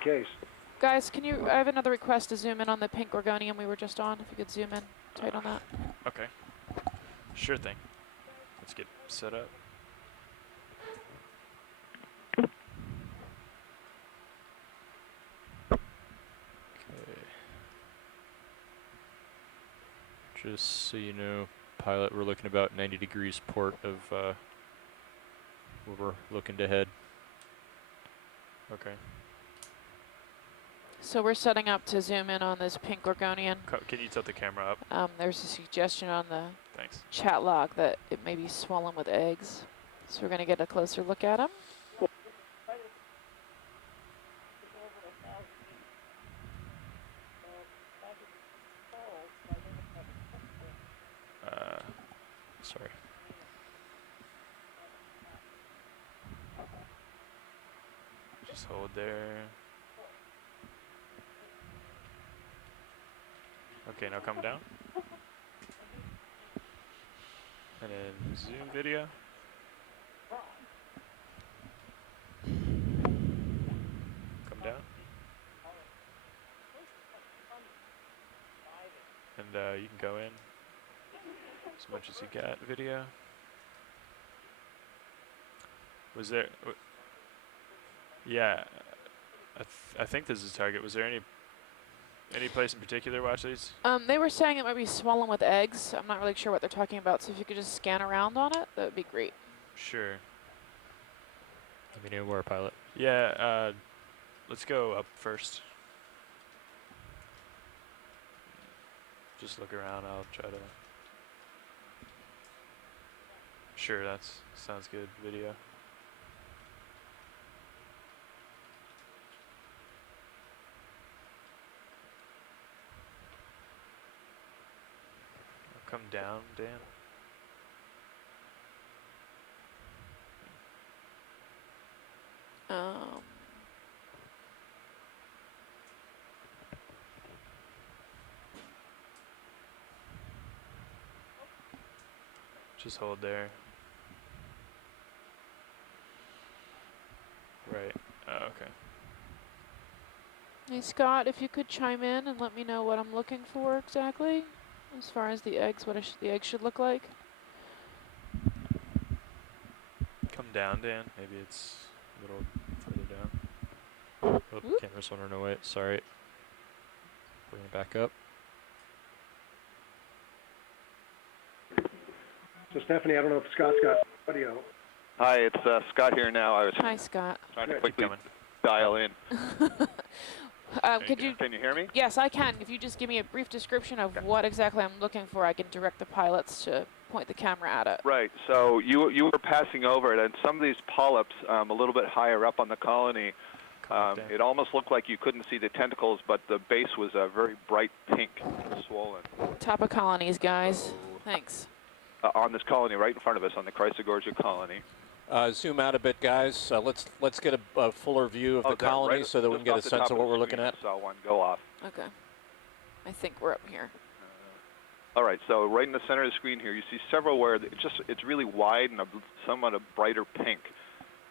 case. Guys, can you, I have another request to zoom in on the pink gorgonian we were just on, if you could zoom in tight on that. Okay. Sure thing. Let's get set up. Okay. Just so you know, pilot, we're looking about 90 degrees port of where we're looking to head. Okay. So we're setting up to zoom in on this pink gorgonian. Can you tilt the camera up? There's a suggestion on the Thanks. chat log that it may be swollen with eggs. So we're going to get a closer look at him. Sorry. Just hold there. Okay, now come down. And then zoom video. Come down. And you can go in as much as you got video. Was there, yeah, I think this is target. Was there any place in particular watch these? They were saying it might be swollen with eggs. I'm not really sure what they're talking about, so if you could just scan around on it, that would be great. Sure. Let me know where, pilot. Yeah, let's go up first. Just look around, I'll try to. Sure, sounds good, video. Come down, Dan. Just hold there. Right. Oh, okay. Hey Scott, if you could chime in and let me know what I'm looking for exactly, as far as the eggs, what the eggs should look like. Come down, Dan. Maybe it's a little further down. Oh, camera's running away. Sorry. Bring it back up. So Stephanie, I don't know if Scott's got audio. Hi, it's Scott here now. I was Hi, Scott. trying to quickly dial in. Can you hear me? Yes, I can. If you just give me a brief description of what exactly I'm looking for, I can direct the pilots to point the camera at it. Right. So you were passing over it, and some of these polyps, a little bit higher up on the colony, it almost looked like you couldn't see the tentacles, but the base was a very bright pink, swollen. Top of colonies, guys. Thanks. On this colony right in front of us, on the Chrysogorgia colony. Zoom out a bit, guys. Let's get a fuller view of the colony right, so that we can get a sense of what we're looking at. Saw one go off. Okay. I think we're up here. All right, so right in the center of the screen here, you see several where it's really wide and somewhat a brighter pink.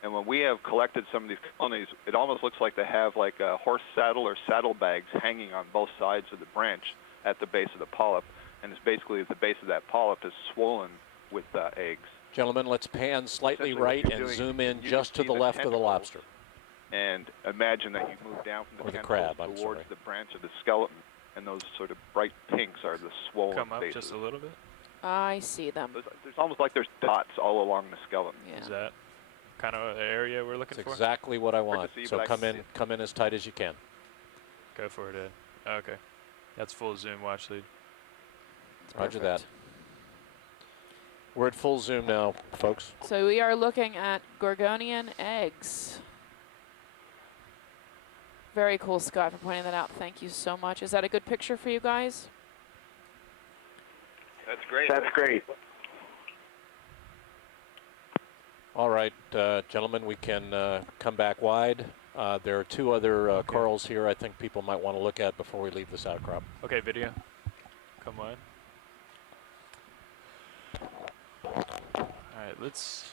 And when we have collected some of these colonies, it almost looks like they have like a horse saddle or saddlebags hanging on both sides of the branch at the base of the polyp. And it's basically the base of that polyp is swollen with eggs. Gentlemen, let's pan slightly right and zoom in just to the left of the lobster. And imagine that you move down from the crab, towards the branch of the skeleton, and those sort of bright pinks are the swollen Come up bases. just a little bit. I see them. There's almost like there's dots all along the skeleton. Yeah. Is that kind of the area we're looking That's for? exactly what I want. see, So but come in as tight as you can. Go for it, Ed. Okay. That's full zoom watch lead. Roger that. We're at full zoom now, folks. So we are looking at gorgonian eggs. Very cool, Scott, for pointing that out. Thank you so much. Is that a good picture for you guys? That's great. That's great. All right, gentlemen, we can come back wide. There are two other corals here I think people might want to look at before we leave this outcrop. Okay, video. Come wide. All right, let's.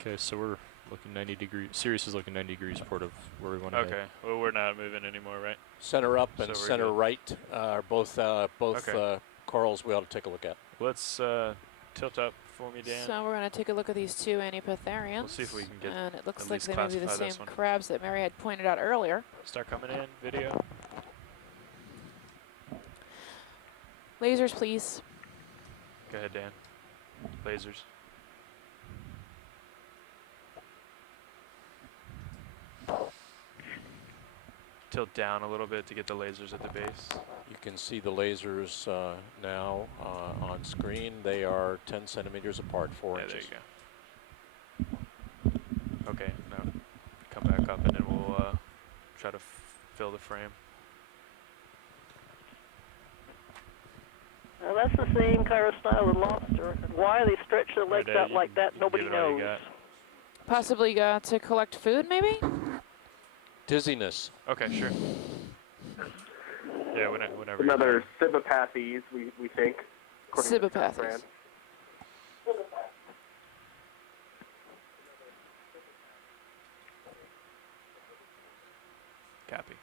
Okay, so we're looking 90 degrees. Sirius is looking 90 degrees port of where we want to Okay. head. Well, we're not moving anymore, right? Center up So and we're center good. right are both Okay. corals we ought to take a look at. Let's tilt up for me, Dan. So we're going to take a look at these two Antipatharians. We'll see if we can get And it looks at like least they may be the classify same this one. crabs that Mary had pointed out earlier. Start coming in, video. Lasers, please. Go ahead, Dan. Lasers. Tilt down a little bit to get the lasers at the base. You can see the lasers now on screen. They are 10 centimeters apart, 4 Yeah, inches. there you go. Okay, now come back up and then we'll try to fill the frame. Now that's the same kind of style of lobster. And why they stretch their legs out like that, nobody give it all you knows. got. Possibly to collect food, maybe? Dizziness. Okay, sure. Yeah, whenever. you're Another done. Paranthopathies, we think. according to Scott Paranthopathies. Brand. Copy.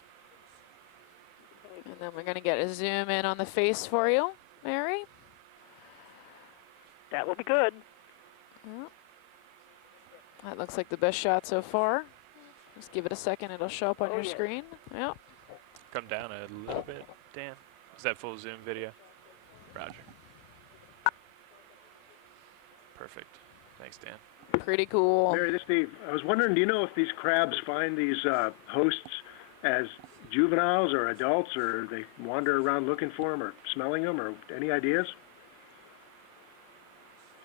And then we're going to get a zoom in on the face for you, Mary. That will be good. Yep. That looks like the best shot so far. Just give it a second, it'll show up on Oh, your yeah. screen. Yep. Come down a little bit, Dan. Is that full zoom video? Roger. Perfect. Thanks, Dan. Pretty cool. Mary, this is Steve. I was wondering, do you know if these crabs find these hosts as juveniles or adults, or they wander around looking for them or smelling them, or any ideas?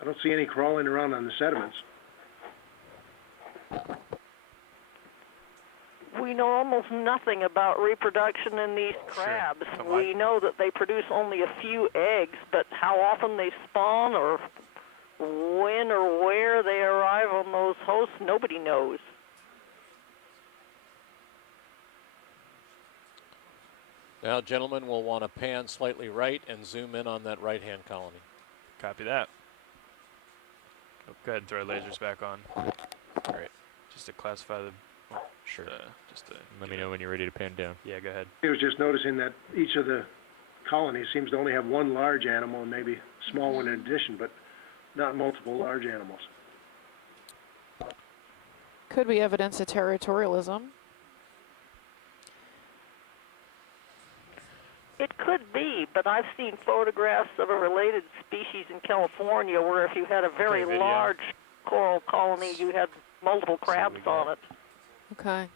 I don't see any crawling around on the sediments. We know almost nothing about reproduction in these crabs. Come We on. know that they produce only a few eggs, but how often they spawn or when or where they arrive on those hosts, nobody knows. Now, gentlemen, we'll want to pan slightly right and zoom in on that right-hand colony. Copy that. Oh, go ahead and throw lasers back on. All right. Just to classify the. Sure. Just to. Let me know when you're ready to pan down. Yeah, go ahead. I was just noticing that each of the colonies seems to only have one large animal and maybe a small one in addition, but not multiple large animals. Could be evidence of territorialism. It could be, but I've seen photographs of a related species in California where if you had a very video. large coral colony, you had multiple what we crabs got. on it. Okay.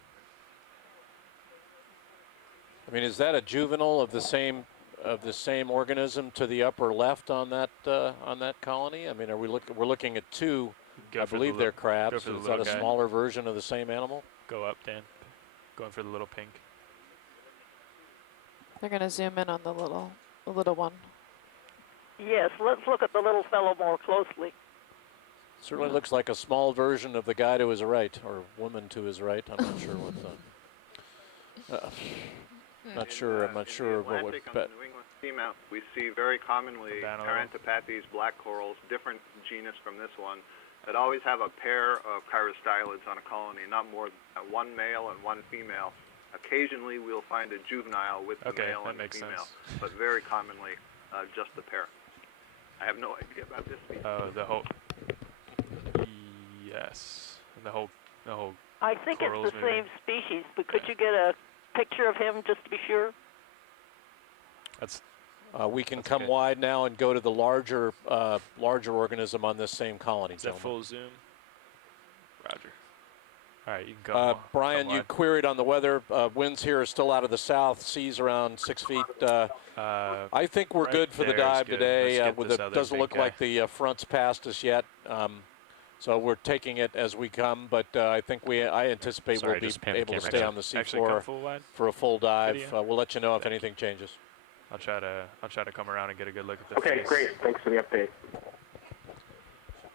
I mean, is that a juvenile of the same organism to the upper left on that colony? I mean, are we're looking at two? Go I for the believe they're go crabs. for the Is that a little guy. smaller version of the same animal? Go up, Dan. Going for the little pink. They're going to zoom in on the little one. Yes, let's look at the little fellow more closely. Certainly looks like a small version of the guy to his right, or woman to his right. I'm not sure what not sure. I'm not sure what would. Atlantic on the New England seamount, we see very commonly Come down a little. Paranthopathies, black corals, different genus from this one, that always have a pair of chirostylids on a colony, not more than one male and one female. Occasionally, we'll find a juvenile with the Okay, male that and the makes female, sense. but very commonly just the pair. I have no idea about this species. Oh, the whole. Yes, and the whole. I think it's Corals the maybe. same species, but could you get a picture of him just to be sure? That's. We can That's come good. wide now and go to the larger organism on this same colony. Is that gentlemen. full zoom? Roger. All right, you can come. Brian, come you wide. queried on the weather. Winds here are still out of the south. Seas around 6 feet. I think we're right good for the there is dive good. today. Let's get With this it other doesn't big look guy. like the front's past us yet. So we're taking it as we come, but I think I anticipate Sorry, we'll be just pan the able to camera stay down. on the Actually, come seafloor full wide. for a full dive. Video. We'll let you know if Thank anything changes. I'll try to come around and get a good look at the Okay, face. great. Thanks for the update.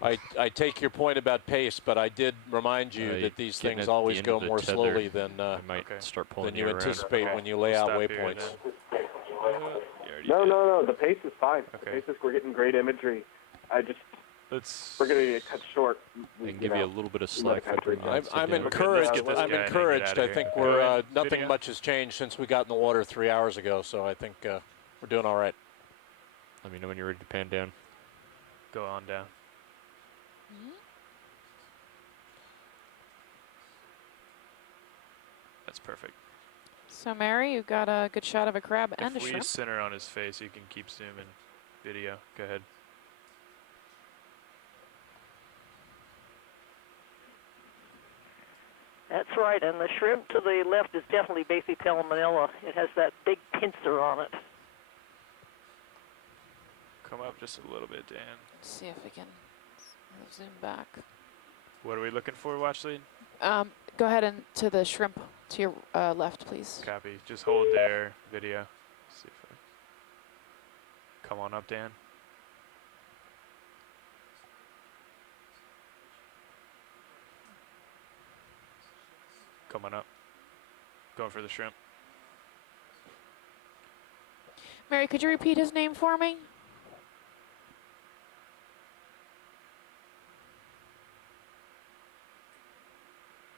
I take your point about pace, but I did remind you You're that these getting things at the always end go of the more tether. slowly than I might Okay. start pulling you around. anticipate Okay, when you we'll lay out stop here waypoints. then. You already No, did. no, no. The pace is fine. Okay. The pace is, we're getting great imagery. I just Let's. We're going to get cut short. I can give you a little bit of slack for bringing that I'm down. encouraged. Let's get this I'm guy and get encouraged. outta I here. think Go we're ahead. nothing Video. much has changed since we got in the water 3 hours ago. So I think we're doing all right. Let me know when you're ready to pan down. Go on down. Mhm. That's perfect. So Mary, you got a good shot of a crab and a If we shrimp. center on his face, you can keep zooming. Video. Go ahead. That's right, and the shrimp to the left is definitely Bathypalamanella. It has that big pincer on it. Come up just a little bit, Dan. Let's see if we can zoom back. What are we looking for, watch lead? Go ahead and to the shrimp to your left, please. Copy. Just hold there. Video. See if I... Come on up, Dan. Come on up. Going for the shrimp. Mary, could you repeat his name for me?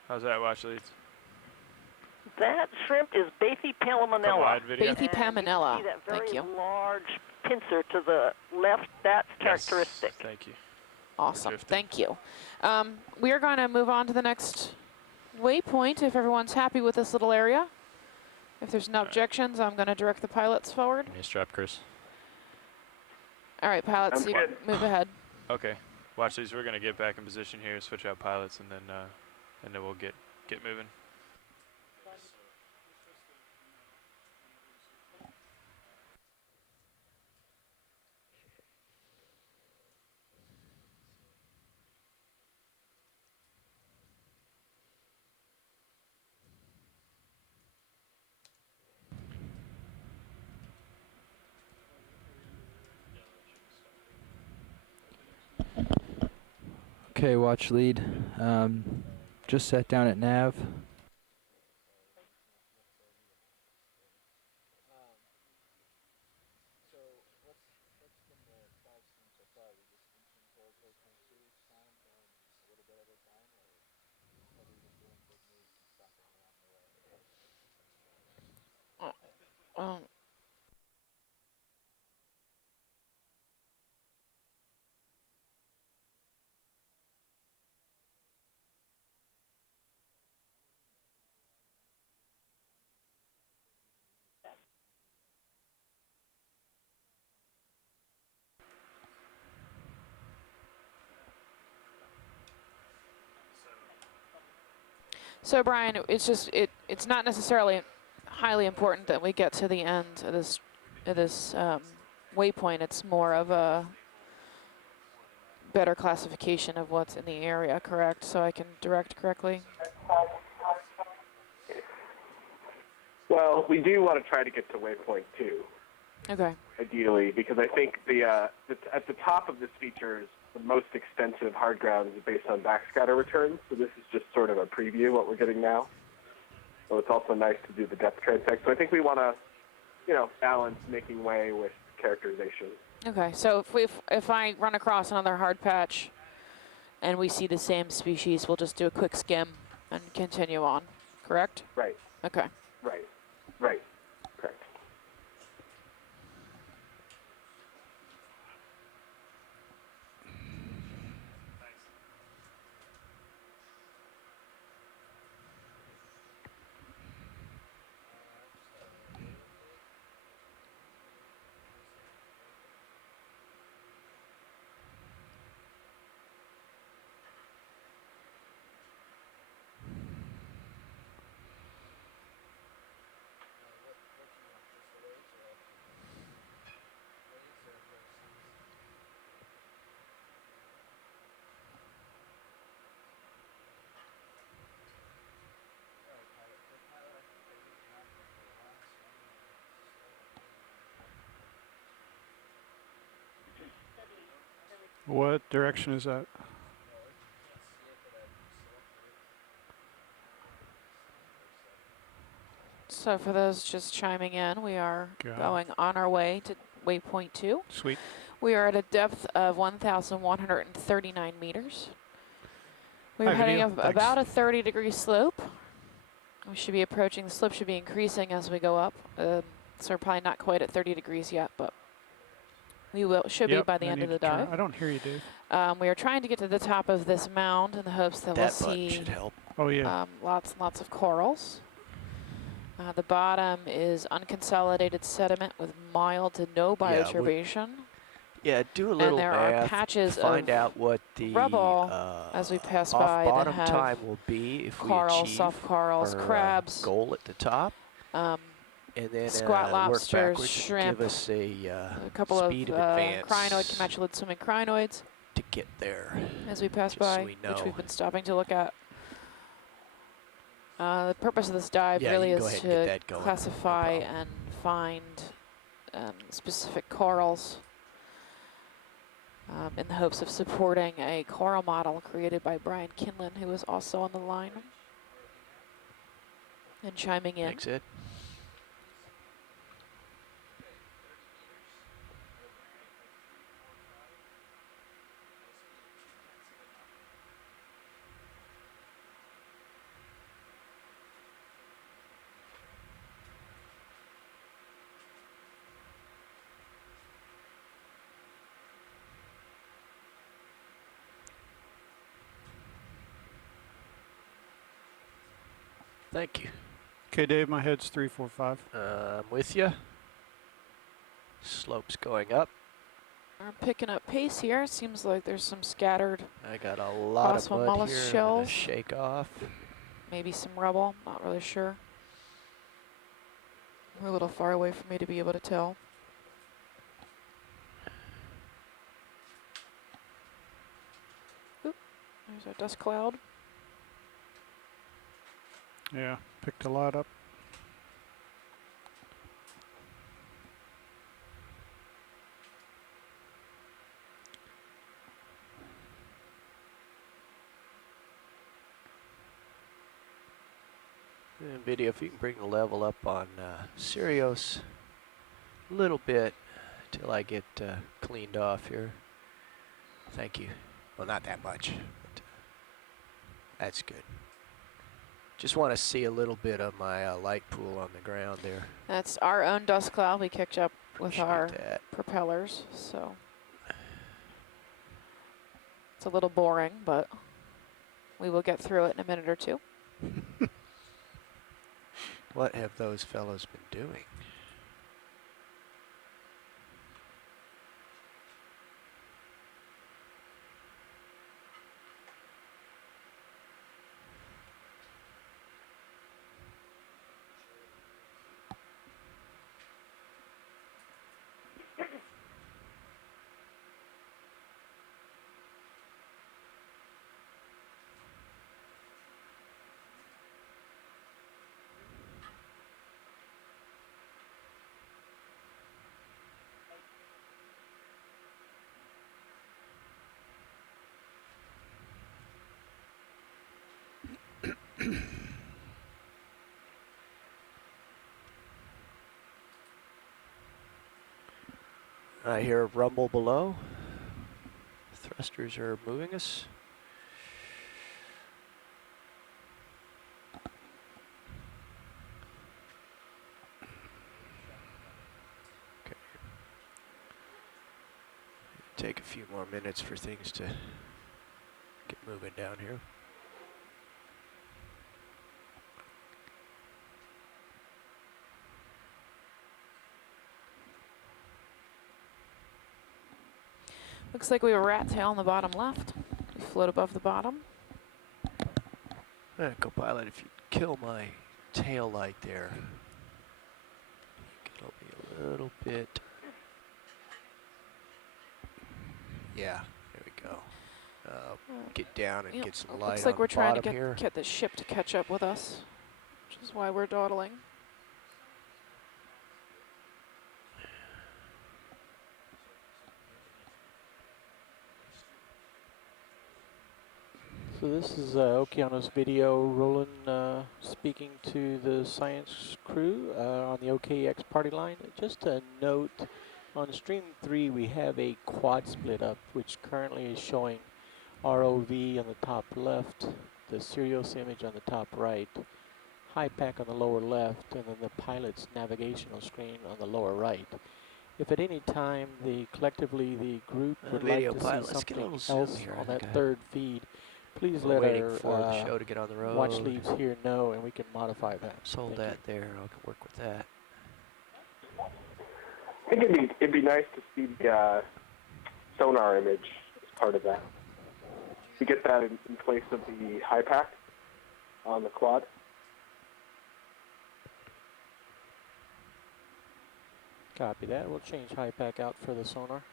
How's that, watch leads? That shrimp is Come Bathypalamanella. wide, video. Bathypalamanella. See that very Thank you. large pincer to the left? That's characteristic. Yes, thank you. Awesome. Drifting. Thank you. We are going to move on to the next waypoint if everyone's happy with this little area. If there's no objections, I'm going to direct the pilots forward. Nice job, Chris. All right, pilots, I'm you good. move ahead. Okay. Watch these. We're gonna get back in position here, switch out pilots, and then we'll get moving. Okay, watch lead. Just sat down at nav. Um, So Brian, it's not necessarily highly important that we get to the end of this waypoint. It's more of a better classification of what's in the area, correct? So I can direct correctly. Well, we do want to try to get to waypoint 2, Okay. ideally, because I think at the top of this feature is the most extensive hard ground is based on backscatter returns. So this is just sort of a preview of what we're getting now. So it's also nice to do the depth transect. So I think we want to, balance making way with characterization. Okay. So if I run across another hard patch, and we see the same species, we'll just do a quick skim and continue on. Correct? Right. Okay. Right. Correct. What direction is that? So for those just chiming in, we are Got it. going on our way to waypoint 2. Sweet. We are at a depth of 1,139 meters. We're Hi, heading video. up Thanks. about a 30-degree slope. We should be approaching, the slope should be increasing as we go up. So we're probably not quite at 30 degrees yet, but we should be Yep, by the I end of need the to turn- dive. I don't hear you, Dave. We are trying to get to the top of this mound in the hopes that we'll That button see should help. Oh, yeah. lots and lots of corals. The bottom is unconsolidated sediment with mild to no Yeah, bioturbation. Yeah, do a little there math are patches to find of out what the rubble as we pass by that off-bottom have time will be if corals, we achieve soft corals, our, crabs, goal at the top. And then squat work lobsters, backwards, shrimp, give us a couple of speed of advance crinoid, camatulid swimming crinoids to get there. as we pass just by, so we know. which we've been stopping to look at. The purpose of this dive Yeah, really you can go is ahead and get to that going, no classify problem. and find specific corals in the hopes of supporting a coral model created by Brian Kinlan, who is also on the line and chiming in. Thanks, Ed. Thank you. Okay, Dave, my head's 345. I'm with you. Slope's going up. We're picking up pace here. Seems like there's some scattered, I got a lot of possible mud mollusk here. I'm shells. gonna shake off. Maybe some rubble, not really sure. We're a little far away for me to be able to tell. Oop, there's our dust cloud. Yeah, picked a lot up. And video, if you can bring the level up on Sirius a little bit till I get cleaned off here. Thank you. Well, not that much, but that's good. Just want to see a little bit of my light pool on the ground there. That's our own dust cloud we kicked up with Appreciate our that. propellers, so it's a little boring, but we will get through it in a minute or two. What have those fellows been doing? I hear a rumble below. Thrusters are moving us. Okay. Take a few more minutes for things to get moving down here. Looks like we have a rat tail on the bottom left. We float above the bottom. Co-pilot, if you kill my tail light there, it'll be a little bit. Yeah, there we go. Get down and Yep, get some it light looks on like the we're trying to bottom here. get the ship to catch up with us, which is why we're dawdling. So this is Okeanos video. Roland speaking to the science crew on the OKEX party line. Just a note, On stream 3, we have a quad split up, which currently is showing ROV on the top left, the Sirius image on the top right, HiPAC on the lower left, and then the pilot's navigational screen on the lower right. If at any time collectively the group would like Video to pilot, see let's get a something little else zoom here. on I that think third feed, please we're let waiting our for the show to get on the road. watch leads here know, and we can modify that. Sold Thank that you. there. I can work with that. I think it'd be nice to see the sonar image as part of that. To get that in place of the HiPAC on the quad. Copy that. We'll change HiPAC out for the sonar.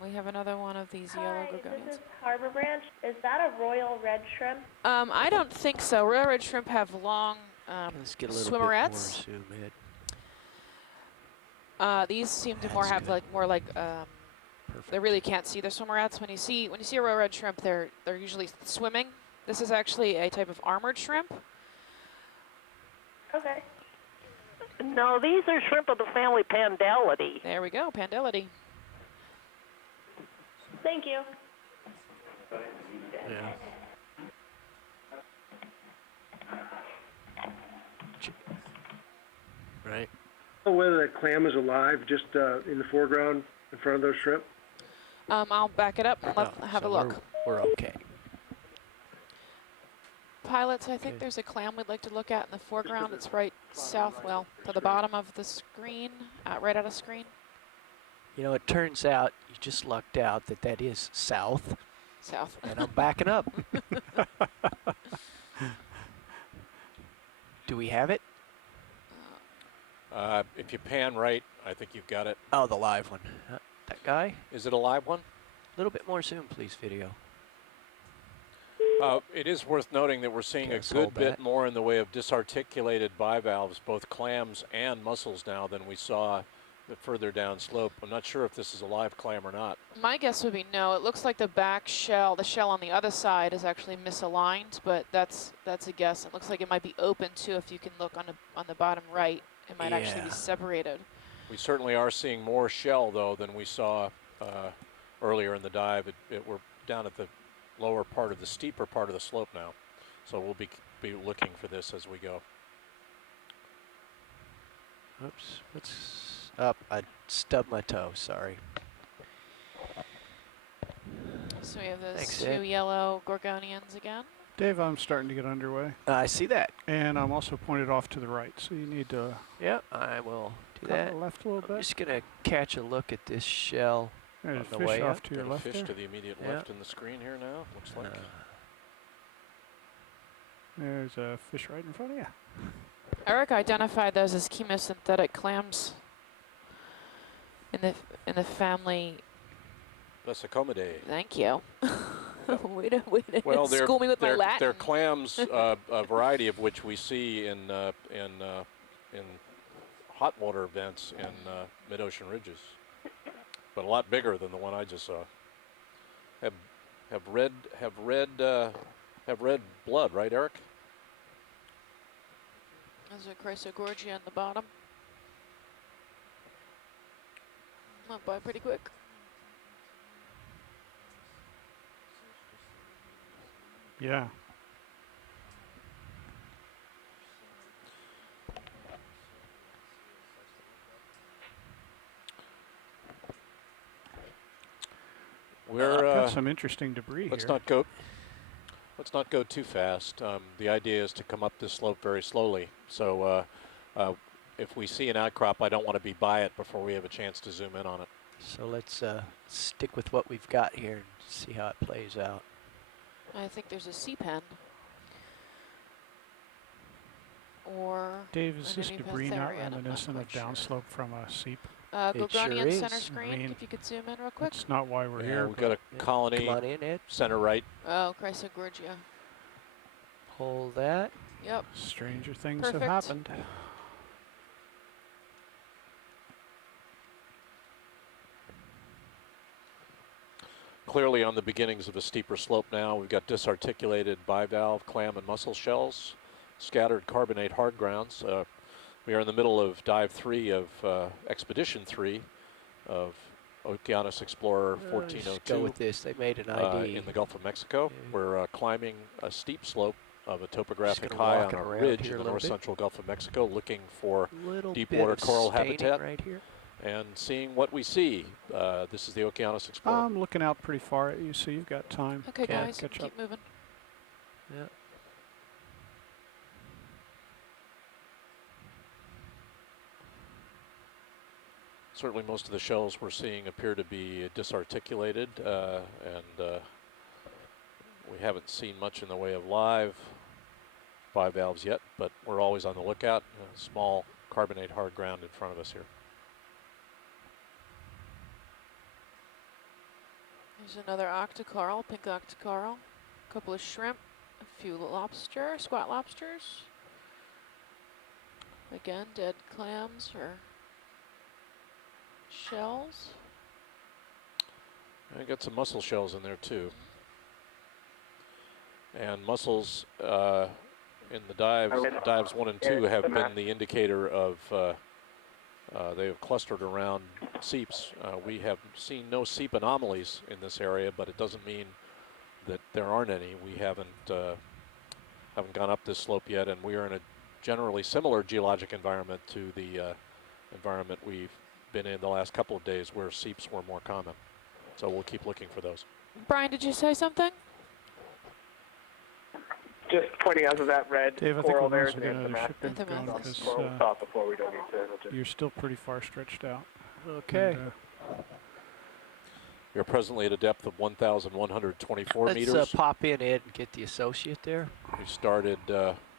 We have another one of these yellow gorgonians. This is Harbor Branch. Is that a royal red shrimp? I don't think so. Royal red shrimp have long Let's get a little bit more swimmerettes. zoom in. These seem to That's have good. more like they really can't see their swimmerettes. When you see a royal red shrimp, they're usually swimming. This is actually a type of armored shrimp. Okay. No, these are shrimp of the family Pandalidae. There we go, Pandalidae. Thank you. Yeah. Right. Whether that clam is alive just in the foreground in front of those shrimp? I'll back it up and have a look. We're okay. Pilots, I think Okay. there's a clam we'd like to look at in the foreground. It's right south, well, to the bottom of the screen, right out of screen. You know, it turns out you just lucked out that is south. South. And I'm backing up. Do we have it? If you pan right, I think you've got it. Oh, the live one. That guy? Is it a live one? A little bit more zoom, please, video. It is worth noting that we're seeing Okay, a let's good hold bit that. more in the way of disarticulated bivalves, both clams and mussels now, than we saw further down slope. I'm not sure if this is a live clam or not. My guess would be no. It looks like the back shell, the shell on the other side is actually misaligned, but that's a guess. It looks like it might be open too. If you can look on the bottom right, it might actually be Yeah. separated. We certainly are seeing more shell, though, than we saw earlier in the dive. We're down at the lower part of the steeper part of the slope now. So we'll be looking for this as we go. Oops. What's up? I stubbed my toe. Sorry. So we have those Thanks, two Ed. yellow gorgonians again. Dave, I'm starting to get underway. I see that. And I'm also pointed off to the right, so you need to Yeah, I will do cut that. left a little I'm bit. just going to catch a look at this shell. There's on the fish way off up. to your Got a left fish there. to the immediate Yeah. left in the screen here now, looks like. There's a fish right in front of you. Eric identified those as chemosynthetic clams in the family. Vesicomidae. Thank you. way to Well, school me with my Latin. they're clams, a variety of which we see in hot water vents in mid-ocean ridges, but a lot bigger than the one I just saw. Have red blood, right, Eric? There's a Chrysogorgia on the bottom. Went by pretty quick. Yeah. We're Got some interesting debris let's here. not go too fast. The idea is to come up this slope very slowly. So if we see an outcrop, I don't want to be by it before we have a chance to zoom in on it. So let's stick with what we've got here and see how it plays out. I think there's a sea pen. Or Dave, is this underneath debris not Pantherian, I'm not reminiscent of quite sure. downslope from a seep? It sure Gorgonian center is. screen, I mean, if you could zoom in real quick. That's not why we're Yeah, here. we've got a colony Come on in, Ed. center right. Oh, Chrysogorgia. Hold that. Yep. Stranger things Perfect. have happened. Clearly on the beginnings of a steeper slope now. We've got disarticulated bivalve, clam, and mussel shells, scattered carbonate hard grounds. We are in the middle of dive 3 of Expedition 3 of Okeanos Explorer Just 1402. go with this. They made an ID. In the Gulf of Mexico. We're climbing a steep slope of a topographic gonna high walk on it a around ridge here in a the little bit. north-central Gulf of Mexico, looking for Little deep bit water of coral staining habitat right here. and seeing what we see. This is the Okeanos Explorer. I'm looking out pretty far at you, so you've got time. Okay, to guys, catch up. keep moving. Yeah. Certainly most of the shells we're seeing appear to be disarticulated, and we haven't seen much in the way of live bivalves yet, but we're always on the lookout. Small carbonate hard ground in front of us here. There's another octocoral, pink octocoral, a couple of shrimp, a few lobster, squat lobsters. Again, dead clams or shells. I got some mussel shells in there too. And mussels in the dives 1 and 2 have been the indicator of, they have clustered around seeps. We have seen no seep anomalies in this area, but it doesn't mean that there aren't any. We haven't gone up this slope yet, and we are in a generally similar geologic environment to the environment we've been in the last couple of days, where seeps were more common. So we'll keep looking for those. Brian, did you say something? Just pointing out to that red Dave, I think coral we there might is as well get another ship Anthem going Athens. because We'll stop before we don't need to. you're still pretty far stretched out. Okay. And, We are presently at a depth of 1,124 Let's meters. pop in, Ed, and get the associate there. We started.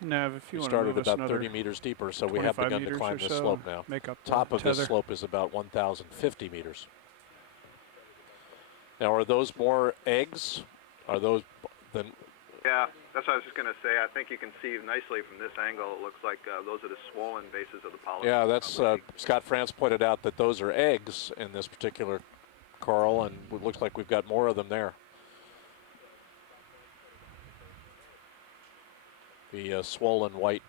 Nav, if you We want to started move us about another 30 meters deeper, so we have 25 begun to meters climb or this so, slope now. make up the Top of this tether. slope is about 1,050 meters. Now, are those more eggs? Are those then? Yeah, that's what I was just going to say. I think you can see nicely from this angle, it looks like those are the swollen bases of the polyp. Yeah, that's Scott France pointed out that those are eggs in this particular coral, and it looks like we've got more of them there. The swollen white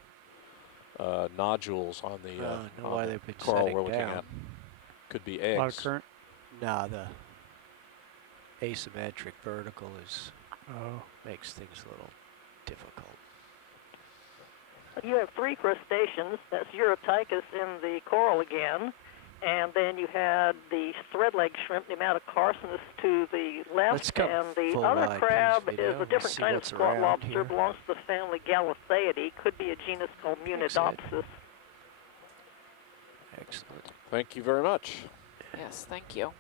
nodules on the, know why they've been coral setting we're looking down. at could be A lot of eggs. current. Nah, the asymmetric vertical is makes things a little difficult. You have 3 crustaceans. That's Urotychus in the coral again. And then you had the thread-leg shrimp, the amount of Carcinus to the left. Let's go And the full other ride, crab please, is video. a different See kind of what's squat around lobster. here. Belongs to the family Galatheidae. Could be a genus called Munidopsis. Excellent. Thank you very much. Yes, thank you.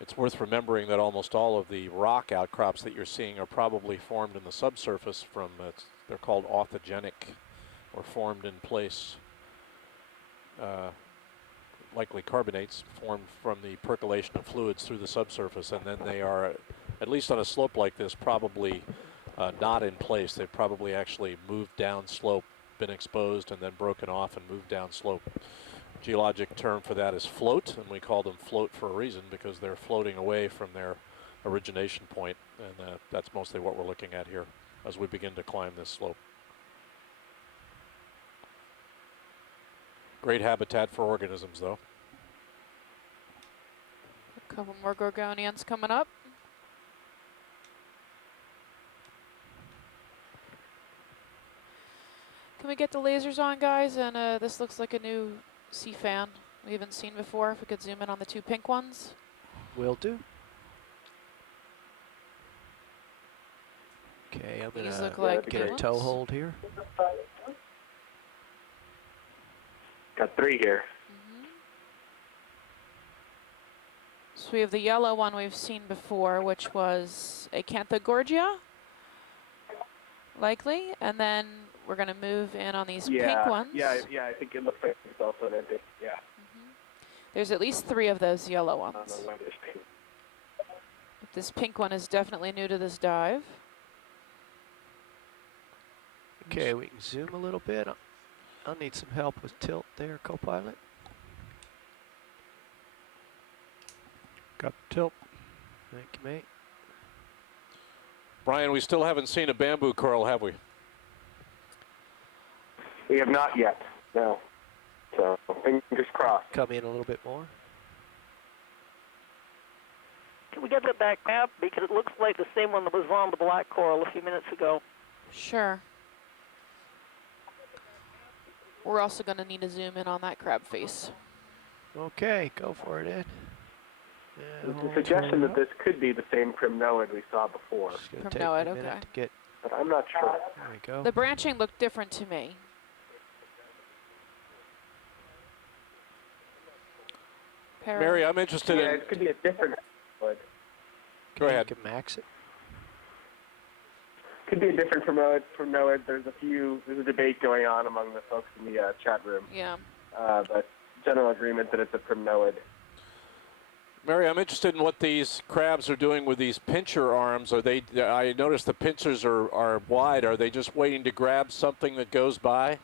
It's worth remembering that almost all of the rock outcrops that you're seeing are probably formed in the subsurface from, they're called orthogenic, or formed in place, likely carbonates formed from the percolation of fluids through the subsurface, and then they are, at least on a slope like this, probably not in place. They've probably actually moved down slope, been exposed, and then broken off and moved down slope. Geologic term for that is float, and we call them float for a reason, because they're floating away from their origination point, and that's mostly what we're looking at here as we begin to climb this slope. Great habitat for organisms, though. A couple more gorgonians coming up. Can we get the lasers on, guys? And this looks like a new sea fan we haven't seen before. If we could zoom in on the 2 pink ones. Will do. Okay, I'm These gonna look like get good a ones. toe hold here. Got 3 here. So we have the yellow one we've seen before, which was Acanthogorgia, likely, and then we're going to move in on these pink ones. Yeah, I think it looks like it's also an empty. Yeah. There's at least 3 of those yellow On ones. the whitish pink. This pink one is definitely new to this dive. Okay, we can zoom a little bit. I'll need some help with tilt there, co-pilot. Got tilt. Thank you, mate. Brian, we still haven't seen a bamboo coral, have we? We have not yet, no. So fingers crossed. Come in a little bit more. Can we get the back map? Because it looks like the same one that was on the black coral a few minutes ago. Sure. We're also going to need to zoom in on that crab face. Okay, go for it, Ed. Yeah, There's a suggestion that this could be the same primnoid we saw before. Primnoid, okay. To get, but I'm not sure. there we go. The branching looked different to me. Mary, I'm interested yeah, in... it could be a different primnoid. Go ahead. You can max it. Could be a different primnoid. There's a debate going on among the folks in the chat room. Yeah. But general agreement that it's a primnoid. Mary, I'm interested in what these crabs are doing with these pincher arms. Are they? I noticed the pincers are wide. Are they just waiting to grab something that goes by?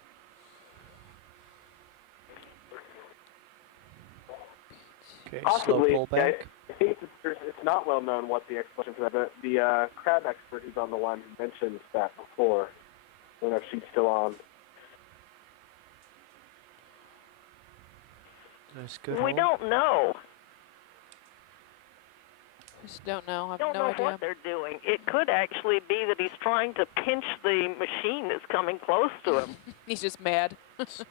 Okay, Possibly. slow pull back. I think it's not well known what the explanation for that. The crab expert who's on the line mentioned that before. I don't know if she's still on. That's good. We don't know. Just don't know. I have Don't no know idea. what they're doing. It could actually be that he's trying to pinch the machine that's coming close to him. He's just mad. It's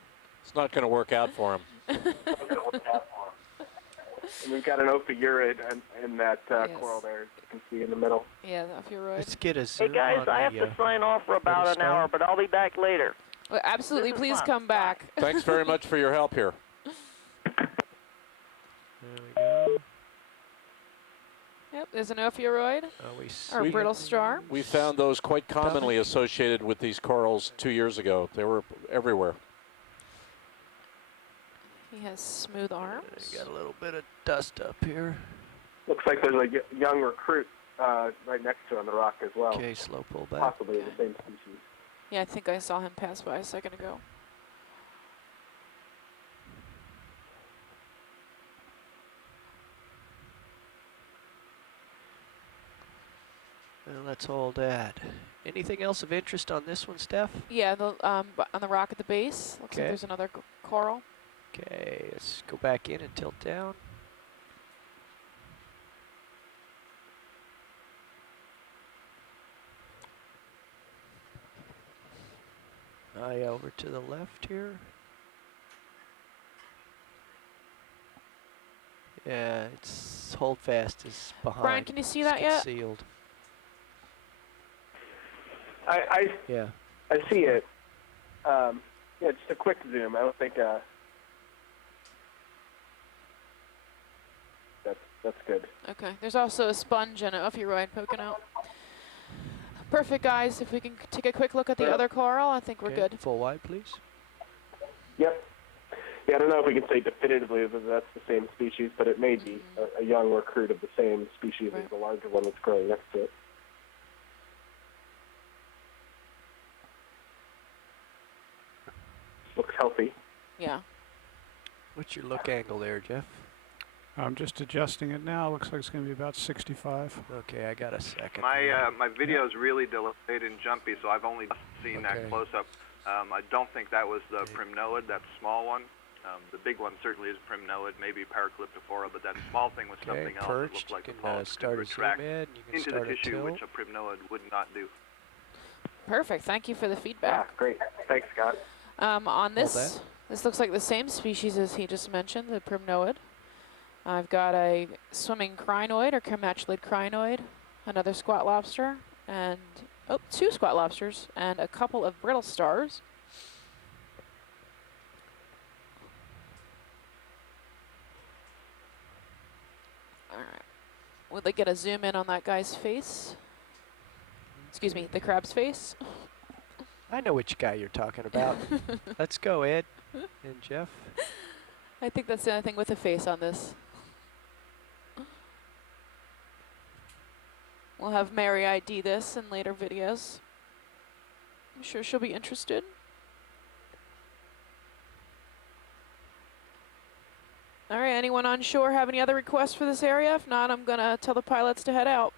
not going to work out for him. And we've got an ophiurid in that Yes. coral there, as you can see in the middle. Yeah, if you're right. Let's get a Hey zoom guys, on I have the, to sign off for about an hour, but I'll be back later. Well, absolutely, This is please fun. come back. Thanks very much for your help here. There we go. Yep, there's an ophiuroid We or brittle star. We found those quite commonly associated with these corals 2 years ago. They were everywhere. He has smooth arms. Got a little bit of dust up here. Looks like there's a young recruit right next to it on the rock as well. Okay, slow pull back. Possibly the same species. Yeah, I think I saw him pass by a second ago. Well, let's hold that. Anything else of interest on this one, Steph? Yeah, on the rock at the base. Looks like Okay. there's another coral. Okay, let's go back in and tilt down. Eye over to the left here. Yeah, it's hold fast is behind. Brian, can you see It's that yet? concealed. I Yeah. see it. Yeah, just a quick zoom. I don't think that's good. Okay, there's also a sponge and an ophiuroid poking out. Perfect, guys. If we can take a quick look at the other coral, I think we're Okay, good. full wide, please. Yep. Yeah, I don't know if we can say definitively that that's the same species, but it may be a young recruit of the same species as the larger one that's growing next to it. Looks healthy. Yeah. What's your look angle there, Jeff? I'm just adjusting it now. Looks like it's going to be about 65. Okay, I got a second. My video is really delayed and jumpy, so I've only seen that close up. I don't think that was the primnoid, that small one. The big one certainly is primnoid, maybe Paraclyptophora, but that small thing was something else that perched. looked like You a can polyp start a retract zoom in. You can into start the a tissue, tilt. which a primnoid would not do. Perfect. Thank you for the Yeah, feedback. great. Thanks, Scott. On this looks like the same species as he just mentioned, the primnoid. I've got a swimming crinoid or camatulate crinoid, another squat lobster, and two squat lobsters, and a couple of brittle stars. All right. Would they get a zoom in on that guy's face? Excuse me, the crab's face. I know which guy you're talking about. Let's go, Ed and Jeff. I think that's the only thing with a face on this. We'll have Mary ID this in later videos. I'm sure she'll be interested. All right, anyone on shore have any other requests for this area? If not, I'm gonna tell the pilots to head out.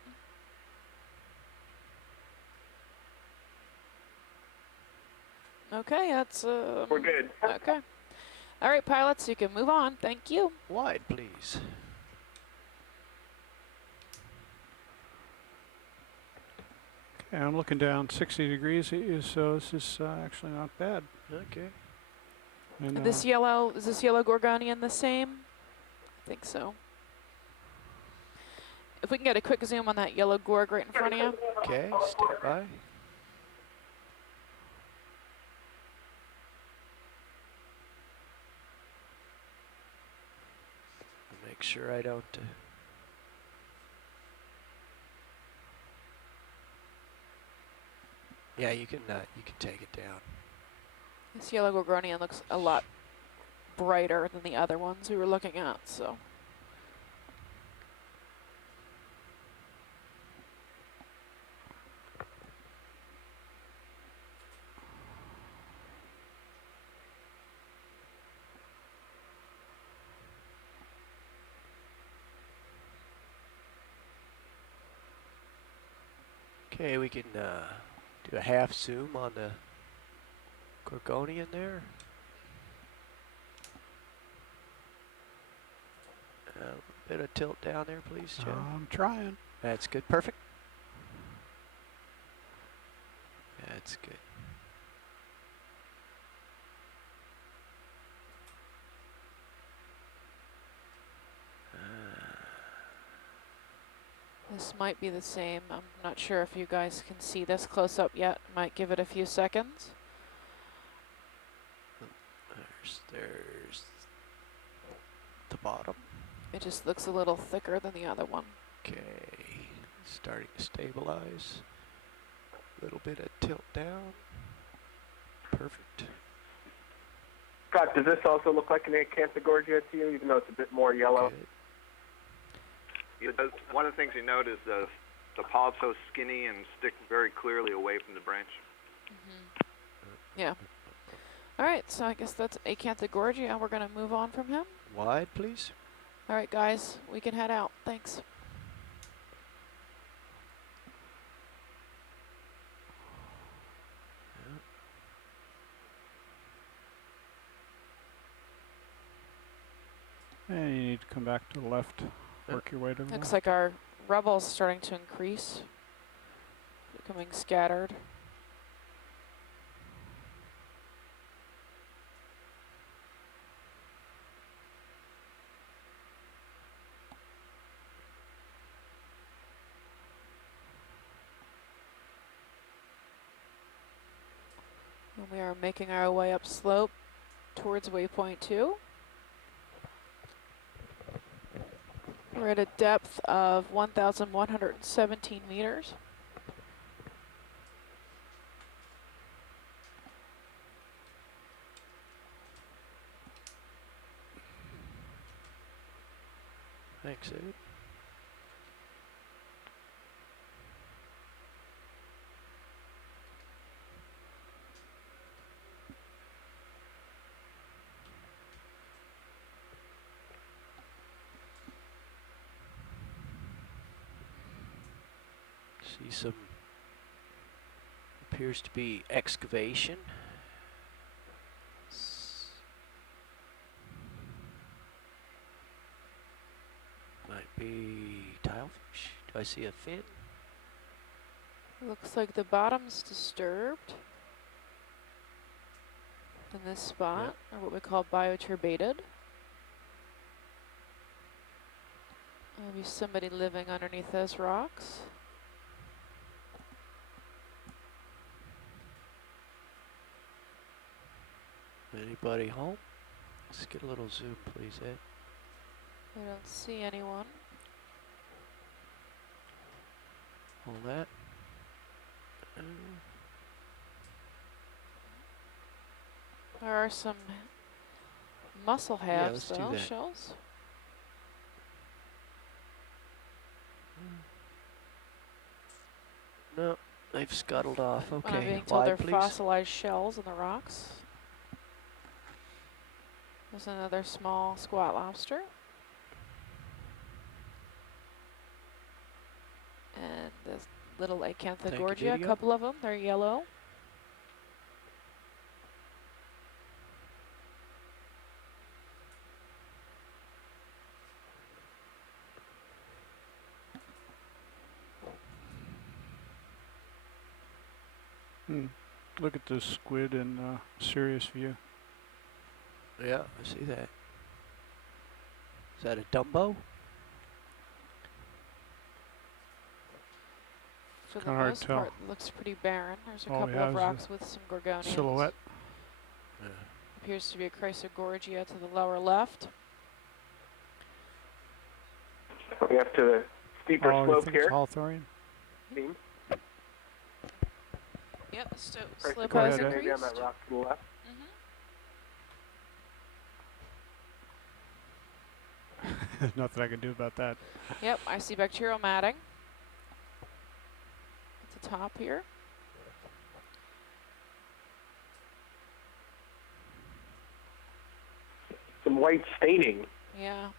Okay, that's We're good. Okay. All right, pilots, you can move on. Thank you. Wide, please. Okay, I'm looking down 60 degrees, so this is actually not bad. Okay. And, This yellow, is this yellow gorgonian the same? I think so. If we can get a quick zoom on that yellow gorg right in front of you. Okay, stand by. Make sure I don't. Yeah, you can take it down. This yellow gorgonian looks a lot brighter than the other ones we were looking at, so. Okay, we can do a half zoom on the gorgonian there. A bit of tilt down there, please, Joe. I'm trying. That's good. Perfect. That's good. This might be the same. I'm not sure if you guys can see this close up yet. Might give it a few seconds. There's the bottom. It just looks a little thicker than the other one. Okay, starting to stabilize. A little bit of tilt down. Perfect. Scott, does this also look like an Acanthogorgia to you, even though it's a bit more yellow? Good. It does. One of the things you note is the polyp's so skinny and stick very clearly away from the branch. Yeah. All right, so I guess that's Acanthogorgia. We're going to move on from him. Wide, please. All right, guys, we can head out. Thanks. And you need to come back to the left. Work your way to the Looks left. like our Rebel's starting to increase, becoming scattered. And we are making our way up slope towards waypoint 2. We're at a depth of 1,117 meters. Thanks, Ed. See some, appears to be excavation. Might be tilefish. Do I see a fin? Looks like the bottom's disturbed in this spot, or what we call bioturbated. Maybe somebody living underneath those rocks. Anybody home? Let's get a little zoom, please, Ed. I don't see anyone. Hold that. There are some mussel halves, let's do though, that. shells. No, they've scuttled off. I'm Okay, being told they're wide, please. fossilized shells in the rocks. There's another small squat lobster. And this little Acanthogorgia, a Gideon. couple of them, they're yellow. Look at the squid in Sirius view. Yeah, I see that. Is that a Dumbo? For the Kinda hard most to tell. part, it looks pretty barren. There's a All we couple have of is rocks a with some gorgonians. silhouette. Yeah. Appears to be a Chrysogorgia to the lower left. We have to the steeper Oh, you slope think it's here. Hawthorne? Seems. Yep, the Right, slope go has ahead, maybe on that increased. rock to the left. There's nothing I can do about that. Yep, I see bacterial matting at the top here. Some white staining. Yeah.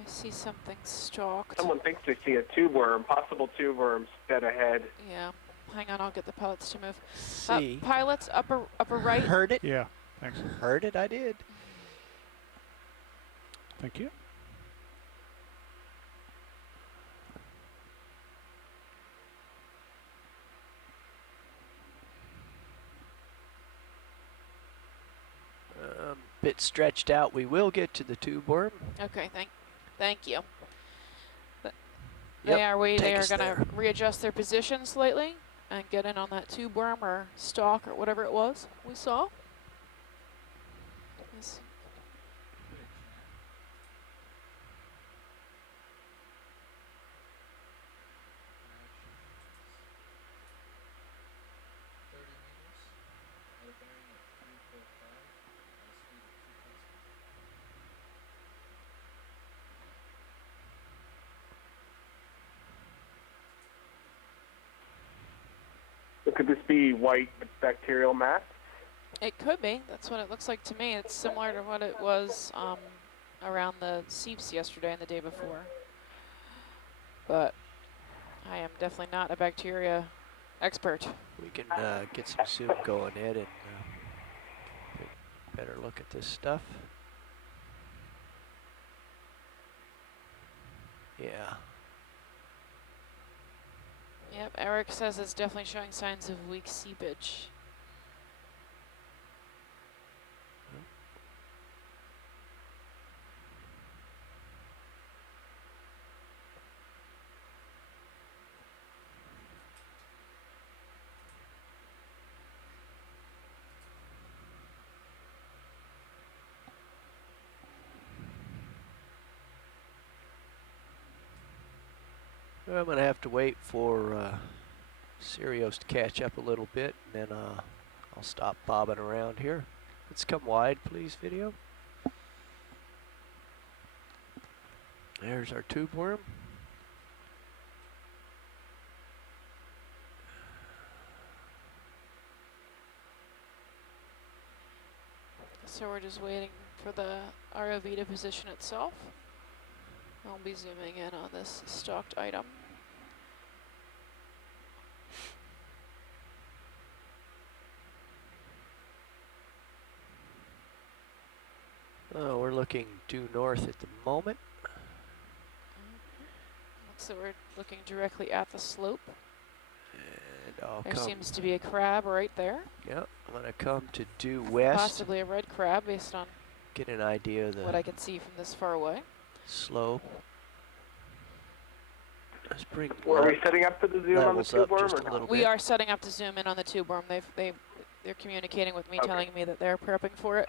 I see something stalked. Someone thinks they see a tube worm, possible tube worms dead ahead. Yeah. Hang on, I'll get the pilots to move. See. Pilots, upper right. Heard it? Yeah, thanks. Heard it, I did. Thank you. Bit stretched out. We will get to the tube worm. Okay, thank you. Yep, They are take they are us going there. to readjust their position slightly and get in on that tube worm or stalk or whatever it was we saw. Yes. Could this be white bacterial mass? It could be. That's what it looks like to me. It's similar to what it was around the seeps yesterday and the day before. But I am definitely not a bacteria expert. We can get some zoom going, Ed, and take a better look at this stuff. Yeah. Yep, Eric says it's definitely showing signs of weak seepage. I'm going to have to wait for Sirios to catch up a little bit, and then I'll stop bobbing around here. Let's come wide, please, video. There's our tube worm. So we're just waiting for the ROV to position itself. I'll be zooming in on this stalked item. Oh, we're looking due north at the moment. So we're looking directly at the slope. And I'll There come. seems to be a crab right there. Yep, I'm going to come to due west. Possibly a red crab based on Get an idea of the what I can see from this far away. slope. Let's bring Are we setting up for the zoom on the levels tube up worm just or a no? little We bit. are setting up to zoom in on the tube worm. They're communicating with me, Okay. telling me that they're prepping for it.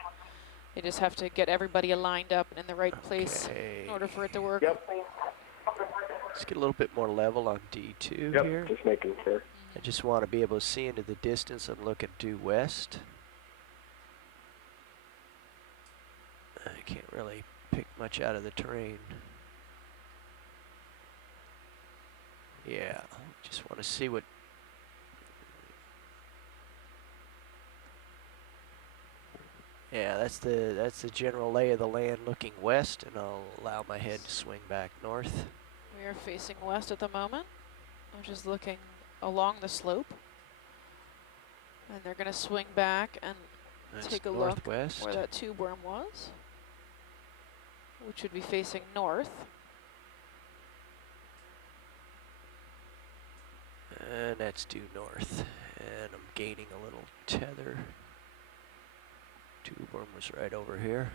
They just have to get everybody lined up in the right place in order for it to work. Yep. Let's get a little bit more level on D2 Yep, here. just making sure. I just want to be able to see into the distance. I'm looking due west. I can't really pick much out of the terrain. Yeah, just want to see what. Yeah, that's the general lay of the land looking west, and I'll allow my head to swing back north. We are facing west at the moment. I'm just looking along the slope. And they're going to swing back and That's take a northwest. look where that tube worm was. which would be facing north. And that's due north. And I'm gaining a little tether. Tube worm was right over here.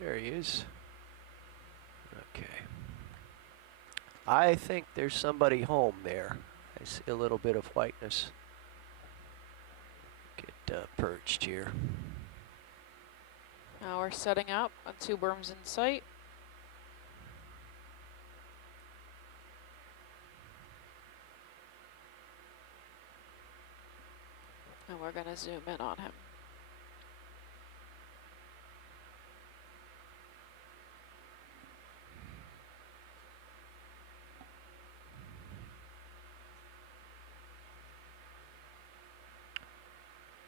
There he is. Okay. I think there's somebody home there. I see a little bit of whiteness. Get perched here. Now we're setting up on tube worms in sight. And we're going to zoom in on him.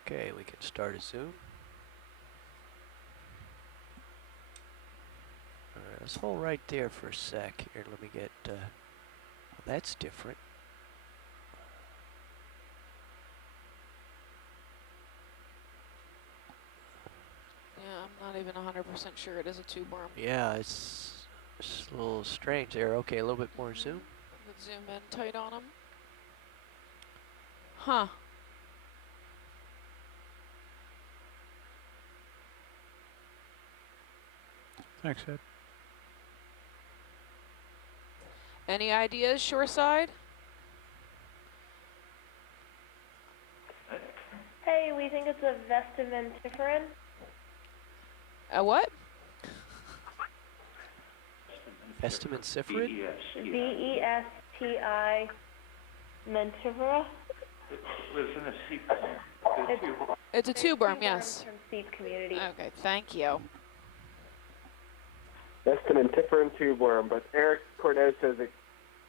Okay, we can start a zoom. All right, let's hold right there for a sec. Here, let me get, well, that's different. Yeah, I'm not even 100% sure it is a tube worm. Yeah, it's a little strange there. Okay, a little bit more zoom. Let's zoom in tight on him. Huh. Thanks, Ed. Any ideas, shoreside? Hey, we think it's a vestimentiferan. A what? Vestimentiferan? V-E-S-T-I mentivera. Lives in a seep. It's a tube worm, yes. From seep community. Okay, thank you. Vestimentiferan tube worm, but Eric Cordes says it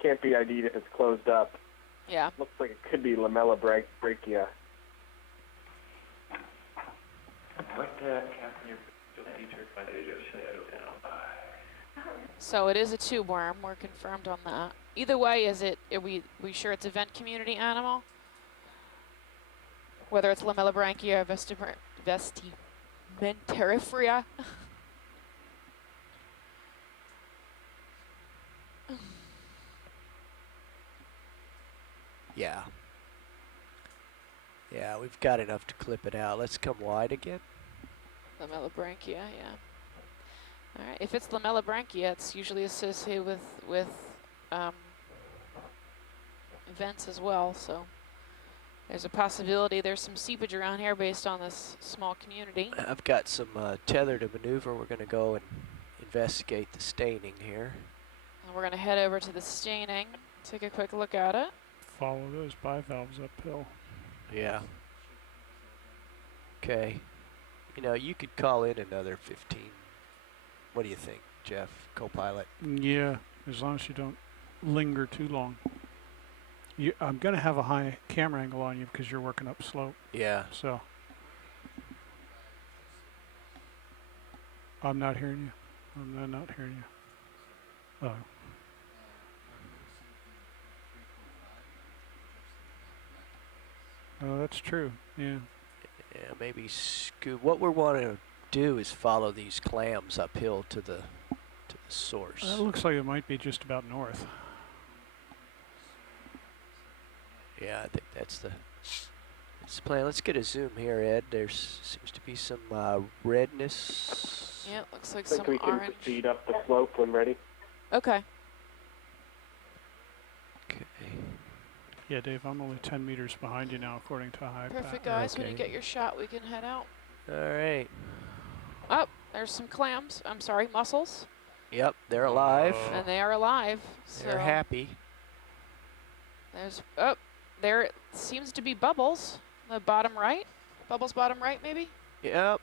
can't be ID'd if it's closed up. Yeah. Looks like it could be lamella brachia. What Captain, So it is a tube worm. We're confirmed on that. Either way, are we sure it's a vent community animal? Whether it's lamellibranchia or vestimentiferia. Yeah. Yeah, we've got enough to clip it out. Let's come wide again. Lamellibranchia, yeah. All right, if it's lamellibranchia, it's usually associated with vents as well, so there's a possibility there's some seepage around here based on this small community. I've got some tether to maneuver. We're going to go and investigate the staining here. And we're going to head over to the staining, take a quick look at it. Follow those bivalves uphill. Yeah. Okay. You know, you could call in another 15. What do you think, Jeff, co-pilot? Yeah, as long as you don't linger too long. I'm going to have a high camera angle on you because you're working up slope. Yeah. So. I'm not hearing you. I'm not hearing you. Oh. Oh, that's true. Yeah. Yeah, maybe scoop. What we're wanting to do is follow these clams uphill to the source. It looks like it might be just about north. Yeah, I think that's the plan. Let's get a zoom here, Ed. There seems to be some redness. Yeah, it looks like I think some we can orange. proceed up the slope when ready. Okay. Okay. Yeah, Dave, I'm only 10 meters behind you now, according to high. Perfect, guys. When you get your shot, we can head out. All right. Oh, there's some clams. I'm sorry, mussels. Yep, they're alive. And they are alive. They're so happy. There's, there it seems to be bubbles. The bottom right. Bubbles bottom right, maybe? Yep.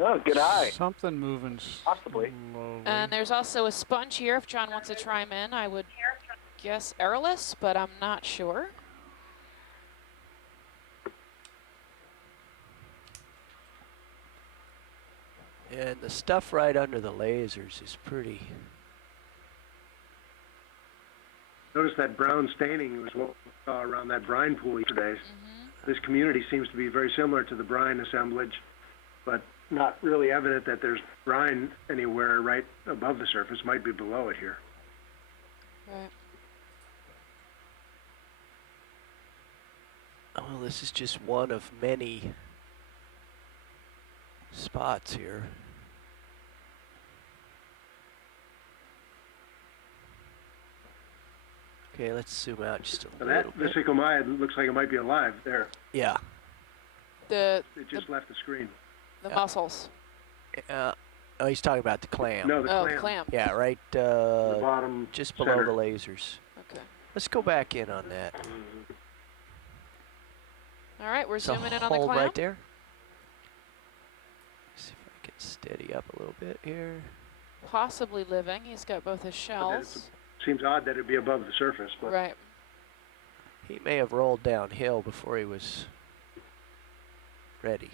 Oh, good eye. Something moving Possibly. slowly. And there's also a sponge here if John wants to try him in. I would guess airless, but I'm not sure. And the stuff right under the lasers is pretty. Notice that brown staining was what we saw around that brine pool yesterday. This community seems to be very similar to the brine assemblage, but not really evident that there's brine anywhere right above the surface. Might be below it here. Right. Oh, this is just one of many spots here. Okay, let's zoom out just a little The bit. Vesicomiad looks like it might be alive there. Yeah. The It just left the screen. the mussels. Oh, he's talking about the clam. No, the Oh, clam. clam. Yeah, right The bottom just below center. the lasers. Okay. Let's go back in on that. All right, we're It's a zooming in on the hole clam. right there. See if I can steady up a little bit here. Possibly living. He's got both his shells. Seems odd that it'd be above the surface, but Right. He may have rolled downhill before he was ready.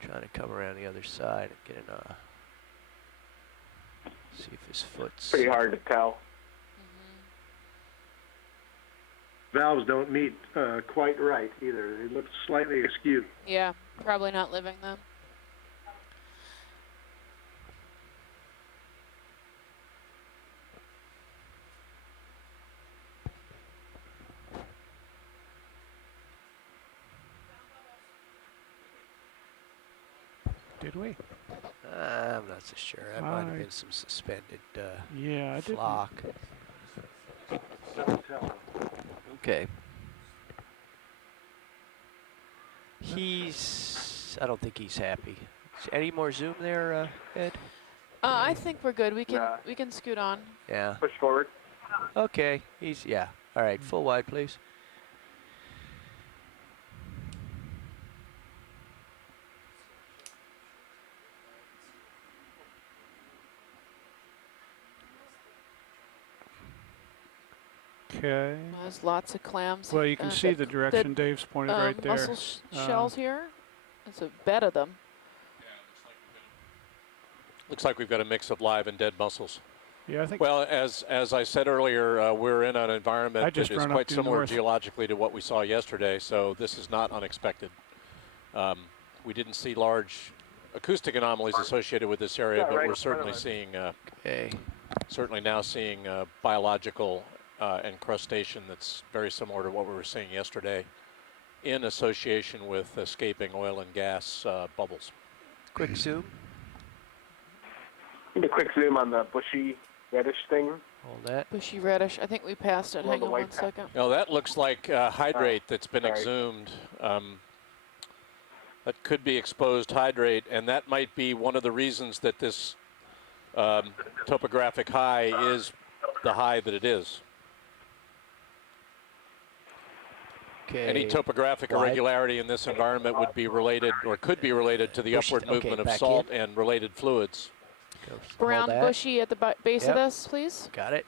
Trying to come around the other side and get an see if his foot's Pretty hard to tell. valves don't meet quite right either. They look slightly askew. Yeah, probably not living then. Did we? I'm not so sure. That might have I- been some suspended Yeah, I didn't. flock. Doesn't tell. Okay. I don't think he's happy. Any more zoom there, Ed? I think we're good. We can scoot on. Yeah. Push forward. Okay. Yeah. All right. Full wide, please. Okay. There's lots of clams. Well, you can see the direction Dave's pointed right there. Mussel shells here. There's a bed of them. Looks like we've got a mix of live and dead mussels. Yeah, I think. Well, as I said earlier, we're in an environment that is run up quite due similar north. geologically to what we saw yesterday, so this is not unexpected. We didn't see large acoustic anomalies associated with this area, Yeah, but right we're in front of certainly us. seeing, certainly now seeing biological encrustation that's very similar to what we were seeing yesterday, in association with escaping oil and gas bubbles. Quick zoom. Need a quick zoom on the bushy reddish thing. Hold that. Bushy reddish. I think we passed it. Below Hang the on white one second. Now that looks like hydrate that's been sorry. exhumed. That could be exposed hydrate, and that might be one of the reasons that this topographic high is the high that it is. Okay. Any topographic Wide. irregularity in this environment would be related, or could be related, to the Push it. upward movement Okay, of back salt in. and related fluids. Go. Brown Hold that. bushy at the base of Yep. this, please. Got it.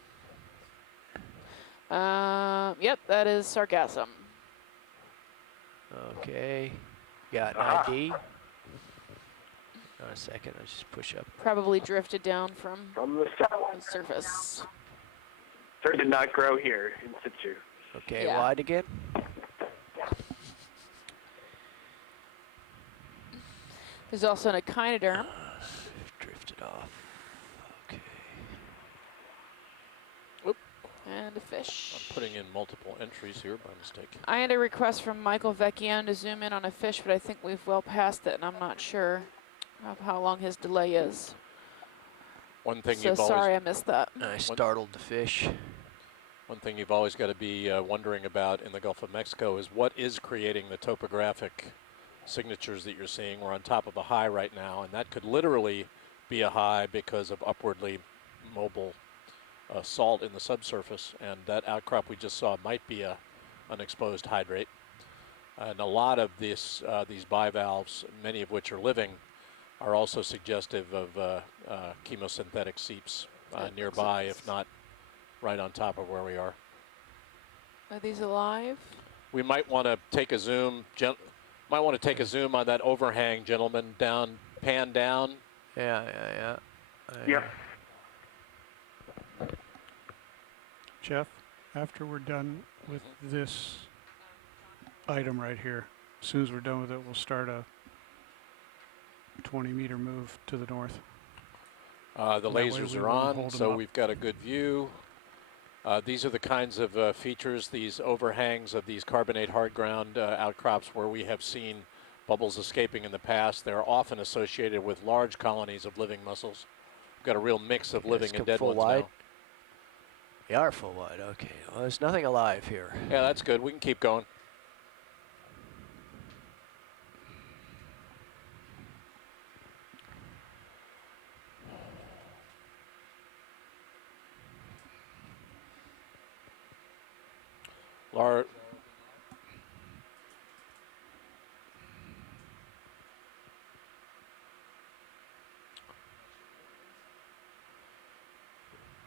Yep, that is sargassum. Okay. Got an ID. A second. Let's just push up. Probably drifted down from the surface. Sir did not grow here in situ. Okay. Yeah. Wide again. There's also an echinoderm. Drifted off. Okay. And a fish. I'm putting in multiple entries here by mistake. I had a request from Michael Vecchione to zoom in on a fish, but I think we've well passed it, and I'm not sure of how long his delay is. One thing So you've always sorry I missed that. I startled the fish. One thing you've always got to be wondering about in the Gulf of Mexico is what is creating the topographic signatures that you're seeing. We're on top of a high right now, and that could literally be a high because of upwardly mobile salt in the subsurface, and that outcrop we just saw might be an exposed hydrate. And a lot of these bivalves, many of which are living, are also suggestive of chemosynthetic seeps nearby, if not right on top of where we are. Are these alive? We might want to take a zoom. Might want to take a zoom on that overhang, gentlemen. Down, pan down. Yeah. Yep. Jeff, after we're done with this item right here, as soon as we're done with it, we'll start a 20-meter move to the north. The lasers are on, so we've got a good view. These are the kinds of features, these overhangs of these carbonate hard ground outcrops where we have seen bubbles escaping in the past. They're often associated with large colonies of living mussels. We've got a real mix of living and dead ones now. They are full wide, okay. Well, there's nothing alive here. Yeah, that's good. We can keep going.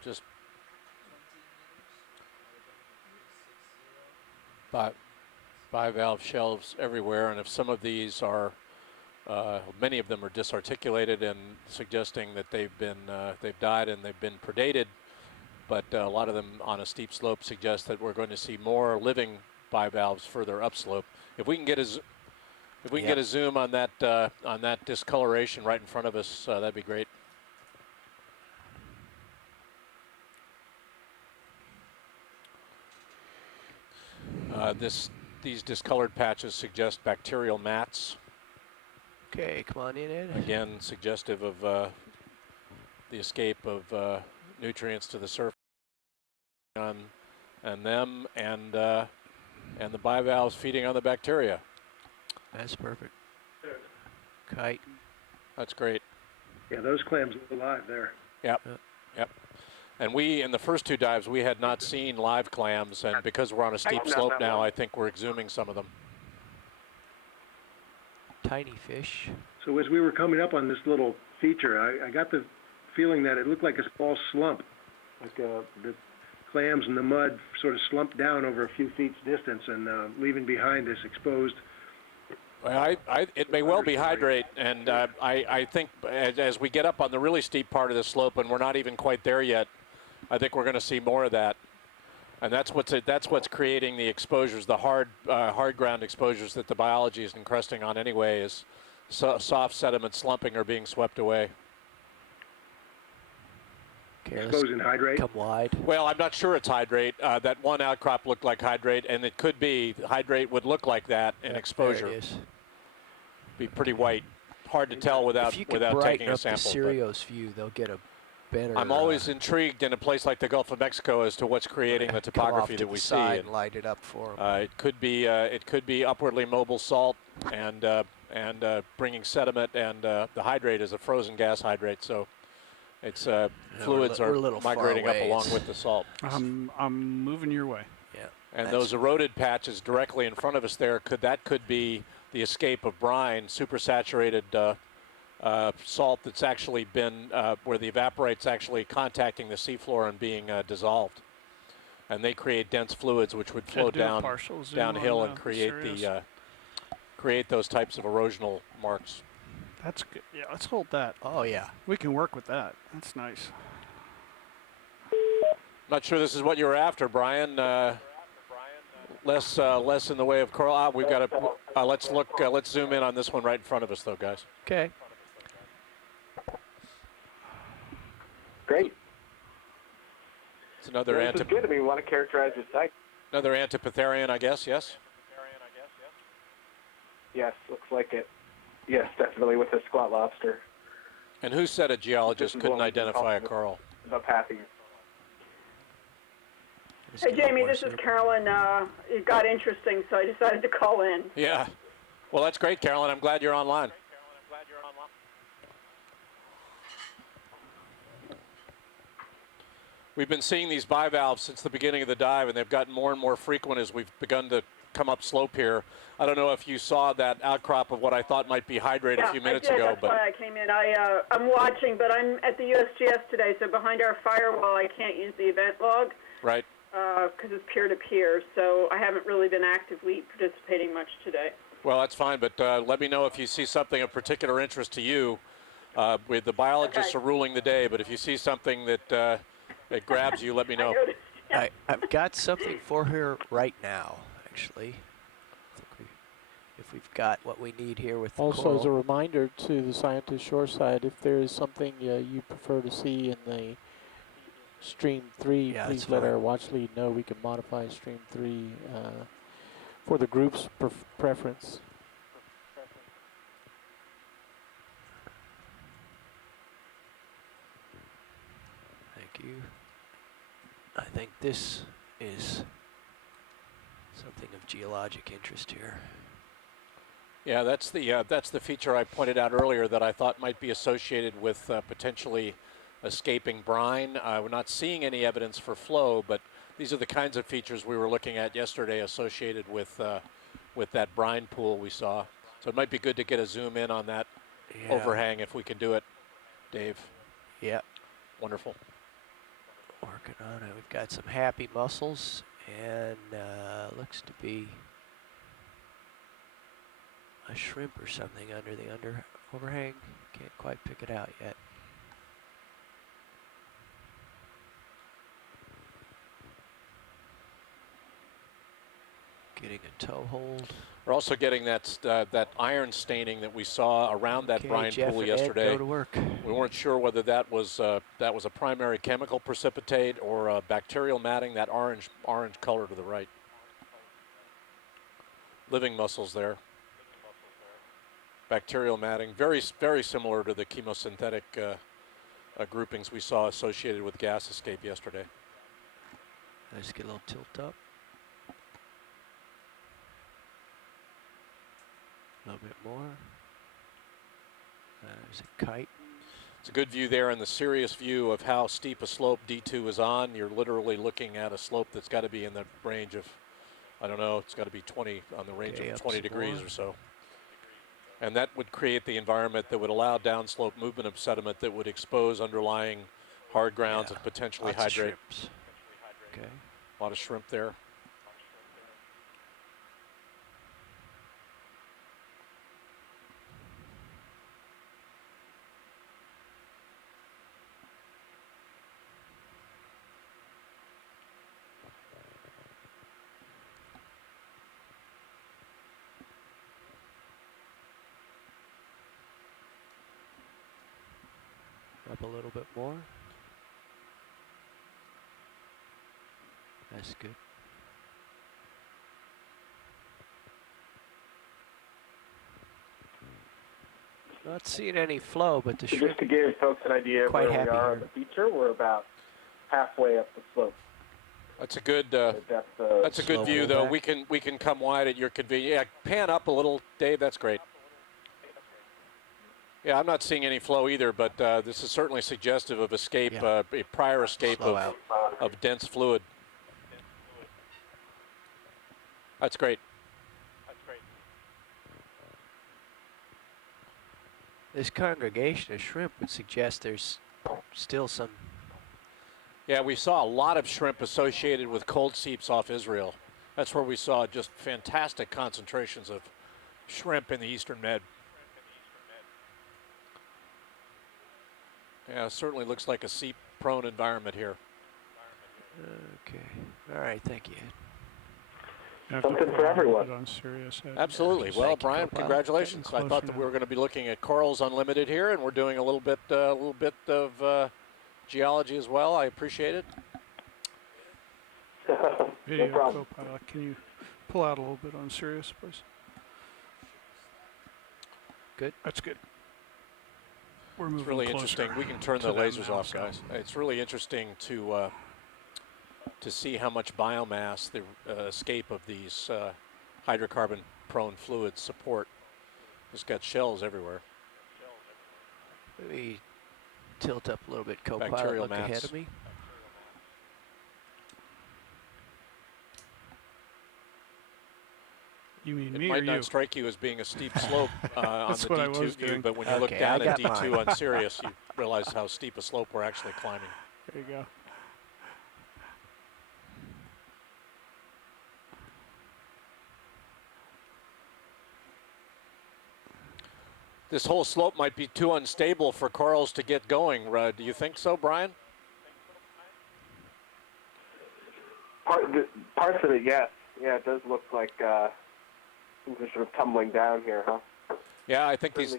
Just bivalve shelves everywhere, and if some of these are, many of them are disarticulated and suggesting that they've died and they've been predated, but a lot of them on a steep slope suggest that we're going to see more living bivalves further upslope. If we can get a zoom on that discoloration right in front of us, that'd be great. These discolored patches suggest bacterial mats. Okay, come on in, Ed. Again, suggestive of the escape of nutrients to the surface and them and the bivalves feeding on the bacteria. That's perfect. Kite. That's great. Yeah, those clams are alive there. Yep. And we, in the first two dives, we had not seen live clams, and because we're on a steep slope now, I think we're exhuming some of them. Tiny fish. So as we were coming up on this little feature, I got the feeling that it looked like a small slump, like the clams in the mud sort of slumped down over a few feet's distance and leaving behind this exposed. Well, it may well be hydrate, and I think as we get up on the really steep part of the slope, and we're not even quite there yet, I think we're going to see more of that, and that's what's creating the exposures, the hard ground exposures that the biology is encrusting on anyway. Is soft sediment slumping or being swept away. Exposing hydrate? Come wide. Well, I'm not sure it's hydrate. That one outcrop looked like hydrate, and it could be. Hydrate would look like that in exposure. There it is. Be pretty white. Hard to tell without taking a sample. If you can brighten up the Sirios view, they'll get a better. I'm always intrigued in a place like the Gulf of Mexico as to what's creating the topography that we see. And light it up for them. It could be upwardly mobile salt and bringing sediment, and the hydrate is a frozen gas hydrate, so it's fluids are migrating up along with the salt. I'm moving your way. Yeah. And those eroded patches directly in front of us there could be the escape of brine, supersaturated salt that's actually been where the evaporate's actually contacting the seafloor and being dissolved, and they create dense fluids which would flow downhill and create those types of erosional marks. That's good. Yeah, let's hold that. Oh yeah, we can work with that. That's nice. Not sure this is what you were after, Brian. Less in the way of coral. We've got to let's zoom in on this one right in front of us, though, guys. Okay. Great. It's another this is good. I mean, we want to characterize your site. Another Antipatherian, I guess. Yes. Yes, looks like it. Yes, definitely with a squat lobster. And who said a geologist couldn't identify a coral? Paranthopathies. Hey, Jamie, this is Carolyn. It got interesting, so I decided to call in. Yeah. Well, that's great, Carolyn. I'm glad you're online. We've been seeing these bivalves since the beginning of the dive, and they've gotten more and more frequent as we've begun to come up slope here. I don't know if you saw that outcrop of what I thought might be hydrate a few minutes I did. ago. That's why I came in. I'm watching, but I'm at the USGS today, so behind our firewall, I can't use the event log. Right. Because it's peer-to-peer, so I haven't really been actively participating much today. Well, that's fine, but let me know if you see something of particular interest to you. With the biologists are ruling the day, but if you see something that that grabs you, let me know. I've got something for her right now, actually. If we've got what we need here with the Also, coral. as a reminder to the scientist shoreside, if there is something you prefer to see in the stream 3, please let our watch lead know. We can modify stream 3 for the group's preference. Thank you. I think this is something of geologic interest here. Yeah, that's the feature I pointed out earlier that I thought might be associated with potentially escaping brine. We're not seeing any evidence for flow, but these are the kinds of features we were looking at yesterday associated with that brine pool we saw. So it might be good to get a zoom in on that overhang if we can do it, Dave. Yep. Wonderful. Working on it. We've got some happy mussels, and looks to be a shrimp or something under the overhang. Can't quite pick it out yet. Getting a toe hold. We're also getting that iron staining that we saw around that brine Jeff pool and Ed, yesterday. go to work. We weren't sure whether that was a primary chemical precipitate or a bacterial matting. That orange color to the right. Living mussels there. Bacterial matting, very similar to the chemosynthetic groupings we saw associated with gas escape yesterday. Let's get a little tilt up. A little bit more. There's a kite. It's a good view there, and the serious view of how steep a slope D2 is on. You're literally looking at a slope that's got to be in the range of, I don't know, it's got to be 20, on the range of 20 degrees or so. And that would create the environment that would allow downslope movement of sediment that would expose underlying hard grounds and potentially hydrate. Okay. A lot of shrimp there. Up a little bit more. That's good. Not seeing any flow, but the So shrimp. just to give folks an idea of Quite where we happy are here. on the feature, we're about halfway up the slope. That's a good. That's a good view, though. We can come wide at your convenience. Yeah, pan up a little, Dave. That's great. Yeah, I'm not seeing any flow either, but this is certainly suggestive of escape, a prior escape of dense fluid. That's great. This congregation of shrimp would suggest there's still some. Yeah, we saw a lot of shrimp associated with cold seeps off Israel. That's where we saw just fantastic concentrations of shrimp in the Eastern Med. Yeah, it certainly looks like a seep-prone environment here. Okay. All right. Thank you. Something for everyone. On Sirius. Absolutely. Well, Brian, congratulations. I thought that we were going to be looking at Corals Unlimited here, and we're doing a little bit of geology as well. I appreciate it. Video No problem. co-pilot, can you pull out a little bit on Sirius, please? Good. That's good. We're moving It's really closer interesting. We can turn to the them lasers now, off, so- guys. It's really interesting to see how much biomass the escape of these hydrocarbon-prone fluids support. It's got shells everywhere. Maybe tilt up a little bit, co-pilot. Bacterial Look ahead mats. of me. You mean it me might or not you? strike you as being a steep slope on That's the what I was D2 view, doing. but when you look Okay, down I at got D2 mine. on Sirius, you realize how steep a slope we're actually climbing. There you go. This whole slope might be too unstable for corals to get going. Do you think so, Brian? Parts of it, yes. Yeah, it does look like things are sort of tumbling down here, huh? Yeah, I think these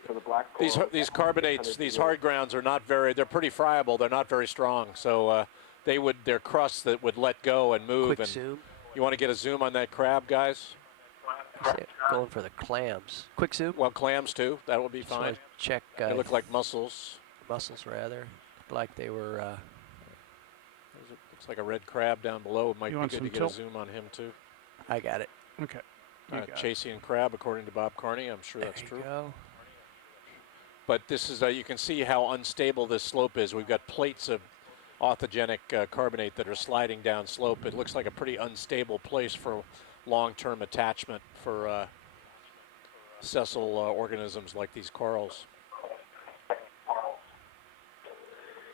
carbonates, these hard grounds are not very. They're pretty friable. They're not very strong. So they're crusts that would let go and move. Quick and zoom. You want to get a zoom on that crab, guys? Going for the clams. Quick zoom. Well, clams too. That would be Just fine. wanna check. They look like mussels. Mussels, rather. Looked like they were. Looks like a red crab down below. It might You be want good some to get tilt? a zoom on him too. I got it. Okay. You got it. Chasing crab, according to Bob Carney. I'm sure that's true. Go. But this is, you can see how unstable this slope is. We've got plates of orthogenic carbonate that are sliding down slope. It looks like a pretty unstable place for long-term attachment for sessile organisms like these corals.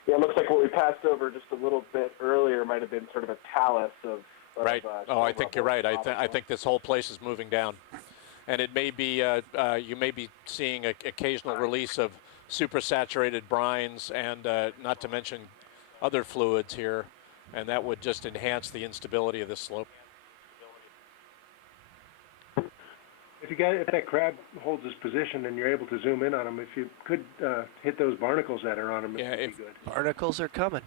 Yeah, it looks like what we passed over just a little bit earlier might have been sort of a talus of right. I think you're right. I think this whole place is moving down. And it may be, you may be seeing an occasional release of supersaturated brines and not to mention other fluids here. And that would just enhance the instability of this slope. If that crab holds his position and you're able to zoom in on him, if you could hit those barnacles that are on him, it would be good. Barnacles are coming.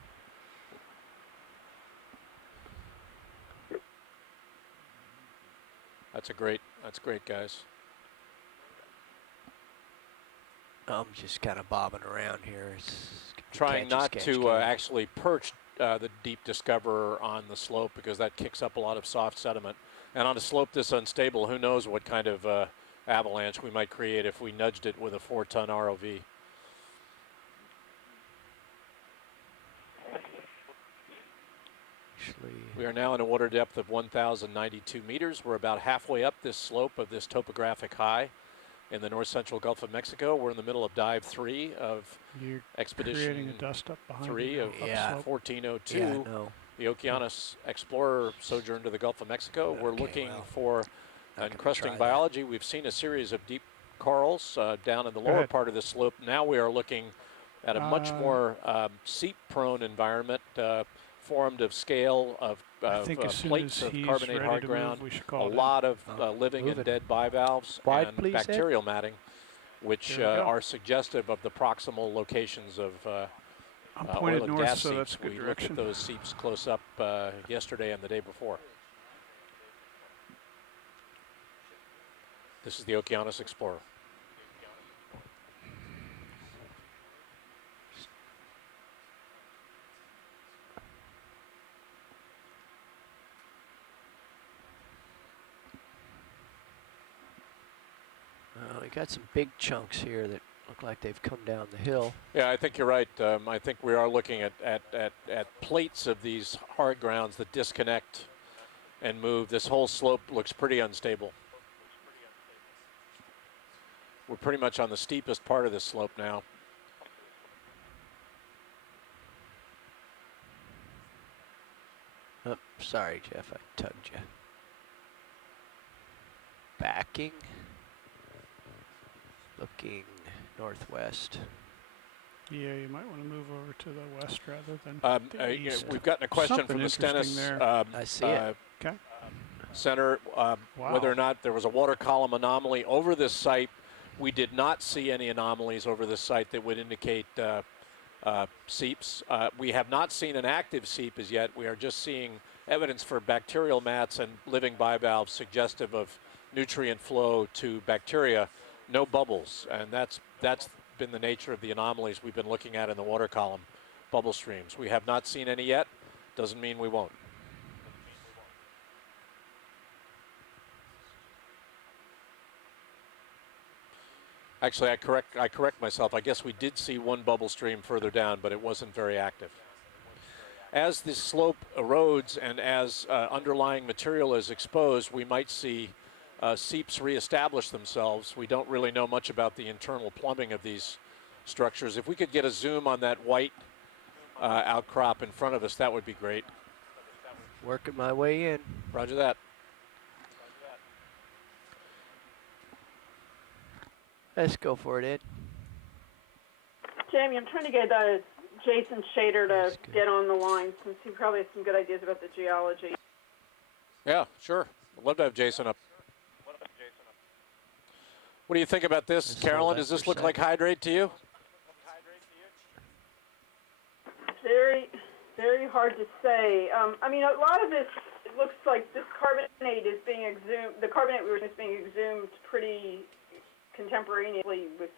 That's great, guys. I'm just kind of bobbing around here. Trying not to actually perch the deep discoverer on the slope because that kicks up a lot of soft sediment. And on a slope this unstable, who knows what kind of avalanche we might create if we nudged it with a 4-ton ROV. We are now in a water depth of 1,092 meters. We're about halfway up this slope of this topographic high in the north central Gulf of Mexico. We're in the middle of dive 3 of expedition a dust up behind 3 of 1402. The Okeanos Explorer sojourn to the Gulf of Mexico. We're looking for encrusting biology. We've seen a series of deep corals down in the lower part of the slope. Now we are looking at a much more seep-prone environment formed of scale of plates of carbonate hard ground, a lot of living and dead bivalves and bacterial matting, which are suggestive of the proximal locations of oil and gas seeps. We looked at those seeps close up yesterday and the day before. This is the Okeanos Explorer. We got some big chunks here that look like they've come down the hill. Yeah, I think you're right. I think we are looking at plates of these hard grounds that disconnect and move. This whole slope looks pretty unstable. We're pretty much on the steepest part of this slope now. Oh, sorry, Jeff, I tugged you. Backing. Looking northwest. Yeah, you might want to move over to the west rather than the east. We've gotten a question from the Stennis I see it. Center, whether or not there was a water column anomaly over this site. We did not see any anomalies over this site that would indicate seeps. We have not seen an active seep as yet. We are just seeing evidence for bacterial mats and living bivalves suggestive of nutrient flow to bacteria. No bubbles, and that's been the nature of the anomalies we've been looking at in the water column, bubble streams. We have not seen any yet. Doesn't mean we won't. Actually, I correct myself. I guess we did see one bubble stream further down, but it wasn't very active. As this slope erodes and as underlying material is exposed, we might see seeps reestablish themselves. We don't really know much about the internal plumbing of these structures. If we could get a zoom on that white outcrop in front of us, that would be great. Working my way in. Roger that. Let's go for it, Ed. Jamie, I'm trying to get Jason Shader to get on the line since he probably has some good ideas about the geology. Yeah, sure. I'd love to have Jason up. What do you think about this, Carolyn? Does this look like hydrate to you? Very, very hard to say. I mean, a lot of this, it looks like this carbonate is being exhumed, the carbonate we were just being exhumed pretty contemporaneously with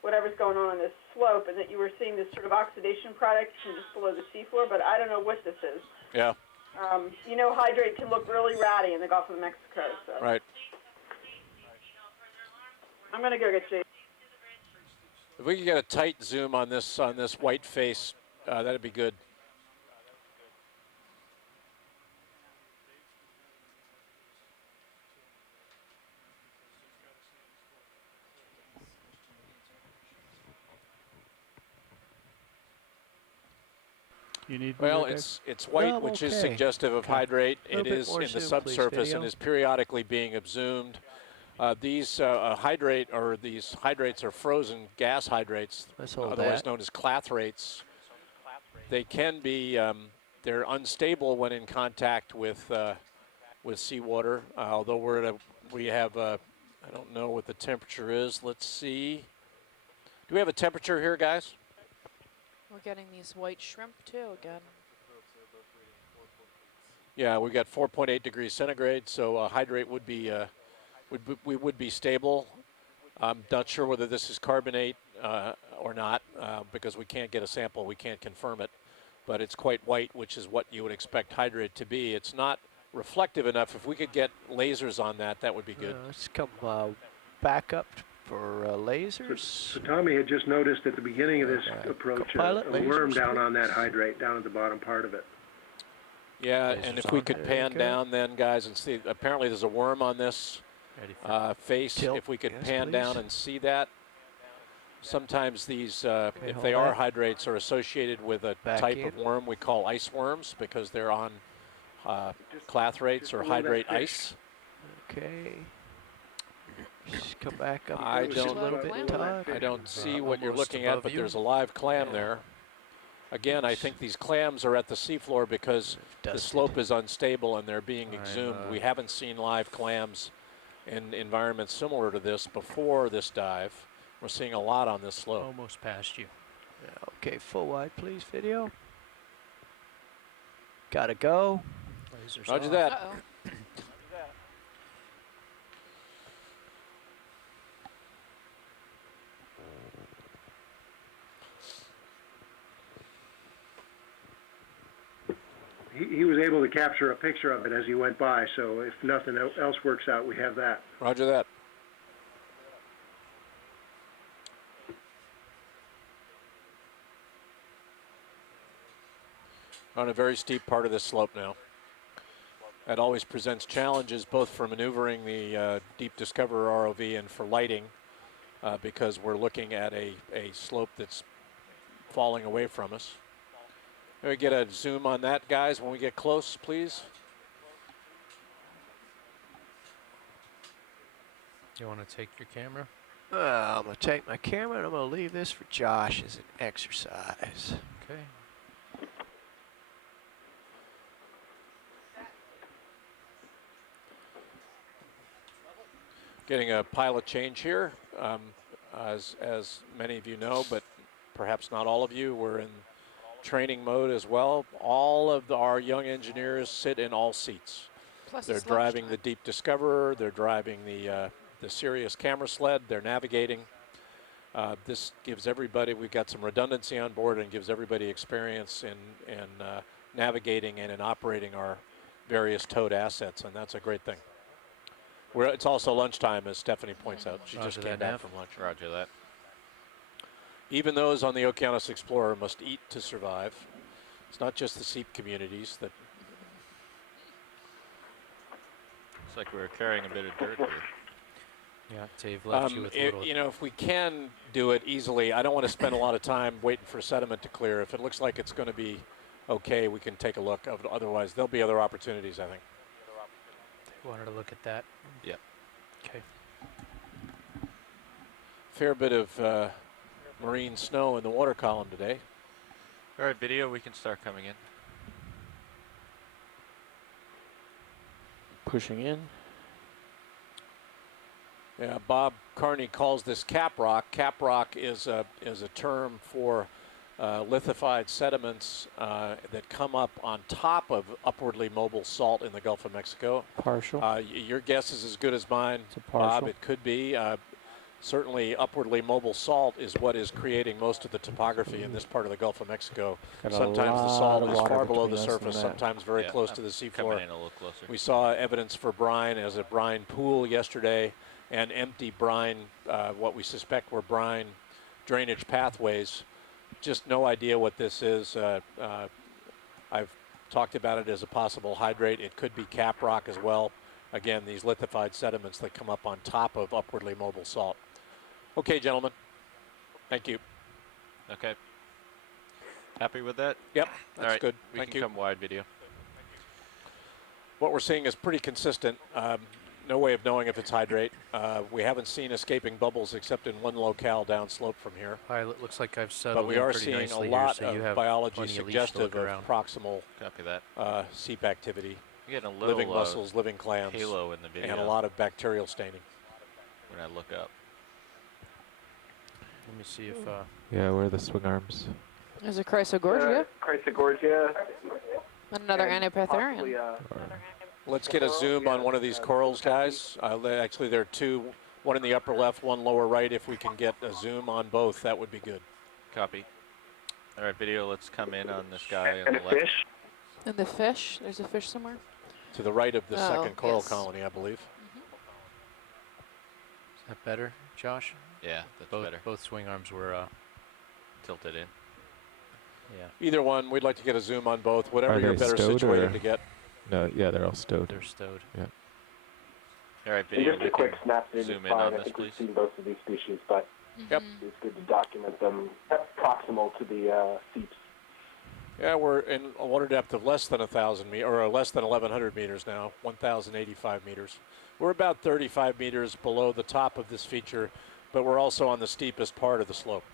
whatever's going on this slope, and that you were seeing this sort of oxidation product from just below the seafloor, but I don't know what this is. Yeah. You know, hydrate can look really ratty in the Gulf of Mexico. So. Right. I'm going to go get Jason. If we could get a tight zoom on this white face, that'd be good. You need well, it's white, which is suggestive of hydrate. It is in the subsurface and is periodically being exhumed. These hydrates are frozen gas hydrates, otherwise known as clathrates. They can be, they're unstable when in contact with seawater. Although we have, I don't know what the temperature is. Let's see. Do we have a temperature here, guys? We're getting these white shrimp too again. Yeah, we got 4.8 degrees centigrade, so hydrate would be would be stable. I'm not sure whether this is carbonate or not because we can't get a sample, we can't confirm it, but it's quite white, which is what you would expect hydrate to be. It's not reflective enough. If we could get lasers on that, that would be good. Let's come back up for lasers. So Tommy had just noticed at the beginning of this approach a worm down on that hydrate, down at the bottom part of it. Yeah, and if we could pan down then, guys, and see, apparently there's a worm on this face. If we could pan down and see that. Sometimes these, if they are hydrates, are associated with a type of worm we call ice worms because they're on clathrates or hydrate ice. Okay. Just come back up I I don't see what you're looking at, but there's a live clam there. Again, I think these clams are at the seafloor because the slope is unstable and they're being exhumed. We haven't seen live clams in environments similar to this before this dive. We're seeing a lot on this slope. Almost past you. Yeah, okay, full wide, please, video. Gotta go. Roger that. Uh-oh. He was able to capture a picture of it as he went by, so if nothing else works out, we have that. Roger that. On a very steep part of this slope now. That always presents challenges both for maneuvering the Deep Discoverer ROV and for lighting because we're looking at a slope that's falling away from us. Can we get a zoom on that, guys, when we get close, please? You want to take your camera? I'm going to take my camera and I'm going to leave this for Josh as an exercise. Okay. Getting a pilot change here. As many of you know, but perhaps not all of you, we're in training mode as well. All of our young engineers sit in all seats. Plus they're driving the Deep Discoverer, they're driving the Sirius camera sled, they're navigating. This gives everybody, we've got some redundancy on board and gives everybody experience in navigating and in operating our various towed assets, and that's a great thing. It's also lunchtime, as Stephanie points out. She just came back from lunch. Roger that. Even those on the Okeanos Explorer must eat to survive. It's not just the seep communities that. like we were carrying a bit of dirt here. Yeah, Dave left you with a little. You know, if we can do it easily, I don't want to spend a lot of time waiting for sediment to clear. If it looks like it's going to be okay, we can take a look. Otherwise, there'll be other opportunities, I think. They wanted to look at that. Yep. Okay. Fair bit of marine snow in the water column today. All right, video, we can start coming in. Pushing in. Yeah, Bob Carney calls this cap rock. Cap rock is a term for lithified sediments that come up on top of upwardly mobile salt in the Gulf of Mexico. Partial. Your guess is as good as mine, It's a partial. Bob. It could be. Certainly, upwardly mobile salt is what is creating most of the topography in this part of the Gulf of Mexico. Got a Sometimes the lot salt of is water far below the between us and surface, that. sometimes very Yeah, close I'm to the seafloor. coming in a little closer. We saw evidence for brine as a brine pool yesterday, and empty brine, what we suspect were brine drainage pathways. Just no idea what this is. I've talked about it as a possible hydrate. It could be cap rock as well. Again, these lithified sediments that come up on top of upwardly mobile salt. Okay, gentlemen. Thank you. Okay. Happy with that? Yep, that's All right, good. We Thank can you. come wide video. What we're seeing is pretty consistent. No way of knowing if it's hydrate. We haven't seen escaping bubbles except in one locale downslope from here. Pilot, looks like I've settled But we in are pretty seeing a nicely lot here, so you of have biology plenty of leash to suggestive look of around. proximal Copy that. seep activity. You're getting a little Living mussels, living clams, halo in the video. and a lot of bacterial staining. When I look up. Let me see if. Yeah, where are the swing arms? There's a Chrysogorgia Chrysogorgia. and another and Anapetherian. possibly, Let's get a zoom on one of these corals, guys. Actually, there are two, one in the upper left, one lower right. If we can get a zoom on both, that would be good. Copy. All right, video, let's come in on this guy on and the a left. fish. And the fish, there's a fish somewhere. To the right of the Oh, second coral yes. colony, I believe. Is that better, Josh? Yeah, that's both, better. Both swing arms were Tilted in. Yeah. Either one, we'd like to get a zoom on both. Whatever Are you're they better stowed situated or- to get. No, yeah, they're all stowed. They're stowed. Yeah. All right, And video, just we a quick can snap is zoom in fine. on I this, think please. we've seen both of these species, but Yep. it's good to document them proximal to the seeps. Yeah, we're in a water depth of less than 1,000 meters, or less than 1,100 meters now, 1,085 meters. We're about 35 meters below the top of this feature, but we're also on the steepest part of the slope.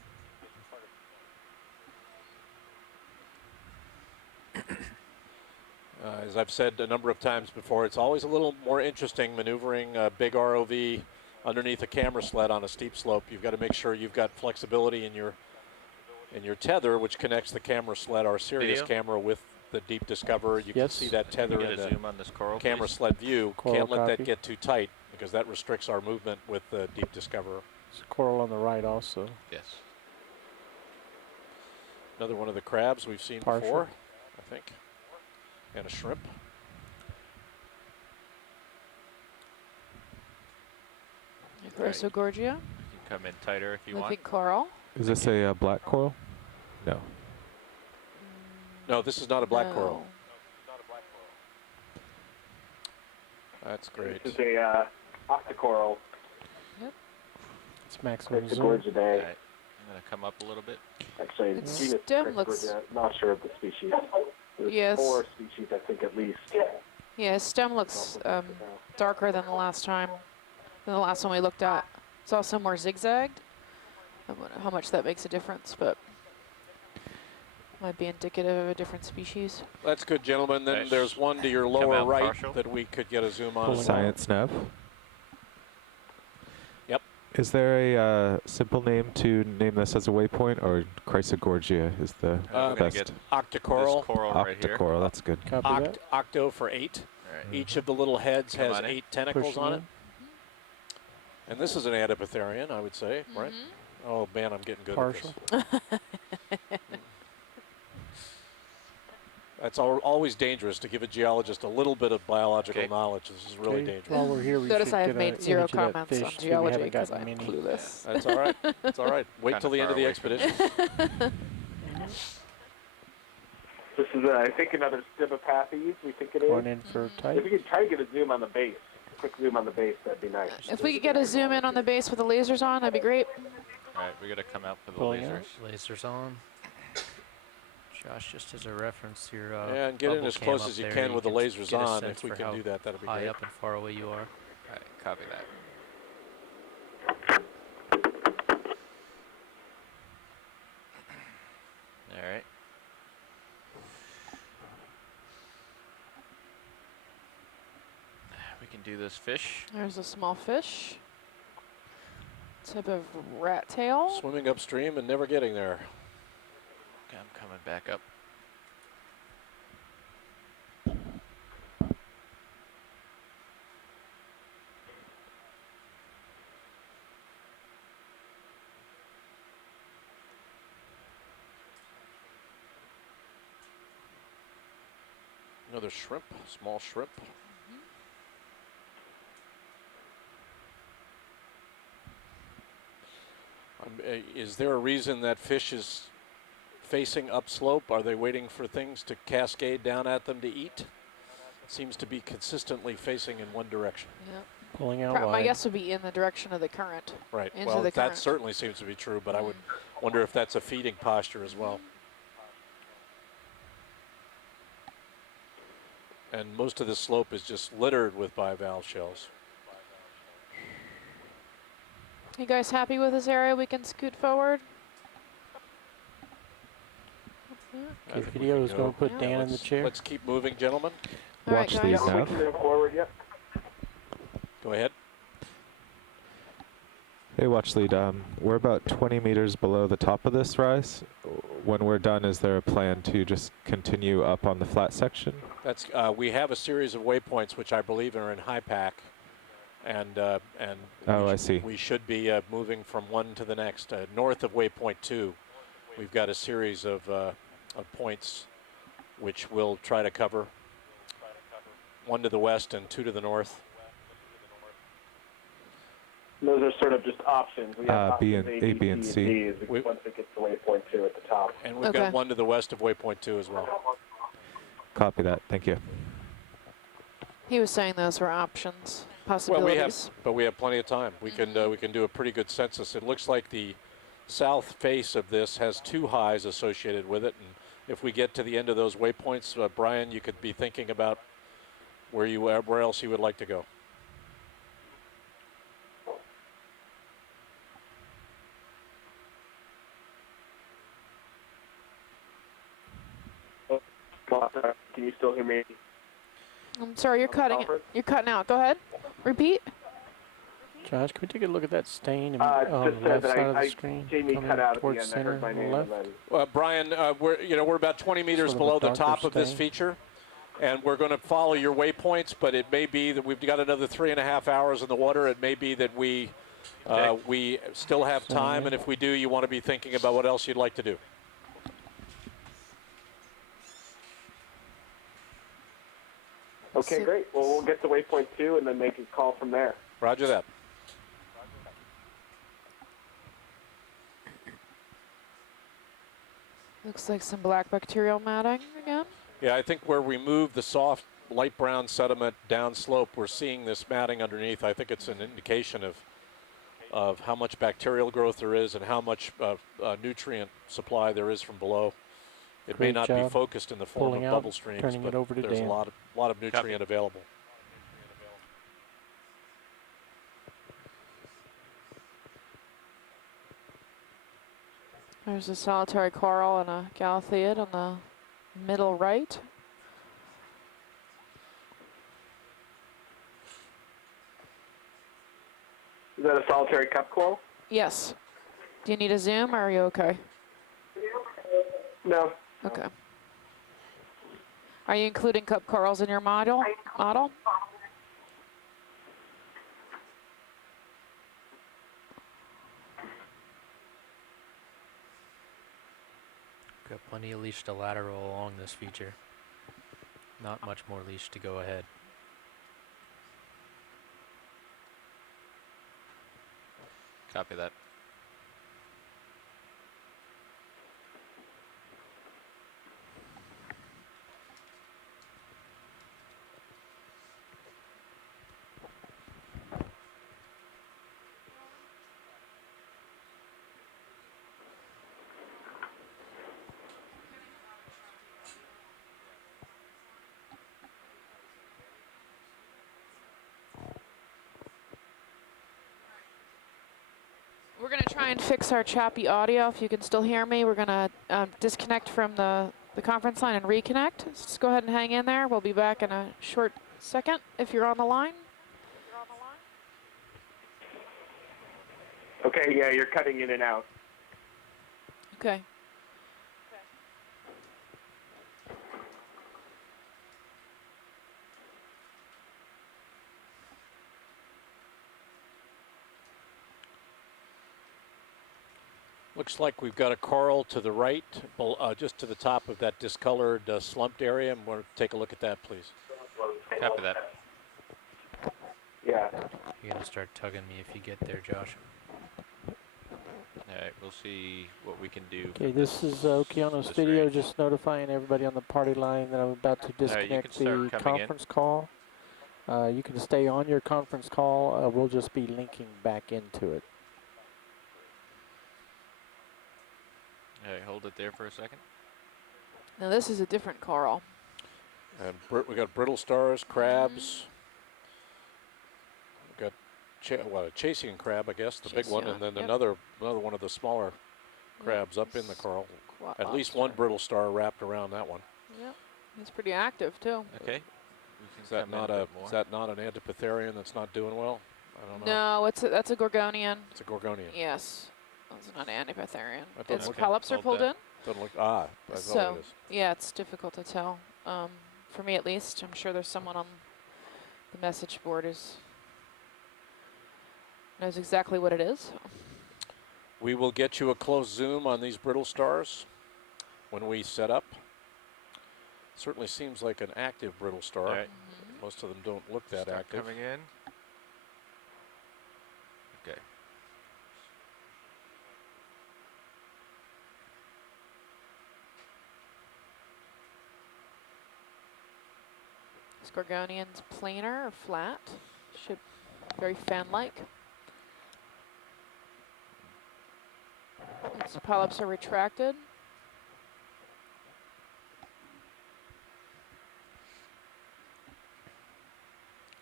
As I've said a number of times before, it's always a little more interesting maneuvering a big ROV underneath a camera sled on a steep slope. You've got to make sure you've got flexibility in your tether, which connects the camera sled, our Sirius Video? camera, with the Deep Discoverer. You Yes. can see that Can tether you in get a the zoom on this coral, camera please? sled view. Coral Can't let copy. that get too tight because that restricts our movement with the Deep Discoverer. There's a coral on the right also. Yes. Another one of the crabs we've seen Partial. before, I think, and a shrimp. Chrysogorgia, You can come in tighter if you want. living coral. Is this a black coral? No. No, this is not a black coral. No. That's great. This is a octocoral. It's maximum zoom. Chrysogorgia All day. right. I'm going to come up a little bit. Actually, Its genus stem looks- Chrysogorgia, not sure of the species. There's Yes. 4 species, I think, at least. Yeah, his stem looks darker than the last time, than the last one we looked at. It's also more zigzagged. I wonder how much that makes a difference, but might be indicative of a different species. That's good, gentlemen. Then Nice. there's one to your Come lower out right partial. that we could get a zoom on. Pulling as well. Science nav. Yep. Is there a simple name to name this as a waypoint, or Chrysogorgia is the We're going best? to get Octocoral. this coral right here. Octocoral, that's good. Copy that. Octo for 8. All right. Each of the little heads Come has on in. 8 tentacles Pushing on it. in. And this is an Anapetherian, I would say, right? Oh man, I'm getting good Partial. at this. That's always dangerous to give a geologist a little bit of biological Okay. knowledge. This is really Okay, dangerous. while we're here, we Notice should I have get made an 0 image of that comments fish. on See, we geology haven't because gotten I'm many. clueless. That's all right. That's all right. Wait Kinda till the end far of the away from expedition. This is, I think, another Paranthopathies. We think it is. Going in for tight. If we could try to get a zoom on the base, quick zoom on the base, that'd be nice. If we could get a zoom in on the base with the lasers on, that'd be great. All right, we got to come out for the Pulling lasers. out. Lasers on. Josh, just as a reference, your Yeah, and get in bubble as cam close up as you there, can with the lasers get a on. sense If we for can how do that, that'd be high great. up and far away you are. All right, copy that. All right. We can do this fish. There's a small fish. Tip of rat tail. Swimming upstream and never getting there. Okay, I'm coming back up. Another shrimp, small shrimp. Is there a reason that fish is facing upslope? Are they waiting for things to cascade down at them to eat? Seems to be consistently facing in one direction. Yep. Pulling out My wide. guess would be in the direction of the current. Right. Into Well, the that current. certainly seems to be true, but I would wonder if that's a feeding posture as well. And most of the slope is just littered with bivalve shells. You guys happy with this area? We can scoot forward. I Okay, think we video can is going to put Yeah. Dan in the chair. Let's keep moving, gentlemen. All right, Watch guys. these We now. can move forward, yep. Go ahead. Hey, watch lead. We're about 20 meters below the top of this rise. When we're done, is there a plan to just continue up on the flat section? That's we have a series of waypoints which I believe are in high pack, and Oh, I see. we should be moving from one to the next. North of waypoint 2, we've got a series of points which we'll try to cover. One to the west and 2 to the north. Those are sort of just options. We have B options and- A, B, and C. D is once it gets to waypoint 2 at the top. And we've Okay. got one to the west of waypoint 2 as well. Copy that. Thank you. He was saying those were options, Well, possibilities. we have plenty of time. We can do a pretty good census. It looks like the south face of this has 2 highs associated with it, and if we get to the end of those waypoints, Brian, you could be thinking about where else you would like to go. Can you still hear me? I'm sorry, you're cutting it. You're cutting out. Go ahead. Repeat. Josh, can we take a look at that stain Just on the said left that side of the I screen? Jamie coming cut out at the towards end. I center heard my on the name left? and then Brian, we're about 20 meters Sort of a below the darker top of this stain. feature, and we're going to follow your waypoints. But it may be that we've got another 3.5 hours in the water. It may be that we still have time, and if we do, you want to be thinking about what else you'd like to do. Okay, great. Well, we'll get to waypoint 2 and then make a call from there. Roger that. Looks like some black bacterial matting again. Yeah, I think where we move the soft light brown sediment downslope, we're seeing this matting underneath. I think it's an indication of how much bacterial growth there is and how much nutrient supply there is from below. It may Great not be job focused in the form pulling of out, bubble streams, turning but it over to there's Dan. a lot of nutrient available. There's a solitary coral and a galatheid on the middle right. Is that a solitary cup coral? Yes. Do you need a zoom or are you okay? No. Okay. Are you including cup corals in your model? Got plenty of leash to lateral along this feature. Not much more leash to go ahead. Copy that. try and fix our choppy audio. If you can still hear me, we're gonna disconnect from the conference line and reconnect. Just go ahead and hang in there. We'll be back in a short second if you're on the line. Okay, yeah, you're cutting in and out. Okay. Looks like we've got a coral to the right, just to the top of that discolored slumped area. I'm going to take a look at that, please. Copy that. Yeah. You're going to start tugging me if you get there, Josh. All right, we'll see what we can do. Okay, this is Okeanos Video, just notifying everybody on the party line that I'm about to disconnect the conference call. You can stay on your conference call. We'll just be linking back into it. All right, hold it there for a second. Now this is a different coral. And we got brittle stars, crabs. We got a chasing crab, I guess, the big one, and then another one of the smaller crabs up in the coral. At least one brittle star wrapped around that one. Yep, he's pretty active too. Okay. Is that not an Antipatherian that's not doing well? I don't know. No, that's a Gorgonian. It's a Gorgonian. Yes. It's not an Antipatherian. Its polyps are pulled in. Doesn't look, I so, yeah, it's difficult to tell. For me at least, I'm sure there's someone on the message board who knows exactly what it is. We will get you a close zoom on these brittle stars when we set up. Certainly seems like an active brittle star. Right. Most of them don't look that active. Coming in. Okay. Gorgonian's planar or flat, should very fan-like. Its polyps are retracted.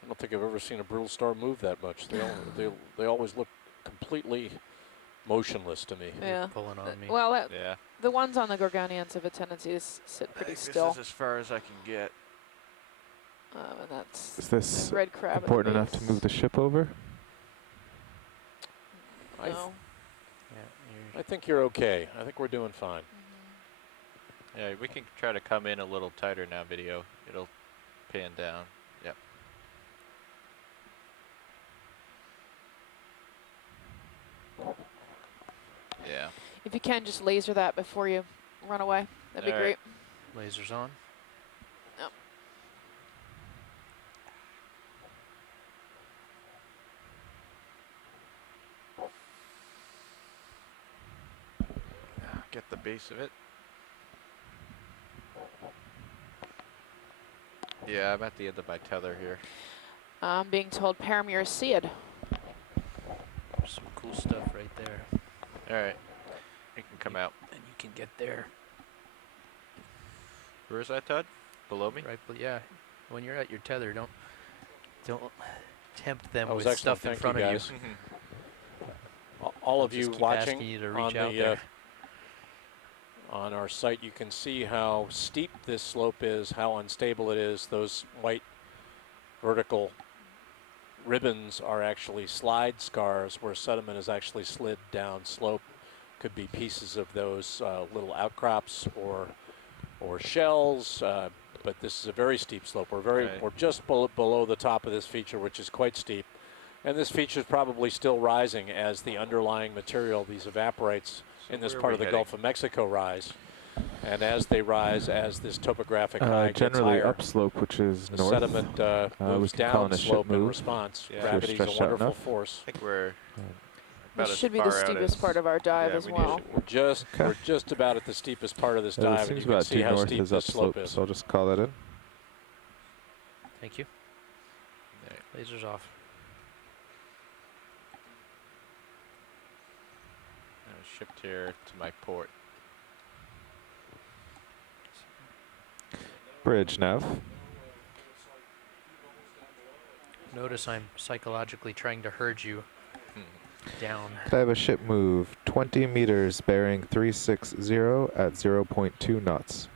I don't think I've ever seen a brittle star move that much. They always look completely motionless to me. Yeah. You're pulling on me. Well, the ones on the Gorgonians have a tendency to sit pretty still. This is as far as I can get. And that's is this red crab important enough to move the ship over? No. I think you're okay. I think we're doing fine. Yeah, we can try to come in a little tighter now, video. It'll pan down. Yep. Yeah. If you can, just laser that before you run away. That'd be great. Lasers on. Yep. Get the base of it. Yeah, I'm at the end of my tether here. I'm being told Paramuricid. There's some cool stuff right there. All right, it can come out. And you can get there. Where is that, Todd? Below me? Right, but yeah. When you're at your tether, don't tempt them with excellent. stuff in front of you. All of you watching you to reach out there. On our site, you can see how steep this slope is, how unstable it is. Those white vertical ribbons are actually slide scars where sediment has actually slid down slope. Could be pieces of those little outcrops or shells, but this is a very steep slope. We're just below the top of this feature, which is quite steep. And this feature is probably still rising as the underlying material, these evaporites, in this part of the Gulf of Mexico rise. And as they rise, as this topographic high gets generally higher, upslope, which is the north. sediment moves down slope in response. Gravity's a wonderful force. I think we're This should be the steepest part of our dive as well. We're just about at the steepest part of this dive, and you can see how steep this slope is. So I'll just call that in. Thank you. Lasers off. Shift here to my port. Bridge nav. Notice I'm psychologically trying to herd you Down. Could I have a ship move 20 meters bearing 360 at 0.2 knots?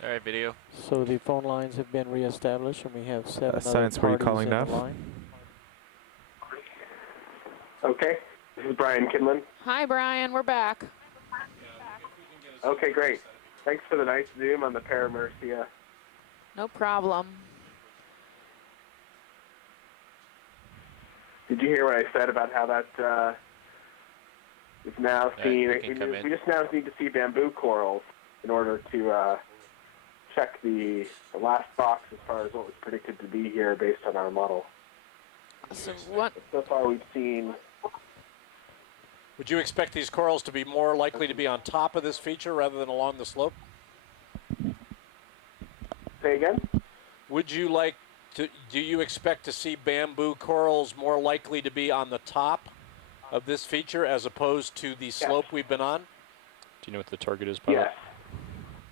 All right, video. So the phone lines have been reestablished, and we have 7 other Science, where are you parties calling in now? the line. Okay, this is Brian Kinlan. Hi, Brian. We're back. Okay, great. Thanks for the nice zoom on the Paramercia. No problem. Did you hear what I said about how that is now seen? We just now need to see bamboo corals in order to check the last box as far as what was predicted to be here based on our model. So what? So far we've seen... Would you expect these corals to be more likely to be on top of this feature rather than along the slope? Say again? Would you like to, do you expect to see bamboo corals more likely to be on the top of this feature as opposed to the slope we've been on? Do you know what the target is, pilot? Yes.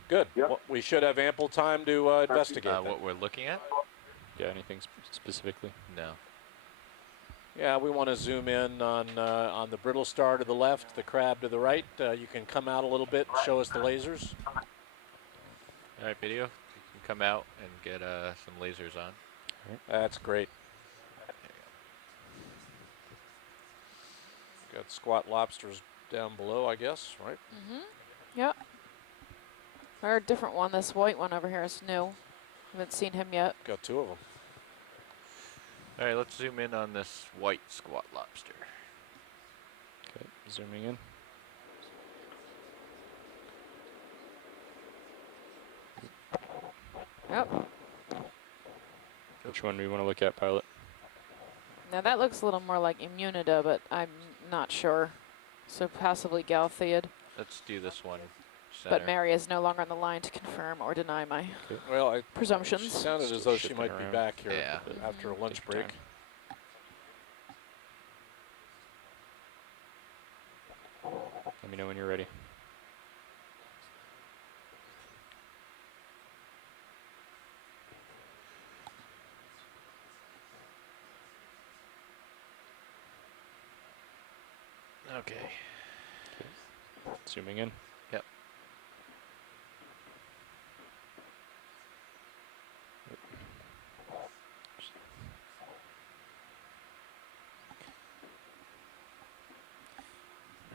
Good. Yep. Well, we should have ample time to investigate what we're looking at? Yeah, anything specifically? No. Yeah, we want to zoom in on the brittle star to the left, the crab to the right. You can come out a little bit and show us the lasers. All right, video. You can come out and get some lasers on. Right. That's great. Got squat lobsters down below, I guess, right? Mm-hmm. Yep. Or a different one. This white one over here is new. Haven't seen him yet. Got 2 of them. All right, let's zoom in on this white squat lobster. Okay, zooming in. Yep. Which one do we want to look at, pilot? Now that looks a little more like Immunida, but I'm not sure. So possibly Galtheid. Let's do this one. Center. But Mary is no longer on the line to confirm or deny my presumptions. She sounded as though she might around. be back here Yeah. after a lunch break. Let me know when you're ready. Okay. Zooming in. Yep.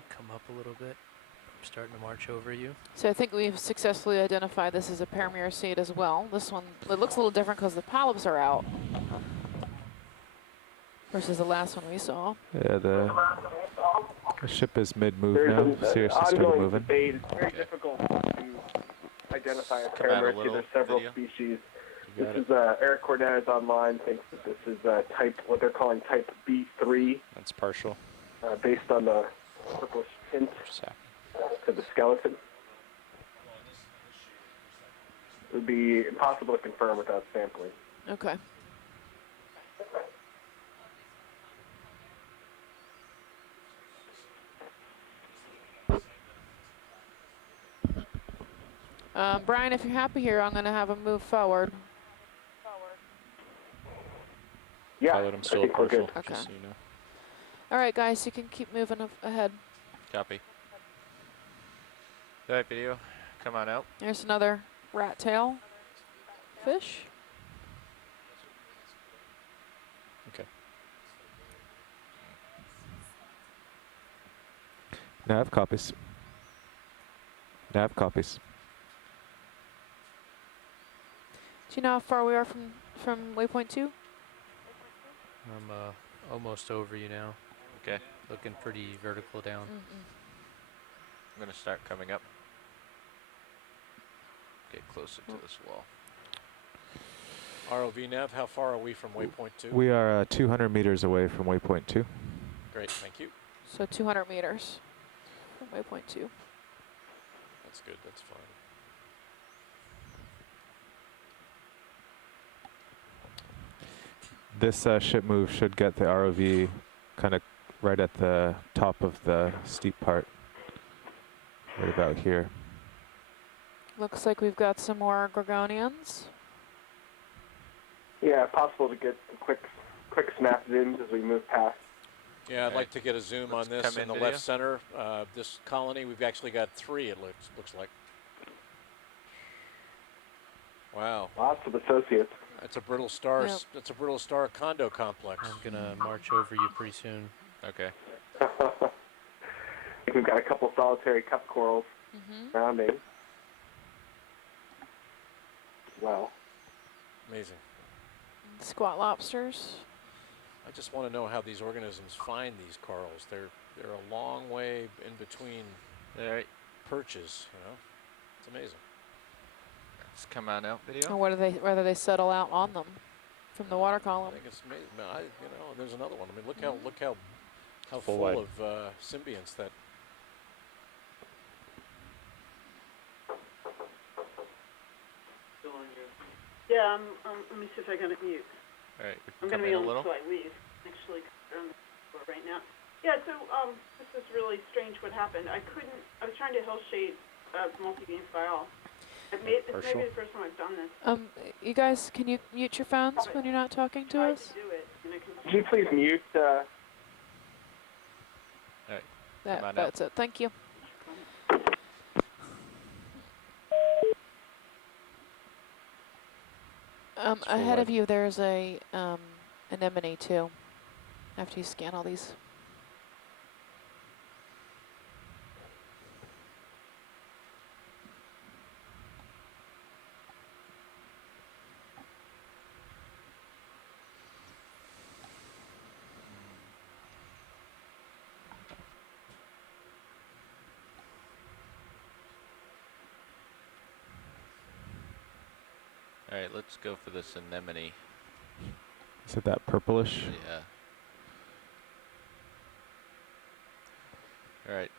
Come up a little bit. I'm starting to march over you. So I think we've successfully identified this as a Paramuricid as well. This one, it looks a little different because the polyps are out versus the last one we saw. Yeah, the ship is mid-move There's now. an Seriously started ongoing moving. debate. It's very difficult to identify a Come out a Paramercia. little, There's several video. species. You This got is Eric Cornez online thinks that this is type, what they're calling type B3, That's partial. based on the purplish tint Just happened. to the skeleton. It would be impossible to confirm without sampling. Okay. Brian, if you're happy here, I'm going to have him move forward. Yeah, Pilot, I'm still I at think we're partial, good. Okay. just so you know. All right, guys, you can keep moving ahead. Copy. All right, video. Come on out. There's another rat tail fish. Okay. Nav copies. Nav copies. Do you know how far we are from waypoint 2? I'm almost over you now. Okay. Looking pretty vertical down. I'm going to start coming up. Get closer to this wall. ROV nav, how far are we from waypoint 2? We are 200 meters away from waypoint 2. Great, thank you. So 200 meters from waypoint 2. That's good, that's fine. This ship move should get the ROV kind of right at the top of the steep part, right about here. Looks like we've got some more Gorgonians. Yeah, possible to get some quick snap zooms as we move past. Yeah, I'd like to get a zoom on this in the left center. This colony, we've actually got 3, it looks like. Wow. Lots of associates. That's a brittle star. Yep. That's a brittle star condo complex. I'm gonna march over you pretty soon. Okay. We've got a couple solitary cup corals surrounding. Well. Amazing. Squat lobsters. I just want to know how these organisms find these corals. They're a long way in between perches. You know, it's amazing. Let's come on out video. Or whether they settle out on them from the water column. I think it's amazing. You know, there's another one. I mean, look how Full full wide. of symbionts that. Yeah, let me see if I can mute. All right, I'm going to be on the slide. Actually, on the floor right now. Yeah, so this is really strange what happened. I was trying to hill shade multi-beam file. It's maybe the first time I've done this. You guys, can you mute your phones when you're not talking to us? To do it, and I can Could you please mute? That's it. Thank you. Ahead of you, there's a anemone too. After you scan all these. All right, let's go for this anemone. Is it that purplish? Yeah. All right,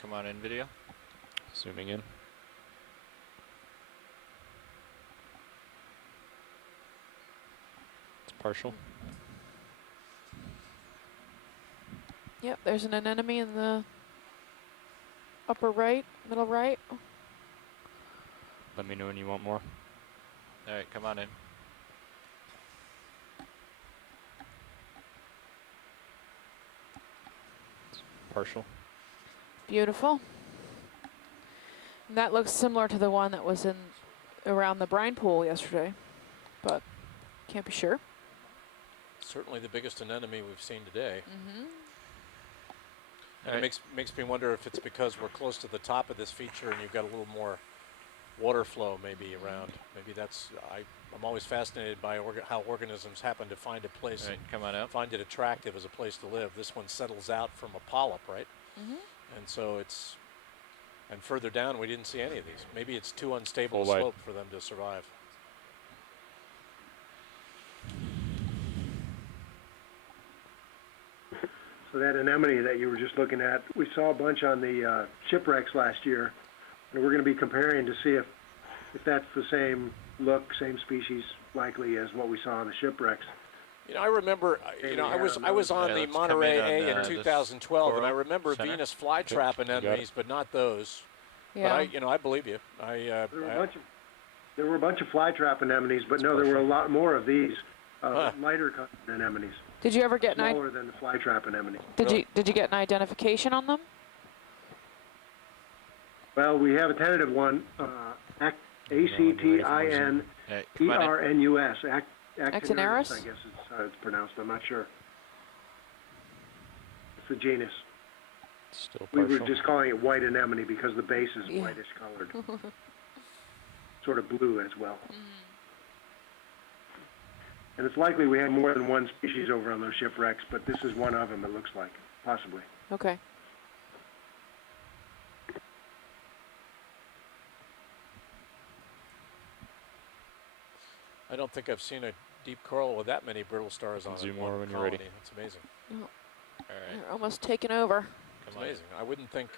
come on in video. Zooming in. It's partial. Yep, there's an anemone in the upper right, middle right. Let me know when you want more. All right, come on in. It's partial. Beautiful. And that looks similar to the one that was in around the brine pool yesterday, but can't be sure. Certainly the biggest anemone we've seen today. And Right. it makes me wonder if it's because we're close to the top of this feature and you've got a little more water flow maybe around. Maybe that's, I'm always fascinated by how organisms happen to find a place Right, and come on out. find it attractive as a place to live. This one settles out from a polyp, right? And so it's, and further down we didn't see any of these. Maybe it's too unstable a Full wide. slope for them to survive. So that anemone that you were just looking at, we saw a bunch on the shipwrecks last year, and we're going to be comparing to see if that's the same look, same species likely as what we saw on the shipwrecks. You know, I remember, you know, I was on the Monterey A in 2012, and I remember center. Venus flytrap anemones, but not those. Yeah. But I believe you. There were a bunch of flytrap anemones, but no, there were a lot more of these lighter colored anemones. Did you ever get smaller than the flytrap anemone? Did you get an identification on them? Well, we have a tentative one, ACTINERNUS. Actinurus, I guess it's how it's pronounced. I'm not sure. It's the genus. Still We partial. were just calling it white anemone because the base is whitish colored. Sort of blue as well. And it's likely we had more than one species over on those shipwrecks, but this is one of them, it looks like, possibly. Okay. I don't think I've seen a deep coral with that many brittle stars on it. Zoom in one more when you're colony. ready. It's amazing. Oh, All right. they're almost taken over. It's amazing. I wouldn't think,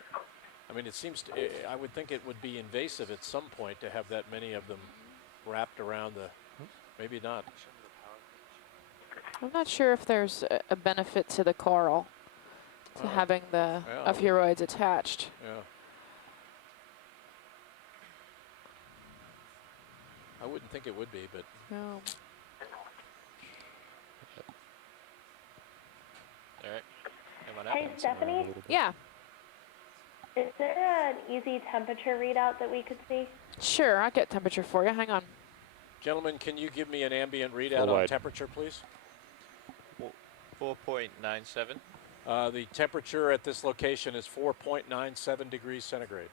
I mean, it seems, I would think it would be invasive at some point to have that many of them wrapped around the, maybe not. I'm not sure if there's a benefit to the coral, to having the Yeah. ophiuroids attached. Yeah. I wouldn't think it would be, but. No. All right. Come on Hey, up. Stephanie? Yeah. Is there an easy temperature readout that we could see? Sure, I'll get temperature for you. Hang on. Gentlemen, can you give me an ambient readout Full on wide. temperature, please? 4.97. The temperature at this location is 4.97 degrees centigrade.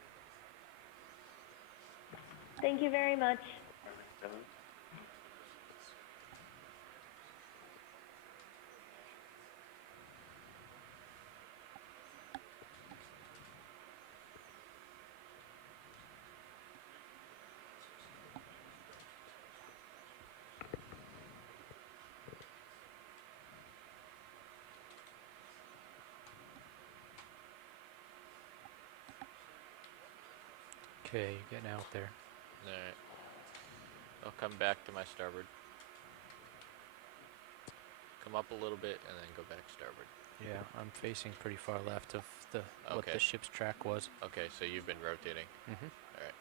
Thank you very much. Okay, you're getting out there. All right. I'll come back to my starboard. Come up a little bit and then go back starboard. Yeah, I'm facing pretty far left of the what Okay. the ship's track was. Okay, so you've been rotating. Mm-hmm. All right.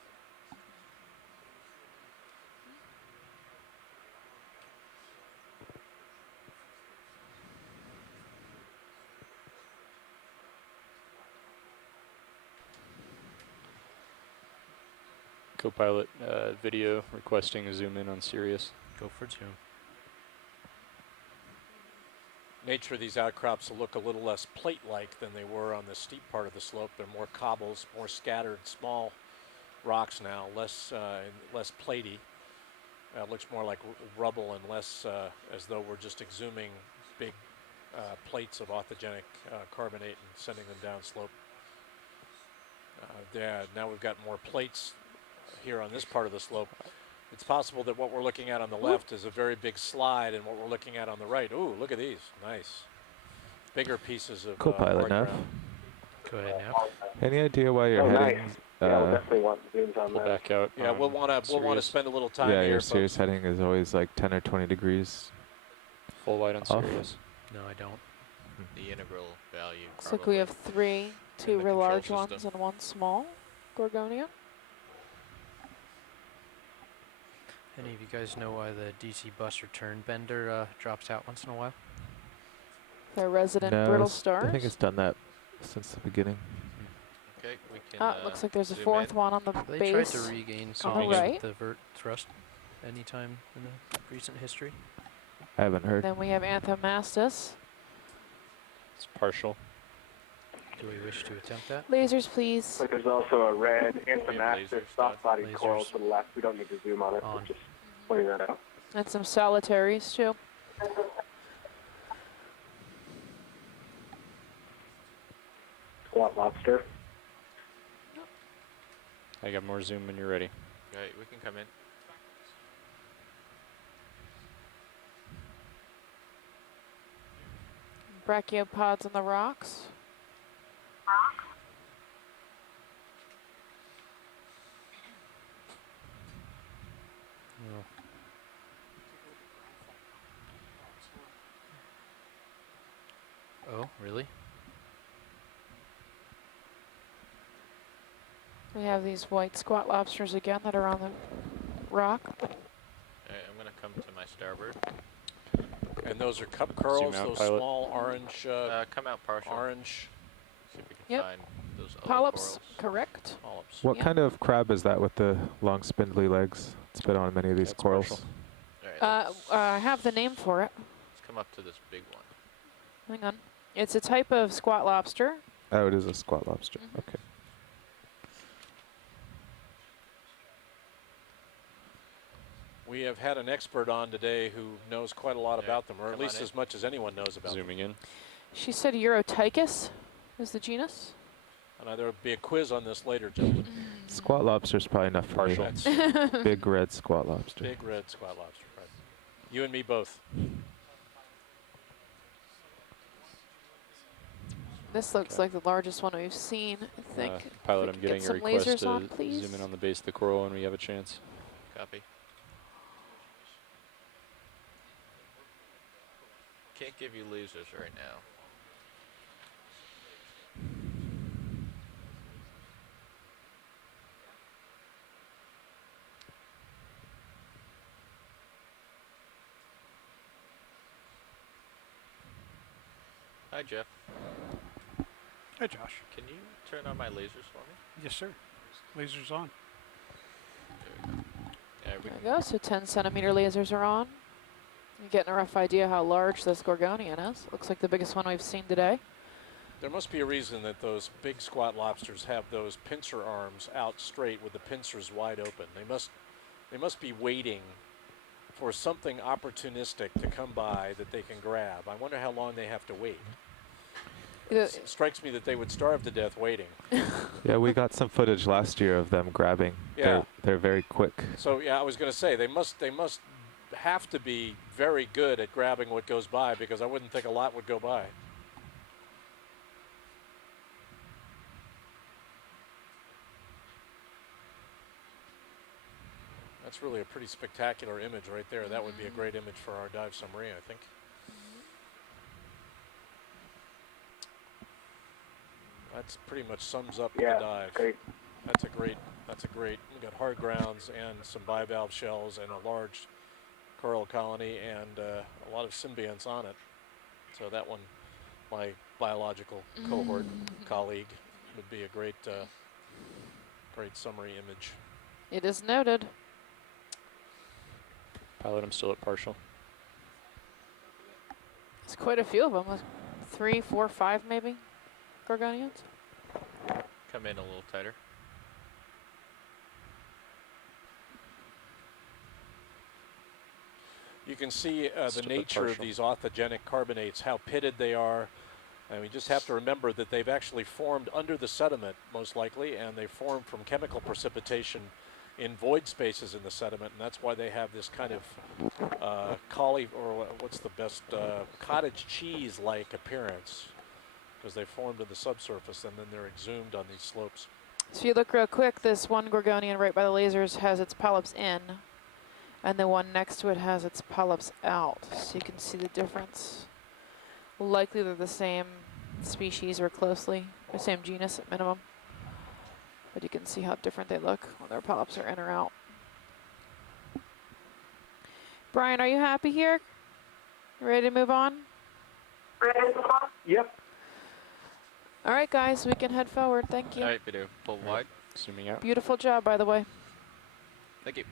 Copilot video requesting a zoom in on Sirius. Go for zoom. Nature of these outcrops will look a little less plate-like than they were on the steep part of the slope. They're more cobbles, more scattered, small rocks now, less platey. Looks more like rubble and less as though we're just exhuming big plates of authigenic carbonate and sending them down slope. Now we've got more plates here on this part of the slope. It's possible that what we're looking at on the left is a very big slide, and what we're looking at on the right, ooh, look at these, nice. Bigger pieces of Copilot hard nav. ground. Go ahead now. Any idea why you're heading? Nice. Yeah, we'll definitely want zooms on Pull that. back out. Yeah, we'll want to Sirius. spend a little time Yeah, here. your folks. Sirius heading is always like 10 or 20 degrees. Full wide on Off. Sirius. No, I don't. The integral value. Looks like we have three, two the real control large system. ones and one small Gorgonia. Any of you guys know why the DC bus return bender drops out once in a while? They're resident No, brittle I stars. think it's done that since the beginning. Okay, we can. Oh, looks like there's a zoom fourth in. one on the They base. tried to regain on something the right. the vert thrust anytime in the recent history. I haven't heard. Then we have Anthomastus. It's partial. Do we wish to attempt that? Lasers, please. But there's also a red Anthomastus lasers, soft-bodied lasers. coral to the left. We don't need to zoom on it. On. We're just pointing that out. And some solitaries, too. Squat lobster. I got more zoom when you're ready. All right, we can come in. Brachiopods on the rocks. No. Oh, really? We have these white squat lobsters again that are on the rock. All right, I'm going to come to my starboard. And those are cup curls, out, those pilot. small orange, Come out partial. orange See if we can Yep. find those other Polyps, corals. correct. polyps. What Yeah. kind of crab is that with the long spindly legs? It's been on many of these That's corals. partial. All right, I have the name for it. let's come up to this big one. Hang on. It's a type of squat lobster. Oh, it is a squat lobster. Mhm. Okay. We have had an expert on today who knows quite a lot Yeah, about them, or at come least on in. as much as anyone knows about them. Zooming in. She said Eurotychus is the genus. And there will be a quiz on this later, gentlemen. Squat lobster's probably enough for me. Partial. That's Big red squat lobster. big red squat lobster, right? You and me both. This looks like the largest one we've seen, I think. Pilot, If I'm we could getting get a some request lasers to on, please. zoom in on the base of the coral when we have a chance. Copy. Can't give you lasers right now. Hi, Jeff. Hi, Josh. Can you turn on my lasers for me? Yes, sir. Lasers on. There we There we go. So 10 centimeter lasers are on. You're getting a rough idea how large this gorgonian is. Looks like the biggest one we've seen today. There must be a reason that those big squat lobsters have those pincer arms out straight with the pincers wide open. They must be waiting for something opportunistic to come by that they can grab. I wonder how long they have to wait. It strikes me that they would starve to death waiting. Yeah, we got some footage last year of them grabbing. Yeah. They're very quick. So yeah, I was going to say they must have to be very good at grabbing what goes by, because I wouldn't think a lot would go by. That's really a pretty spectacular image right there. That would be a great image for our dive submarine, I think. That's pretty much sums up the dive. Great. That's a great. We got hard grounds and some bivalve shells and a large coral colony and a lot of symbionts on it. So that one, my biological cohort colleague, would be a great summary image. It is noted. Pilot, I'm still at partial. It's quite a few of them. 3, 4, 5 maybe gorgonians. Come in a little tighter. You can see the nature of these orthogenic carbonates, how pitted they are. And we just have to remember that they've actually formed under the sediment, most likely, and they formed from chemical precipitation in void spaces in the sediment, and that's why they have this kind of cottage cheese-like appearance, because they formed in the subsurface and then they're exhumed on these slopes. So if you look real quick, this one gorgonian right by the lasers has its polyps in, and the one next to it has its polyps out. So you can see the difference. Likely they're the same species or closely, the same genus at minimum. But you can see how different they look when their polyps are in or out. Brian, are you happy here? Ready to move on? Yep. All right, guys, we can head forward. Thank you. All right, we do. Pull wide. Zooming out. Beautiful job, by the way. Thank you.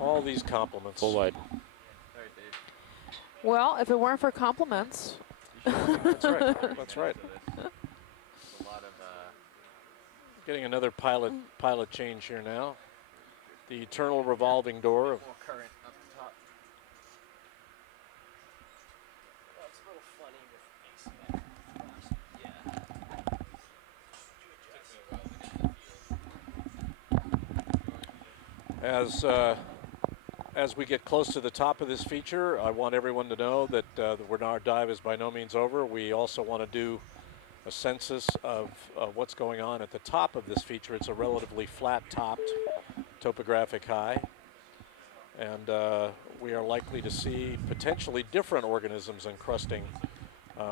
All these compliments. Full wide. All right, Dave. Well, if it weren't for compliments. That's right. That's right. A lot of Getting another pilot change here now. The eternal revolving door of more current up the top. Well, it's a little funny with asymmetric thrust. Yeah. As we get close to the top of this feature, I want everyone to know that our dive is by no means over. We also want to do a census of what's going on at the top of this feature. It's a relatively flat-topped topographic high, and we are likely to see potentially different organisms encrusting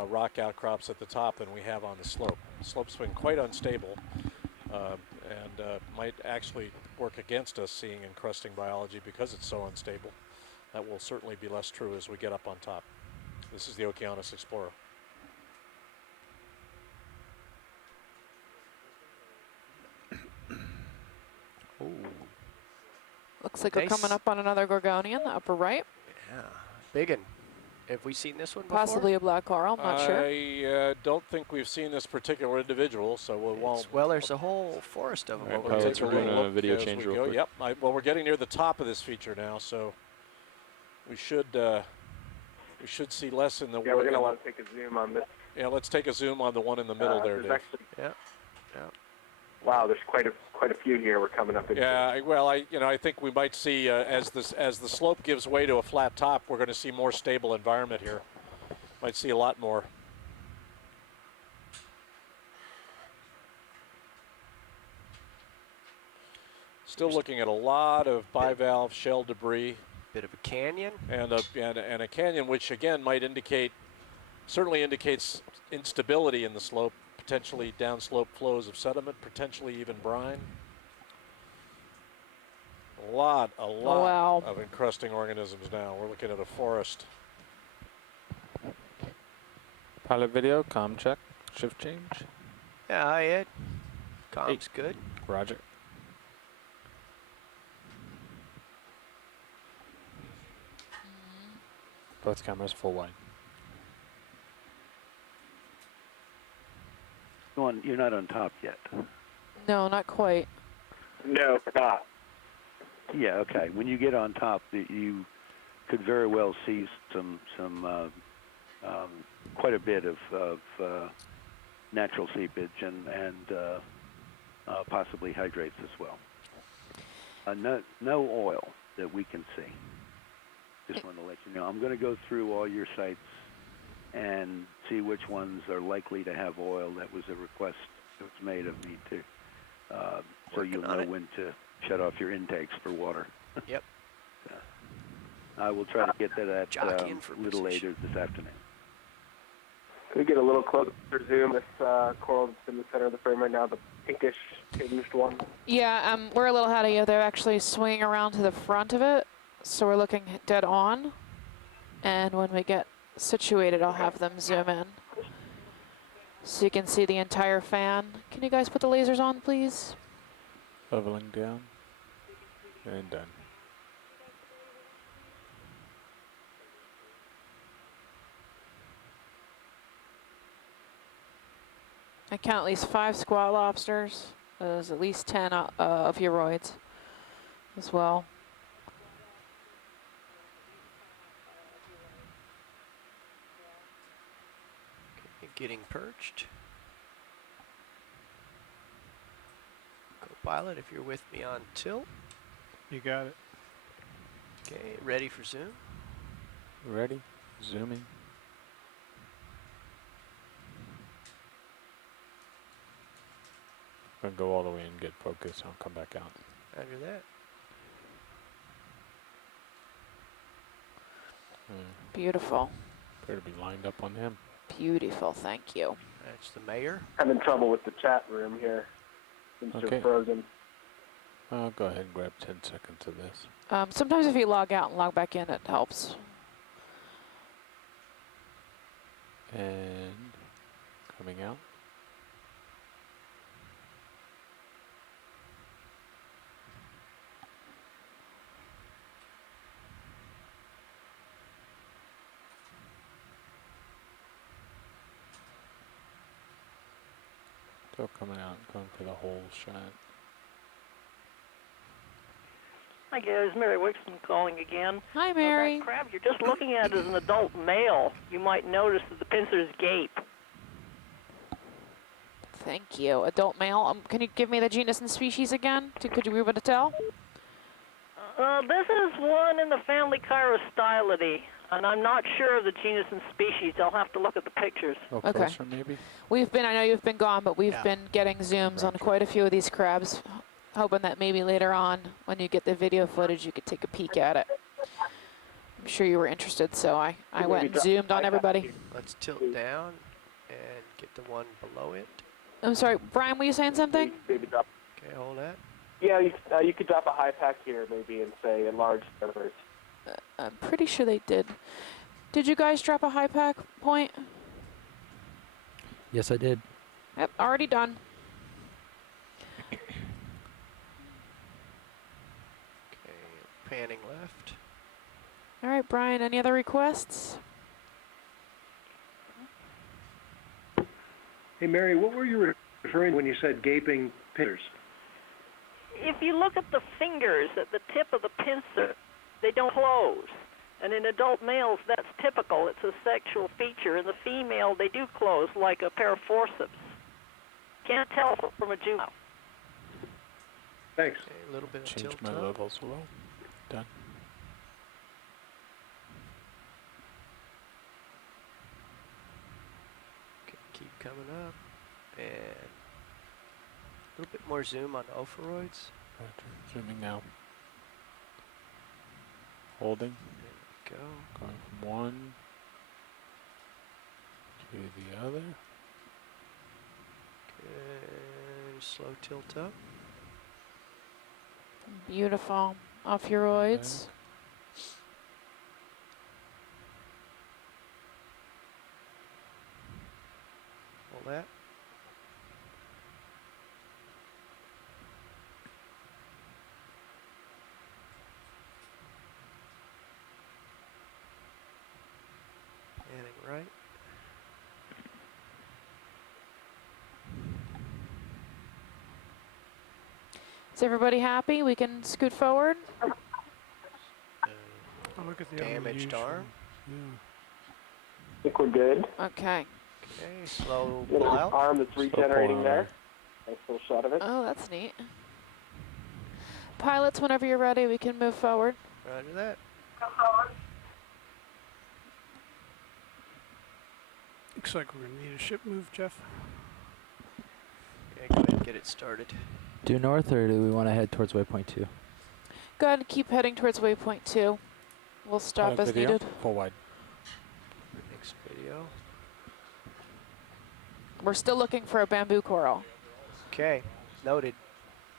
rock outcrops at the top than we have on the slope. The slope's been quite unstable and might actually work against us seeing encrusting biology because it's so unstable. That will certainly be less true as we get up on top. This is the Okeanos Explorer. Ooh. Looks like we're coming up on another gorgonian, the upper right. Yeah, big one. Have we seen this one before? Possibly a black coral, I'm not sure. I don't think we've seen this particular individual, so well, there's a whole forest of them. Right, pilots are doing a video change real quick. Yep. Well, we're getting near the top of this feature now, so we should see less in the. Yeah, we're gonna want to take a zoom on this. Yeah, let's take a zoom on the one in the middle there, Dave. Actually, yeah. Wow, there's quite a few here. We're coming up into. Yeah, well, I think we might see as the slope gives way to a flat top, we're going to see more stable environment here. Might see a lot more. Still looking at a lot of bivalve shell debris. Bit of a canyon. And a canyon, which again might certainly indicates instability in the slope, potentially downslope flows of sediment, potentially even brine. A lot of encrusting organisms now. We're looking at a forest. Pilot video, comm check, shift change. Yeah, hi Ed. Comm's good. Roger. Both cameras full wide. You're not on top yet. No, not quite. No, we're not. Yeah, okay. When you get on top, you could very well see some quite a bit of natural seepage and possibly hydrates as well. No oil that we can see. Just want to let you know. I'm going to go through all your sites and see which ones are likely to have oil. That was a request that was made of me too. So you'll know when to shut off your intakes for water. Yep. I will try to get to that a little later this afternoon. Can we get a little closer zoom? This coral that's in the center of the frame right now, the pinkish tinged one. Yeah, we're a little ahead of you. They're actually swinging around to the front of it, so we're looking dead on. And when we get situated, I'll have them zoom in so you can see the entire fan. Can you guys put the lasers on, please? Leveling down and done. I count at least 5 squat lobsters. There's at least 10 ophiuroids as well. Okay, getting perched. Co-pilot, if you're with me on tilt. You got it. Okay, ready for zoom? Ready, zooming. I'm gonna go all the way and get focus. I'll come back out. Roger that. Beautiful. Better be lined up on him. Beautiful, thank you. That's the mayor. Having trouble with the chat room here. Seems to Okay. have frozen. I'll go ahead and grab 10 seconds of this. Sometimes if you log out and log back in, it helps. And coming out. Still coming out, going for the whole shot. Hi guys, Mary Wixon calling again. Hi Mary. That crab you're just looking at is an adult male. You might notice that the pincers gape. Thank you. Adult male. Can you give me the genus and species again? Could you be able to tell? This is one in the family Chirostylidae, and I'm not sure of the genus and species. I'll have to look at the pictures. Okay. Closer, maybe? I know you've been gone, but we've been getting zooms on quite a few of these crabs, hoping that maybe later on, when you get the video footage, you could take a peek at it. I'm sure you were interested, so I went and zoomed on everybody. Let's tilt down and get the one below it. I'm sorry, Brian, were you saying something? Maybe drop. Okay, hold that. Yeah, you could drop a high pack here maybe and say enlarge numbers. I'm pretty sure they did. Did you guys drop a high pack point? Yes, I did. Yep, already done. Okay, panning left. All right, Brian, any other requests? Hey, Mary, what were you referring to when you said gaping pincers? If you look at the fingers at the tip of the pincer, they don't close. And in adult males, that's typical. It's a sexual feature. In the female, they do close like a pair of forceps. Can't tell from a juvenile. Thanks. Okay, a little bit of Change tilt my up. levels a little. Done. Okay, keep coming up. And a little bit more zoom on opheroids. Roger. Zooming now. Holding. There we go. Going from one to the other. Good. Slow tilt up. Beautiful. Ophiuroids. Hold that. Panning right. Is everybody happy? We can scoot forward. Oh, look at the Damaged evolution. arm. Yeah. I think we're good. Okay. Okay, slow Little pull out. arm that's regenerating there. Nice little shot of it. Oh, that's neat. Pilots, whenever you're ready, we can move forward. Roger that. Looks like we're going to need a ship move, Jeff. Okay, go ahead and get it started. Due north, or do we want to head towards waypoint 2? Go ahead and keep heading towards waypoint 2. We'll stop as Video. needed. Full wide. Next video. We're still looking for a bamboo coral. Okay, noted.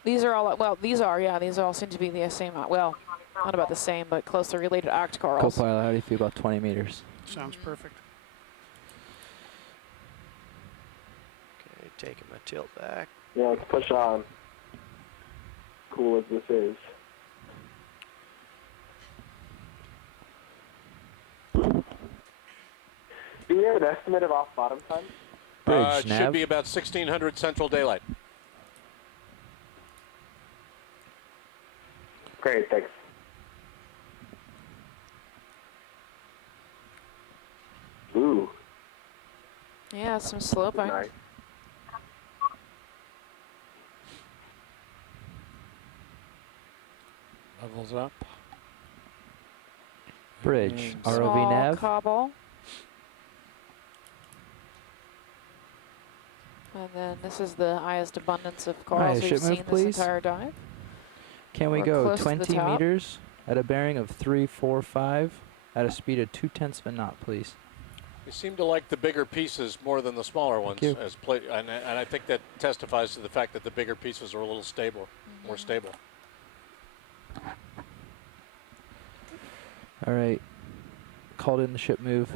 These are all, well, these all seem to be the same, well, not about the same, but closely related act corals. Co-pilot, how do you feel about 20 meters? Sounds perfect. Okay, taking my tilt back. Yeah, let's push on. Cool as this is. Do we have an estimate of off bottom time? It should be about 1600 Central Daylight. Great, thanks. Ooh. Yeah, some sloping. Nice. Levels up. Bridge. ROV Small nav. cobble. And then this is the highest abundance of corals we've ship seen move, please. this entire dive. Can we We're go close to the 20 top. meters at a bearing of 345 at a speed of 0.2 of a knot, please? We seem to like the bigger pieces more than the smaller ones, you. and I think that testifies to the fact that the bigger pieces are a little stable, more stable. All right. Called in the ship move.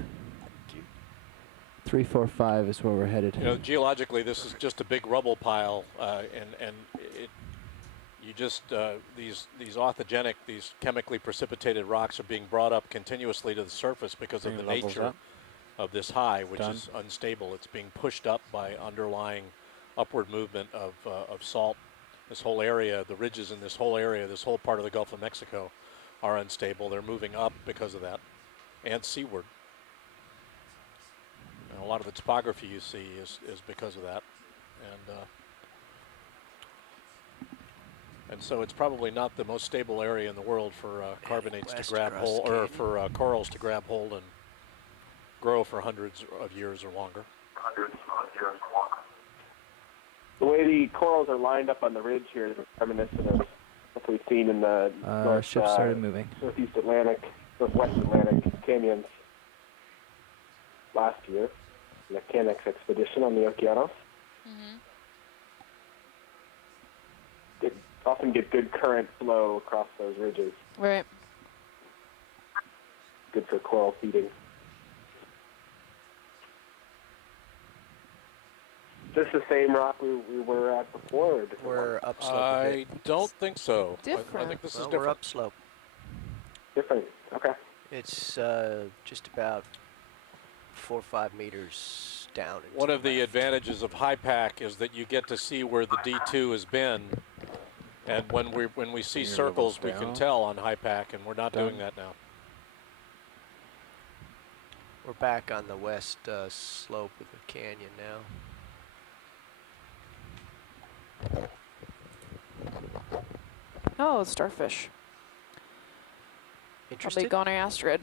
345 is where we're headed. You know, geologically, this is just a big rubble pile, and you just these orthogenic, these chemically precipitated rocks are being brought up continuously to the surface because of the nature of this high, which is unstable. It's being pushed up by underlying upward movement of salt. This whole area, the ridges in this whole area, this whole part of the Gulf of Mexico, are unstable. They're moving up because of that, and seaward. And a lot of the topography you see is because of that, and so it's probably not the most stable area in the world for carbonates to grab hold, or for corals to grab hold and grow for hundreds of years or longer. The way the corals are lined up on the ridge here is reminiscent of what we've seen in the ship started moving. Northwest Atlantic canyons last year in the Canex expedition on the Okeanos. Often get good current flow across those ridges. Right. Good for coral feeding. Is this the same rock we were at before? Or different We're one? upslope a I bit. don't think so. Different. I think this is Well, different. we're upslope. Different. Okay. It's just about 4 or 5 meters down. into One of the left. advantages of high pack is that you get to see where the D2 has been, and when we see Your circles, we levels can down. tell on high pack, and we're not Down. doing that now. We're back on the west slope of the canyon now. Oh, starfish. Interested? Probably gonorrhea.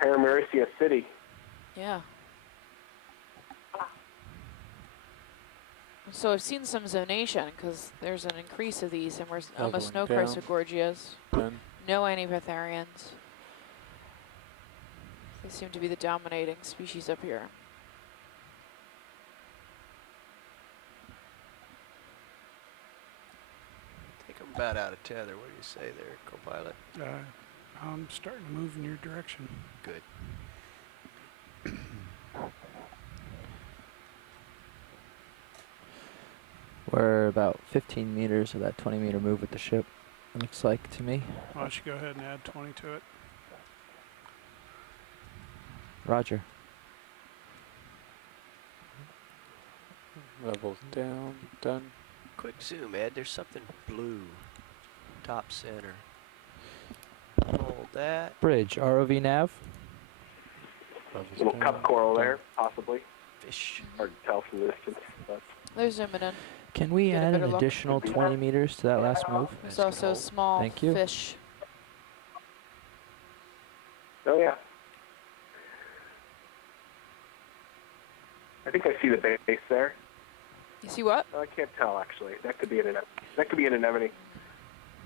Paramaricia City. Yeah. So I've seen some zonation because there's an increase of these, and we're almost no Leveling down. chrysogorgias, Done. no antipatharians. They seem to be the dominating species up here. I think I'm about out of tether. What do you say there, co-pilot? I'm starting to move in your direction. Good. We're about 15 meters of that 20-meter move with the ship, it looks like to me. Why don't you go ahead and add 20 to it? Roger. Level down. Done. Quick zoom, Ed. There's something blue. Top center. Hold that. Bridge, ROV nav. Little cup coral there, possibly. Fish. Hard to tell from the distance. But They're zooming in. Can we Get a add better an look. additional 20 meters to that last move? There's also small Thank you. fish. oh yeah. I think I see the base there. You see what? I can't tell actually. That could be an anemone. That could be an anemone.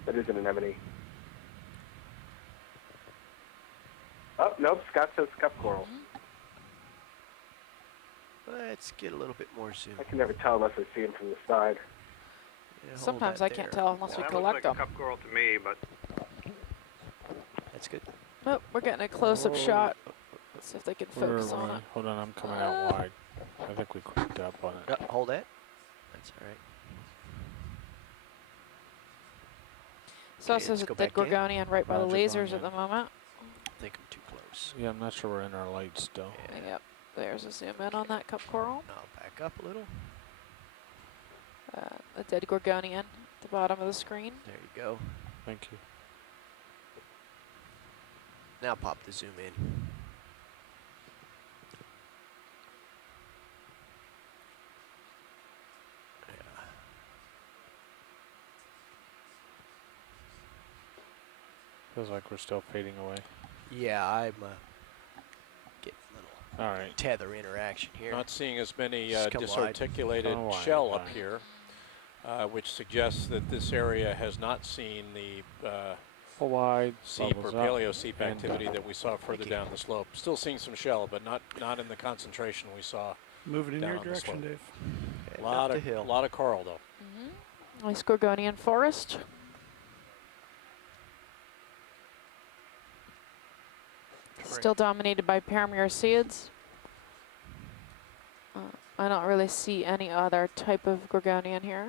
That is an anemone. Oh nope, Scott says cup coral. Let's get a little bit more zoom. I can never tell unless I see him from the side. Yeah, hold Sometimes that I can't there. tell unless we That collect looks like them. a cup coral to me, but That's good. Oh, we're getting a close-up shot. Let's see if they can Where focus are on we? it. Hold on, I'm coming out wide. I think we clicked up on it. Hold that. That's all right. So Okay, this is let's a go dead back in. Gorgonian right by the Roger, lasers going at the moment. I think I'm too close. Yeah, I'm not sure we're in our light still. Yep. There's a zoom in on that cup coral. I'll back up a little. A dead Gorgonian at the bottom of the screen. There you go. Thank you. Now pop the zoom in. Feels like we're still fading away. Yeah, I'm getting a little All right. tether interaction here. Not seeing as many Just come wide. disarticulated Oh, wide, shell up wide. here, which suggests that this area has not seen the Wide. seep or bubbles up, paleo seep and activity that we saw further down the slope. Still seeing some shell, but not in the concentration we saw. Moving in down your on the direction, slope. Dave. A lot of coral though. Nice Gorgonian forest. Still dominated by Paramuricids. I don't really see any other type of Gorgonian here.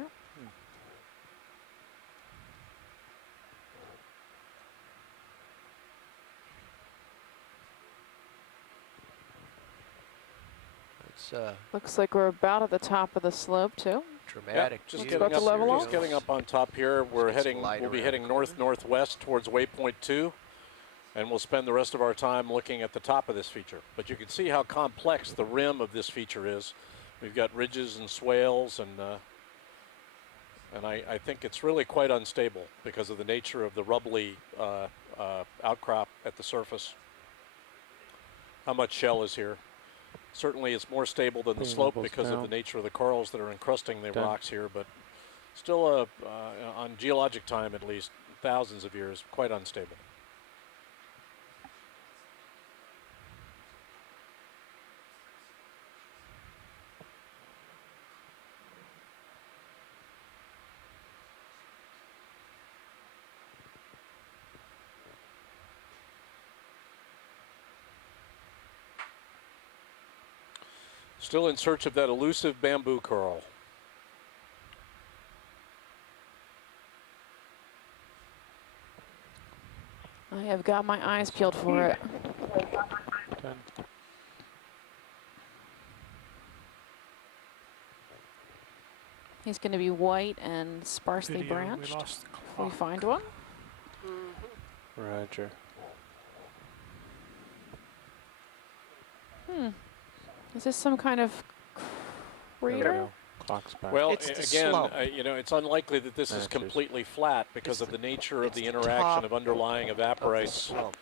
It's Looks like we're about at the top of the slope too. dramatic. Yeah, just view. getting about to level just off. getting up on top here. We'll Get some light be around heading the north-northwest towards waypoint 2, and we'll spend the rest of our time looking at the top of this feature. But you can see how complex the rim of this feature is. We've got ridges and swales, and I think it's really quite unstable because of the nature of the rubbly outcrop at the surface. How much shell is here? Certainly it's more stable than the slope because of the nature of the corals that are encrusting the rocks here, but still, on geologic time at least, thousands of years, quite unstable. Still in search of that elusive bamboo coral. I have got my eyes peeled for it. 10. He's going to be white and sparsely Video, we branched. lost the If we clock. find one. Roger. Is this some kind of crater? Clock's back. Well, It's the again, slope. you know, it's unlikely that this is Matches. completely flat because It's of the nature of it's the the interaction top of underlying of the evaporites slope.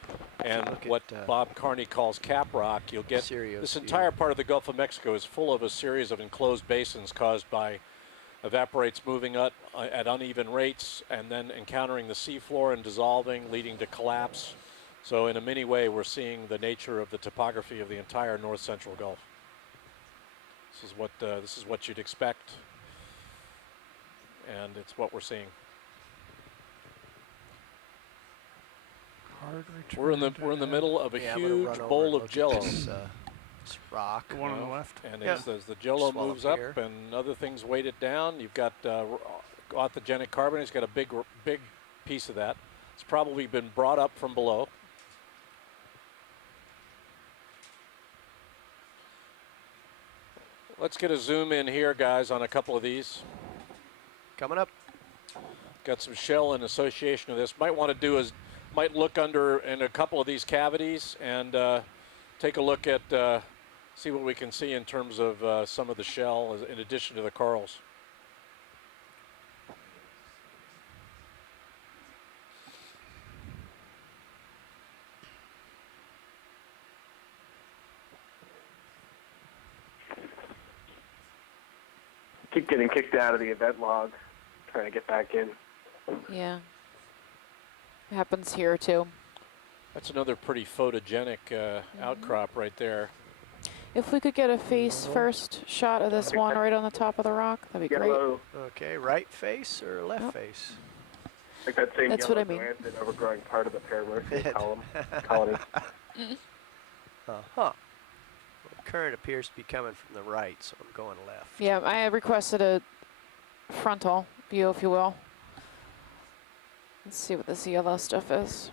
and look what at, Bob Carney calls cap rock. You'll get Sirius this view. entire part of the Gulf of Mexico is full of a series of enclosed basins caused by evaporites moving up at uneven rates and then encountering the seafloor and dissolving, leading to collapse. So in a mini way, we're seeing the nature of the topography of the entire north central Gulf. This is what you'd expect, and it's what we're seeing. Hard We're in the return middle of a Yeah, I'm gonna huge run over bowl and of look at Jello. This rock. The one on the left. And Yeah. as the Jello Swell moves up up here. and other things weight it down, you've got authogenic carbon. It's got a big piece of that. It's probably been brought up from below. Let's get a zoom in here, guys, on a couple of these. Coming up. Got some shell in association with this. Might look under in a couple of these cavities and take a look at, see what we can see in terms of some of the shell in addition to the corals. Keep getting kicked out of the event log, trying to get back in. Yeah. It happens here too. That's another pretty photogenic outcrop right there. If we could get a face first shot of this one right on the top of the rock, that'd be great. Yellow, Okay, right face or left Yep. face? like that same That's yellow what I mean. gland overgrowing part of the Paramurphy colony. Uh-huh. Well, current appears to be coming from the right, so I'm going left. Yeah, I requested a frontal view, if you will. Let's see what this yellow stuff is.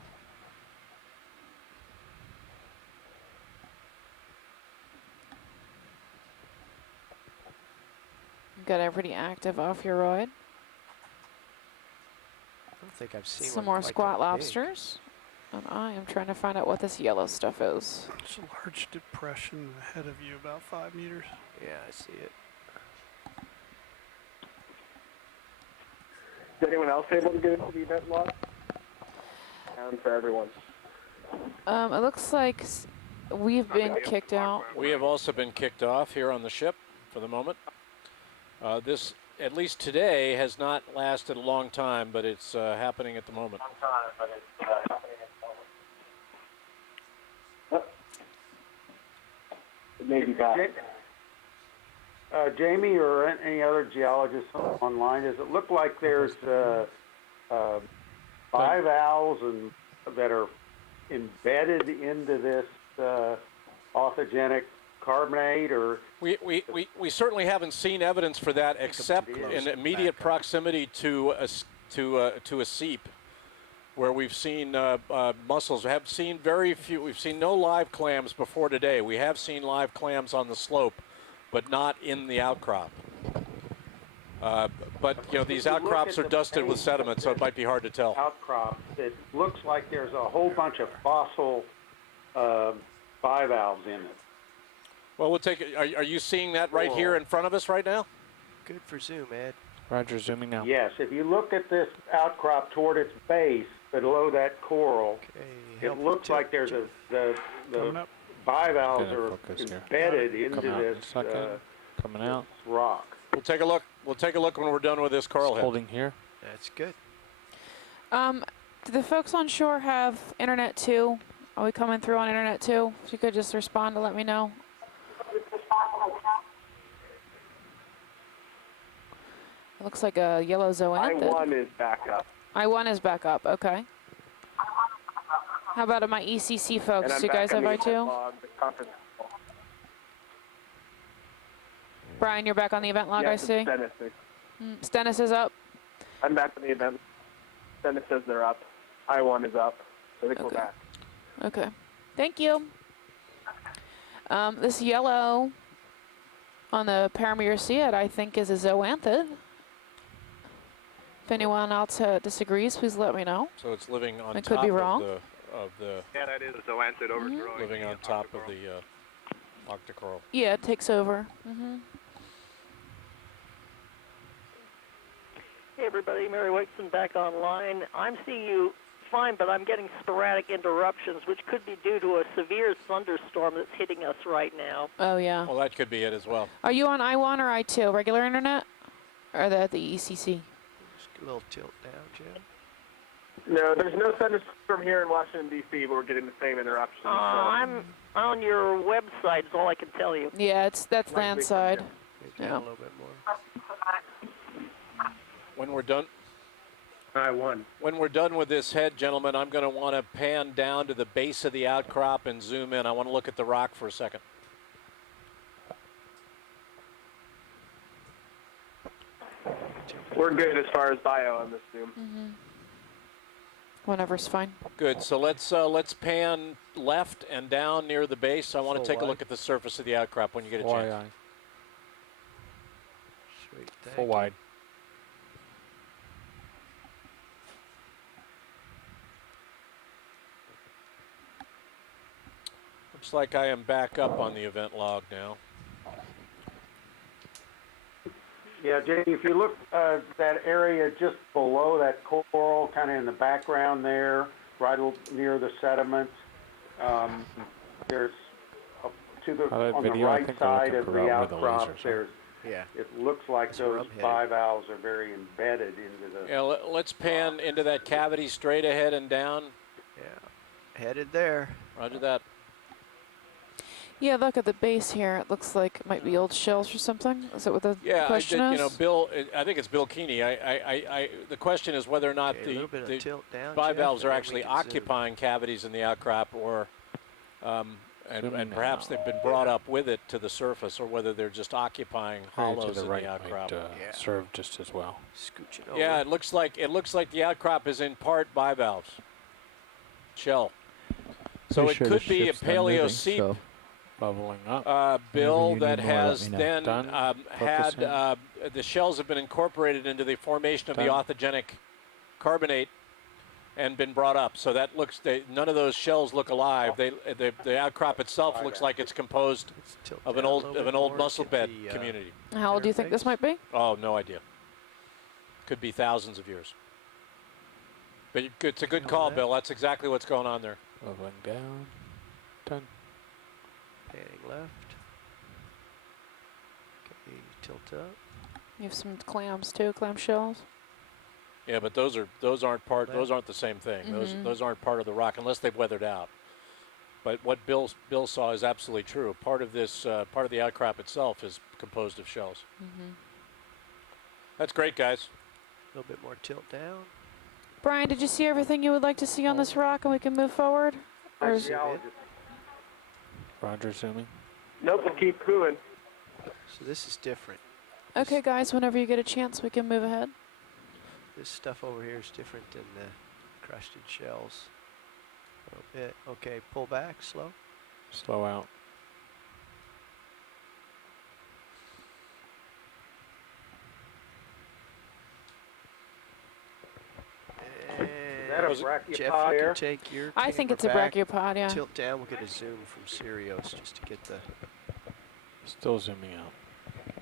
Got a pretty active ophioid. I don't think I've seen Some one more quite squat that big. lobsters. And I am trying to find out what this yellow stuff is. It's a large depression ahead of you, about 5 meters. Yeah, I see it. Is anyone else able to get into the event log? Down for everyone. It looks like we've been kicked out. We have also been kicked off here on the ship for the moment. This, at least today, has not lasted a long time, but it's happening at the moment. Maybe back. Jamie or any other geologists online, does it look like there's bivalves that are embedded into this authogenic carbonate, or? We certainly haven't seen evidence for that except in immediate proximity to a seep, where we've seen mussels. We have seen very few. We've seen no live clams before today. We have seen live clams on the slope, but not in the outcrop. But you know, these outcrops are dusted with sediment, so it might be hard to tell. Outcrop, it looks like there's a whole bunch of fossil bivalves in it. Well, we'll take it. Are you seeing that right here in front of us right now? Good for zoom, Ed. Roger, zooming out. Yes, if you look at this outcrop toward its base, below that coral, it looks like there's the bivalves Gonna are focus here. embedded into Come out in a this second. Coming out. rock. We'll take a look. We'll take a look when we're done with this coral head. Holding here. That's good. Do the folks on shore have internet too? Are we coming through on internet too? If you could just respond to let me know. It looks like a yellow zoanthid. I1 is back up. I1 is back up, okay. How about my ECC folks? And Do you guys have I'm back on the I2? event log, the conference call. Brian, you're back on the event log, I Yes, see. it's Stennis. Stennis is up. I'm back on the event. Stennis says they're up. I1 is up. So I think we're back. Okay. Thank you. This yellow on the Paramyreseid, I think, is a zoanthid. If anyone else disagrees, please let me know. So it's living on I top could be wrong. of the Yeah, that is a zoanthid overgrowing. living on top of the octocoral. Yeah, it takes over. Mm-hmm. Hey everybody, Mary Wakeson back online. I'm seeing you fine, but I'm getting sporadic interruptions, which could be due to a severe thunderstorm that's hitting us right now. Oh, yeah. Well, that could be it as well. Are you on I1 or I2, regular internet? Or the ECC? Just a little tilt down, Jim. No, there's no thunderstorm here in Washington, D.C., but we're getting the same interruptions. I'm on your website is all I can tell you. Yeah, that's landside. Down a little bit more. When we're done, I1. When we're done with this head, gentlemen, I'm going to want to pan down to the base of the outcrop and zoom in. I want to look at the rock for a second. We're good as far as bio on this zoom. Mm-hmm. Whenever's fine. Good. So let's pan left and down near the base. I want to take a look at the surface of the outcrop when you get a chance. Sweet. Full wide. Looks like I am back up on the event log now. Yeah, Jay, if you look that area just below that coral, kind of in the background there, right near the sediments, there's on the right side of the outcrop, it looks like those bivalves are very embedded into the... Yeah, let's pan into that cavity straight ahead and down. Yeah, headed there. Roger that. Yeah, look at the base here. It looks like it might be old shells or something. Is that what the question is? You know, Bill. I think it's Bill Keeney. The question is whether or not the bivalves are actually occupying cavities in the outcrop, or and perhaps they've been brought up with it to the surface, or whether they're just occupying hollows in the outcrop. Serve just as well. Scooching over. Yeah, it looks like the outcrop is in part bivalves. Shell. So it could be a paleo seep. Bubbling up. Bill, that has then had the shells have been incorporated into the formation of the orthogenic carbonate and been brought up. So that looks, none of those shells look alive. The outcrop itself looks like it's composed of an old mussel bed community. How old do you think this might be? Oh, no idea. Could be thousands of years. But it's a good call, Bill. That's exactly what's going on there. Bubbling down. Done. Panning left. Okay, tilt up. You have some clams too, clam shells. Yeah, but those aren't the same thing. Mm-hmm. Those aren't part of the rock unless they've weathered out. But what Bill saw is absolutely true. Part of the outcrop itself is composed of shells. Mm-hmm. That's great, guys. A little bit more tilt down. Brian, did you see everything you would like to see on this rock, and we can move forward? Or is Roger, zooming. Nope, we'll keep moving. So this is different. Okay, guys, whenever you get a chance, we can move ahead. This stuff over here is different than the crusted shells. A little bit. Okay, pull back, slow. Slow out. Is that a brachiopods there? Take your I think it's a brachiopods, yeah. Tilt down, we'll get a zoom from Sirios just to get the... Still zooming out.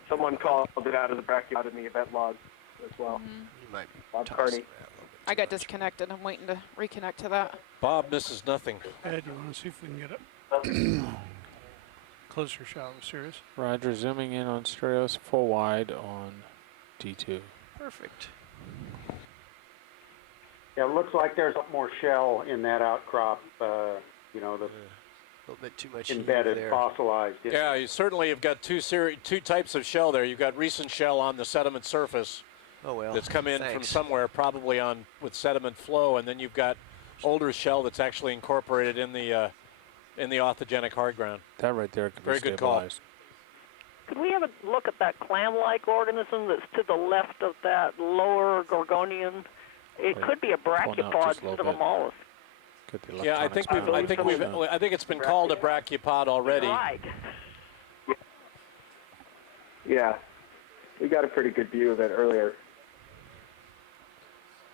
Someone called it out of the brachiopods in the event log as well. You might be Bob Carney. I got disconnected. I'm waiting to reconnect to that. Bob misses nothing. Ed, you want to see if we can get a closer shot of Sirius? Roger, zooming in on Sirius, full wide on D2. Perfect. Yeah, it looks like there's more shell in that outcrop. You know, the a little bit too much embedded, there. fossilized. Yeah, you certainly have got two types of shell there. You've got recent shell on the sediment surface. Oh well. That's come in from somewhere, probably with sediment flow, and then you've got older shell that's actually incorporated in the orthogenic hard ground. That right there can Very be good call. stabilized. Could we have a look at that clam-like organism that's to the left of that lower gorgonian? It could be a brachiopods instead of a mollusk. Yeah, I think it's been called a brachiopod already. Right. Yeah, we got a pretty good view of it earlier.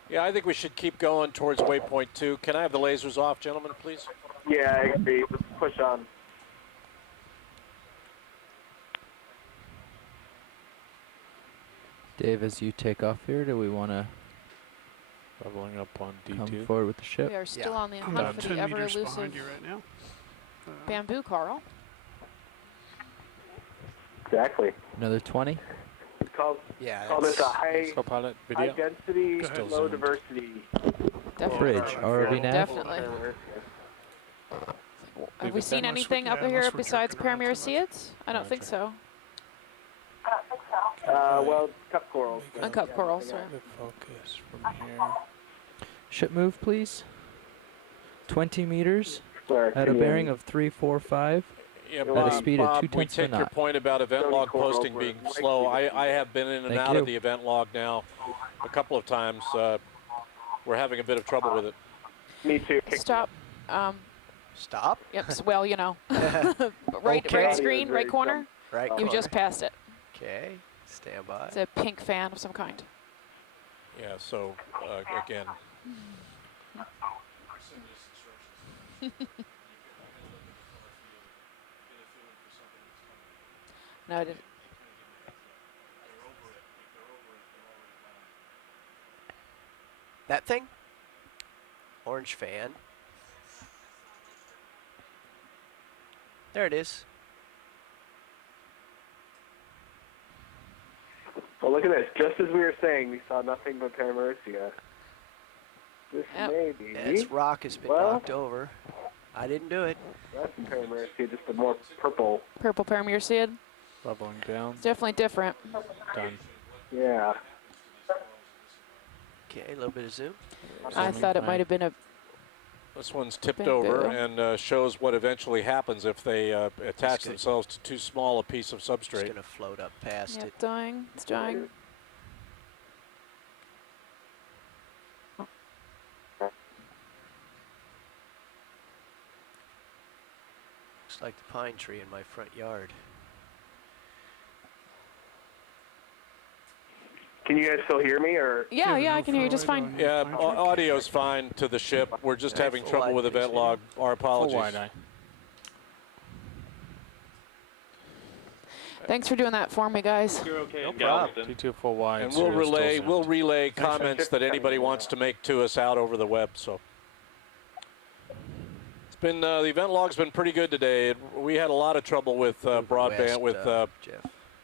Yeah, I think we should keep going towards waypoint 2. Can I have the lasers off, gentlemen, please? Yeah, I agree. Let's push on. Dave, as you take off here, do we want to leveling up on D2? Come forward with the ship? We are still on the I'm hunt about for 10 the meters ever-elusive behind you right now. bamboo coral. Exactly. Another 20? Call this a high density, low diversity. Bridge, ROV nav? Definitely. Have we seen anything up here besides Paramureciids? I don't think so. Well, cup corals. Uncup corals, right. Focus from here. Ship move, please. 20 meters Sorry, at a bearing of 345. Yeah, at a Bob, speed Bob, of we 2/10 take per your knot. point about event log posting being slow. I have been in and out of the event log now a couple of times. We're having a bit of trouble with it. Me too. Stop. Stop? Yep, well, you know. right screen, right corner. Right You corner. just passed it. Okay, stand by. It's a pink fan of some kind. Yeah, so again. No, I didn't. That thing? Orange fan. There it is. Well, look at this. Just as we were saying, we saw nothing but Paramuricea. This may be. This rock has been knocked over. I didn't do it. That's Paramuricea, just a more purple. Purple Paramureciid. Leveling down. It's definitely different. Done. Yeah. Okay, a little bit of zoom. I thought it might have been a. This one's tipped Bamboo. over and shows what eventually happens if they attach themselves to too small a piece of substrate. It's going to float up past Yep, it. dying. It's dying. Looks like the pine tree in my front yard. Can you guys still hear me, or? Yeah, I can hear you just fine. Yeah, audio's fine to the ship. We're just having trouble with event log. Our apologies. Thanks for doing that for me, guys. You're okay. No problem. T2 full wide. And we'll relay comments that anybody wants to make to us out over the web. So it's been the event log's been pretty good today. We had a lot of trouble with broadband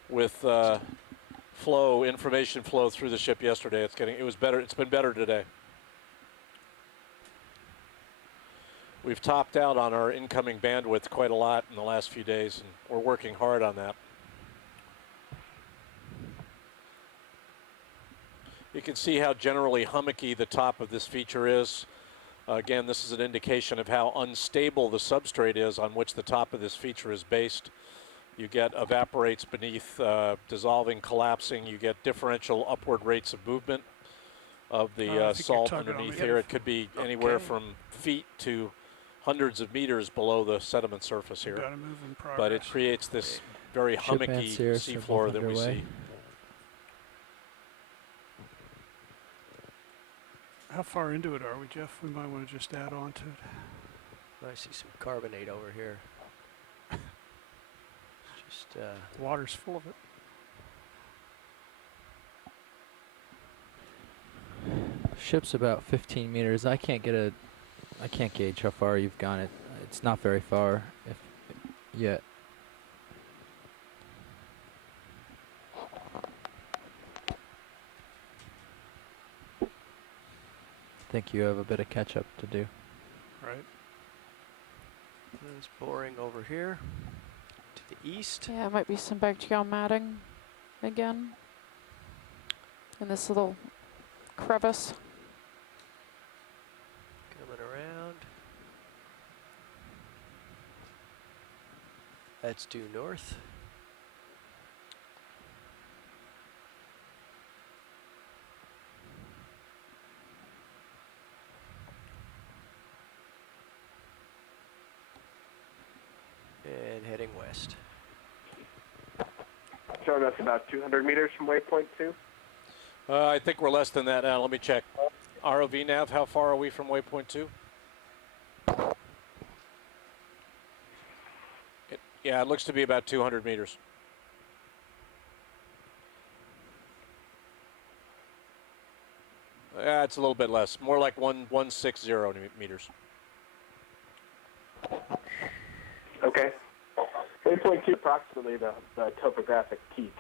with flow, information flow through the ship yesterday. It was better. It's been better today. We've topped out on our incoming bandwidth quite a lot in the last few days, and we're working hard on that. You can see how generally hummocky the top of this feature is. Again, this is an indication of how unstable the substrate is on which the top of this feature is based. You get evaporates beneath, dissolving, collapsing. You get differential upward rates of movement of the salt underneath here. It could be anywhere from feet to hundreds of meters below the sediment surface here. But it creates this very hummocky seafloor that we see. How far into it are we, Jeff? We might want to just add on to it. I see some carbonate over here. Just the water's full of it. Ship's about 15 meters. I can't gauge how far you've gone. It's not very far yet. I think you have a bit of catch up to do. Right. There's boring over here to the east. Yeah, it might be some bacterial matting again in this little crevice. Coming around. That's due north. west. Showing us about 200 meters from waypoint 2. I think we're less than that now. Let me check. ROV nav, how far are we from waypoint 2? Yeah, it looks to be about 200 meters. It's a little bit less, more like 160 meters. Okay. Waypoint 2, approximately the topographic peak.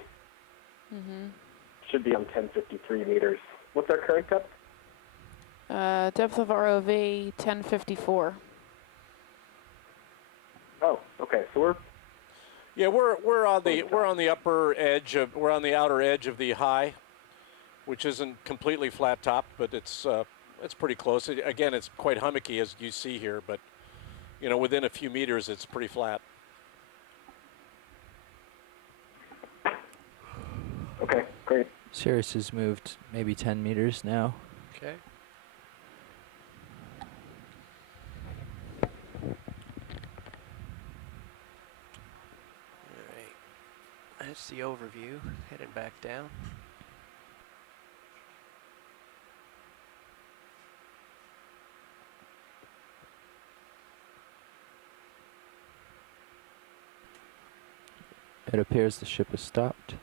Should be on 1053 meters. What's our current depth? Depth of ROV 1054. Oh, okay. So we're on the upper edge of we're on the outer edge of the high, which isn't completely flat top, but it's pretty close. Again, it's quite hummocky as you see here, but you know, within a few meters, it's pretty flat. Okay, great. Sirius has moved maybe 10 meters now. Okay. All right. That's the overview. Heading back down. It appears the ship has stopped.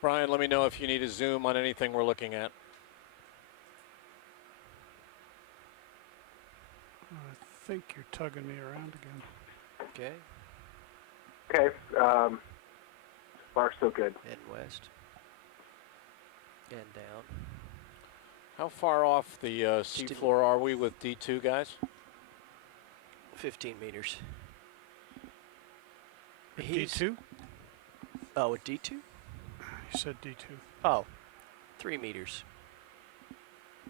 Brian, let me know if you need a zoom on anything we're looking at. I think you're tugging me around again. Okay. Okay. Far so good. And west. And down. How far off the seafloor are we with D2, guys? 15 meters. D2? Oh, with D2? You said D2. Oh, 3 meters.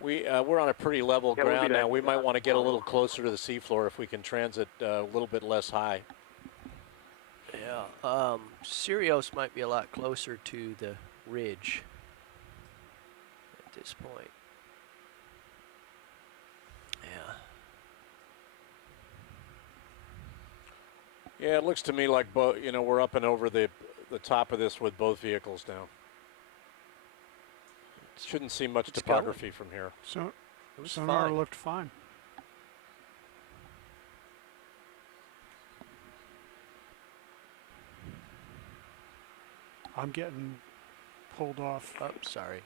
We're on a pretty level Yeah, we'll ground be now. there. We might want to get a little closer to the seafloor if we can transit a little bit less high. Yeah. Sirius might be a lot closer to the ridge at this point. Yeah. Yeah, it looks to me like we're up and over the top of this with both vehicles now. Shouldn't see much topography from here. So, it was sonar fine. looked fine. I'm getting pulled off. Oh, sorry.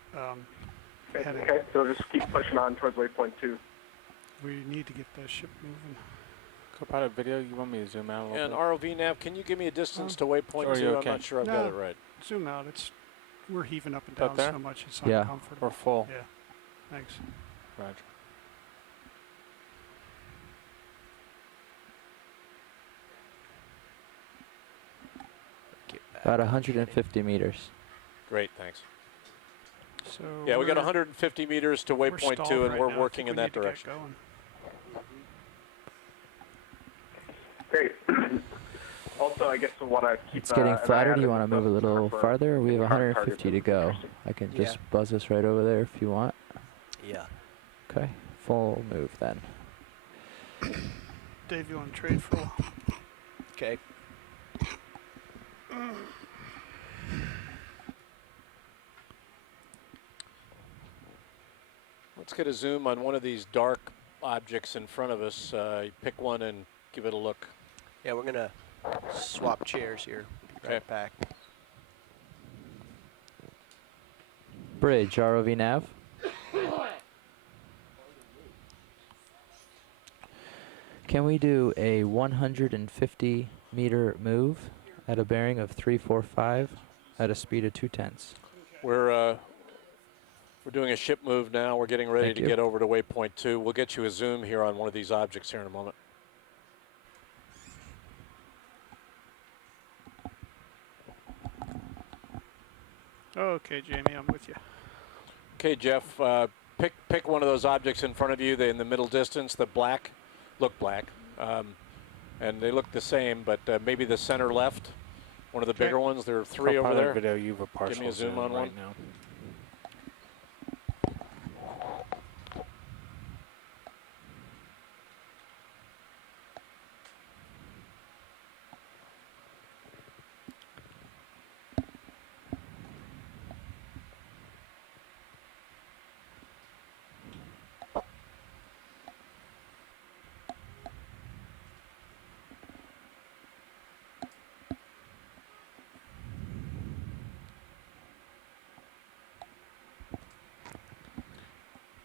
Heading. Okay, so just keep pushing on towards waypoint 2. We need to get the ship moving. Co-pilot video, you want me to zoom out a little And bit? ROV nav, can you give me a distance to waypoint Or 2? you I'm okay? not sure I've got it right. Zoom out. We're heaving up and Up down there? so much it's Yeah. uncomfortable. We're full. Yeah. Thanks. Roger. About 150 meters. Great, thanks. So Yeah, we got we're- 150 meters to we're waypoint stalled 2, and right we're now. I working think in we that need to get direction. going. Great. Also, I guess we'll want to keep. It's getting an eye flatter. out Do you in want to the move a little for farther? We have any hard 150 to targets go. interesting. I can Yeah. just buzz us right over there if you want. Yeah. Okay, full move then. Dave, you want to trade for a while? Okay. Let's get a zoom on one of these dark objects in front of us. You pick one and give it a look. Yeah, we're going to swap chairs here. Okay. Right back. Bridge, ROV nav. Can we do a 150 meter move at a bearing of 345 at a speed of 2/10? We're doing a ship move now. We're getting ready Thank to you. get over to waypoint 2. We'll get you a zoom here on one of these objects here in a moment. Okay, Jamie, I'm with you. Okay, Jeff, pick one of those objects in front of you. They're in the middle distance. The black look black, and they look the same, but maybe the center left. One of the bigger ones. There are 3 over Co-pilot there. video, you have a partial Give me a zoom on right one. now.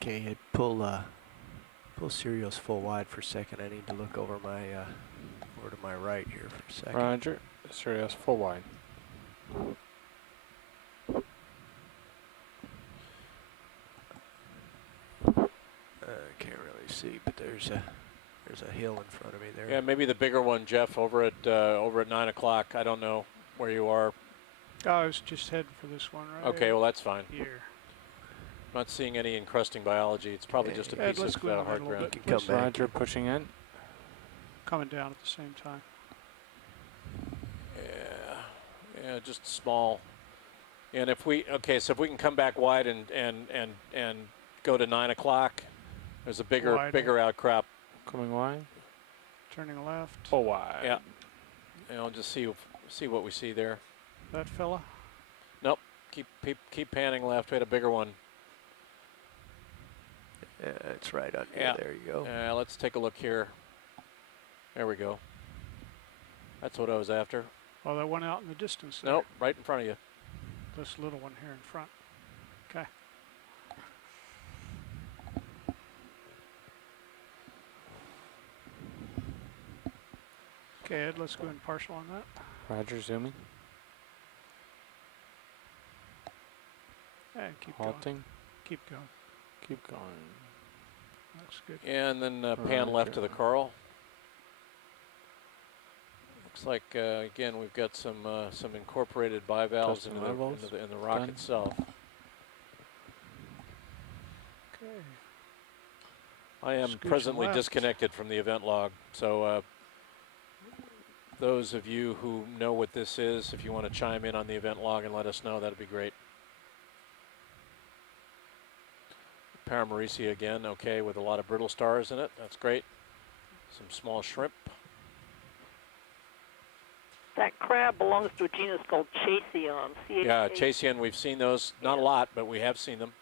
Okay, I'd pull Sirius full wide for a second. I need to look over my over to my right here for a second. Roger. Sirius full wide. Can't really see, but there's a hill in front of me there. Yeah, maybe the bigger one, Jeff, over at 9 o'clock. I don't know where you are. Oh, I was just heading for this one, right? Okay, well that's fine. Here. Not seeing any encrusting biology. It's probably just a piece let's of go in hard a little ground. bit. Come back. Roger, pushing in. Coming down at the same time. Yeah, just small. And if we so if we can come back wide and go to 9 o'clock, there's a bigger outcrop. Coming wide. Turning left. Full wide. Yeah. And I'll just see what we see there. That fella. Nope. Keep panning left. We had a bigger one. Yeah, it's right under Yeah. there. You go. Let's take a look here. There we go. That's what I was after. Oh, that one out in the distance there. Nope, right in front of you. This little one here in front. Okay. Okay, Ed, let's go in partial on that. Roger, zooming. And keep halting. Keep going. Keep going. That's good. And then pan left to the coral. Looks like again we've got some incorporated bivalves in the rock Done. itself. Okay. I am Scooch presently left. disconnected from the event log, so those of you who know what this is, if you want to chime in on the event log and let us know, that'd be great. Paramaricia again, okay, with a lot of brittle stars in it. That's great. Some small shrimp. That crab belongs to a genus called Chasion. Yeah, Chasion, we've seen those. Not a lot, but we have seen them.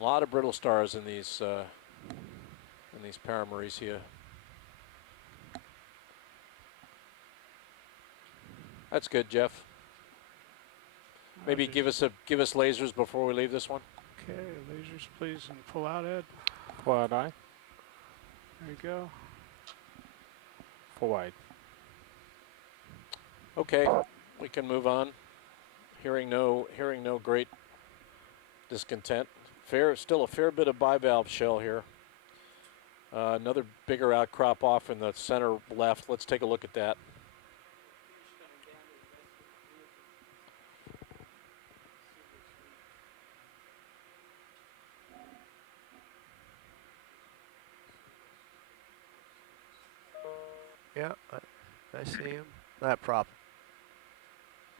A lot of brittle stars in these Paramaricia. That's good, Jeff. Maybe give us lasers before we leave this one. Okay, lasers please, and pull out, Ed. Pull out, eye. There you go. Full wide. Okay, we can move on. Hearing no great discontent. Still a fair bit of bivalve shell here. Another bigger outcrop off in the center left. Let's take a look at that. Yeah, I see him. That prop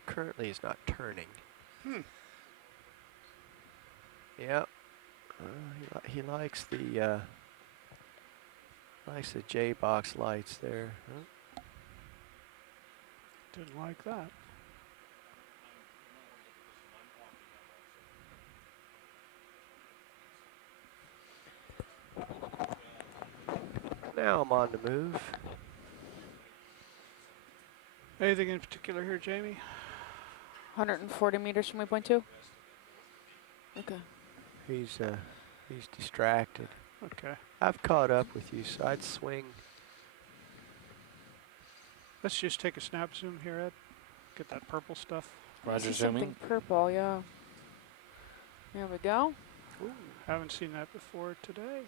currently is not turning. Yeah, he likes the J box lights there. Huh? Didn't like that. Now I'm on the move. Anything in particular here, Jamie? 140 meters from waypoint 2. Okay. He's distracted. Okay. I've caught up with you, so I'd swing. Let's just take a snap zoom here, Ed. Get that purple stuff. Roger, zooming. Something purple, yeah. There we go. Ooh, haven't seen that before today.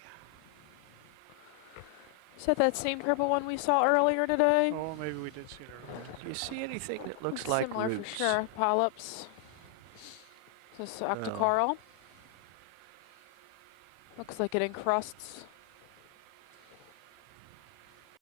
Is that same purple one we saw earlier today? Oh, maybe we did see it earlier. Do you see anything that looks like similar roots? for sure. Polyps. This octocoral. Looks like it encrusts.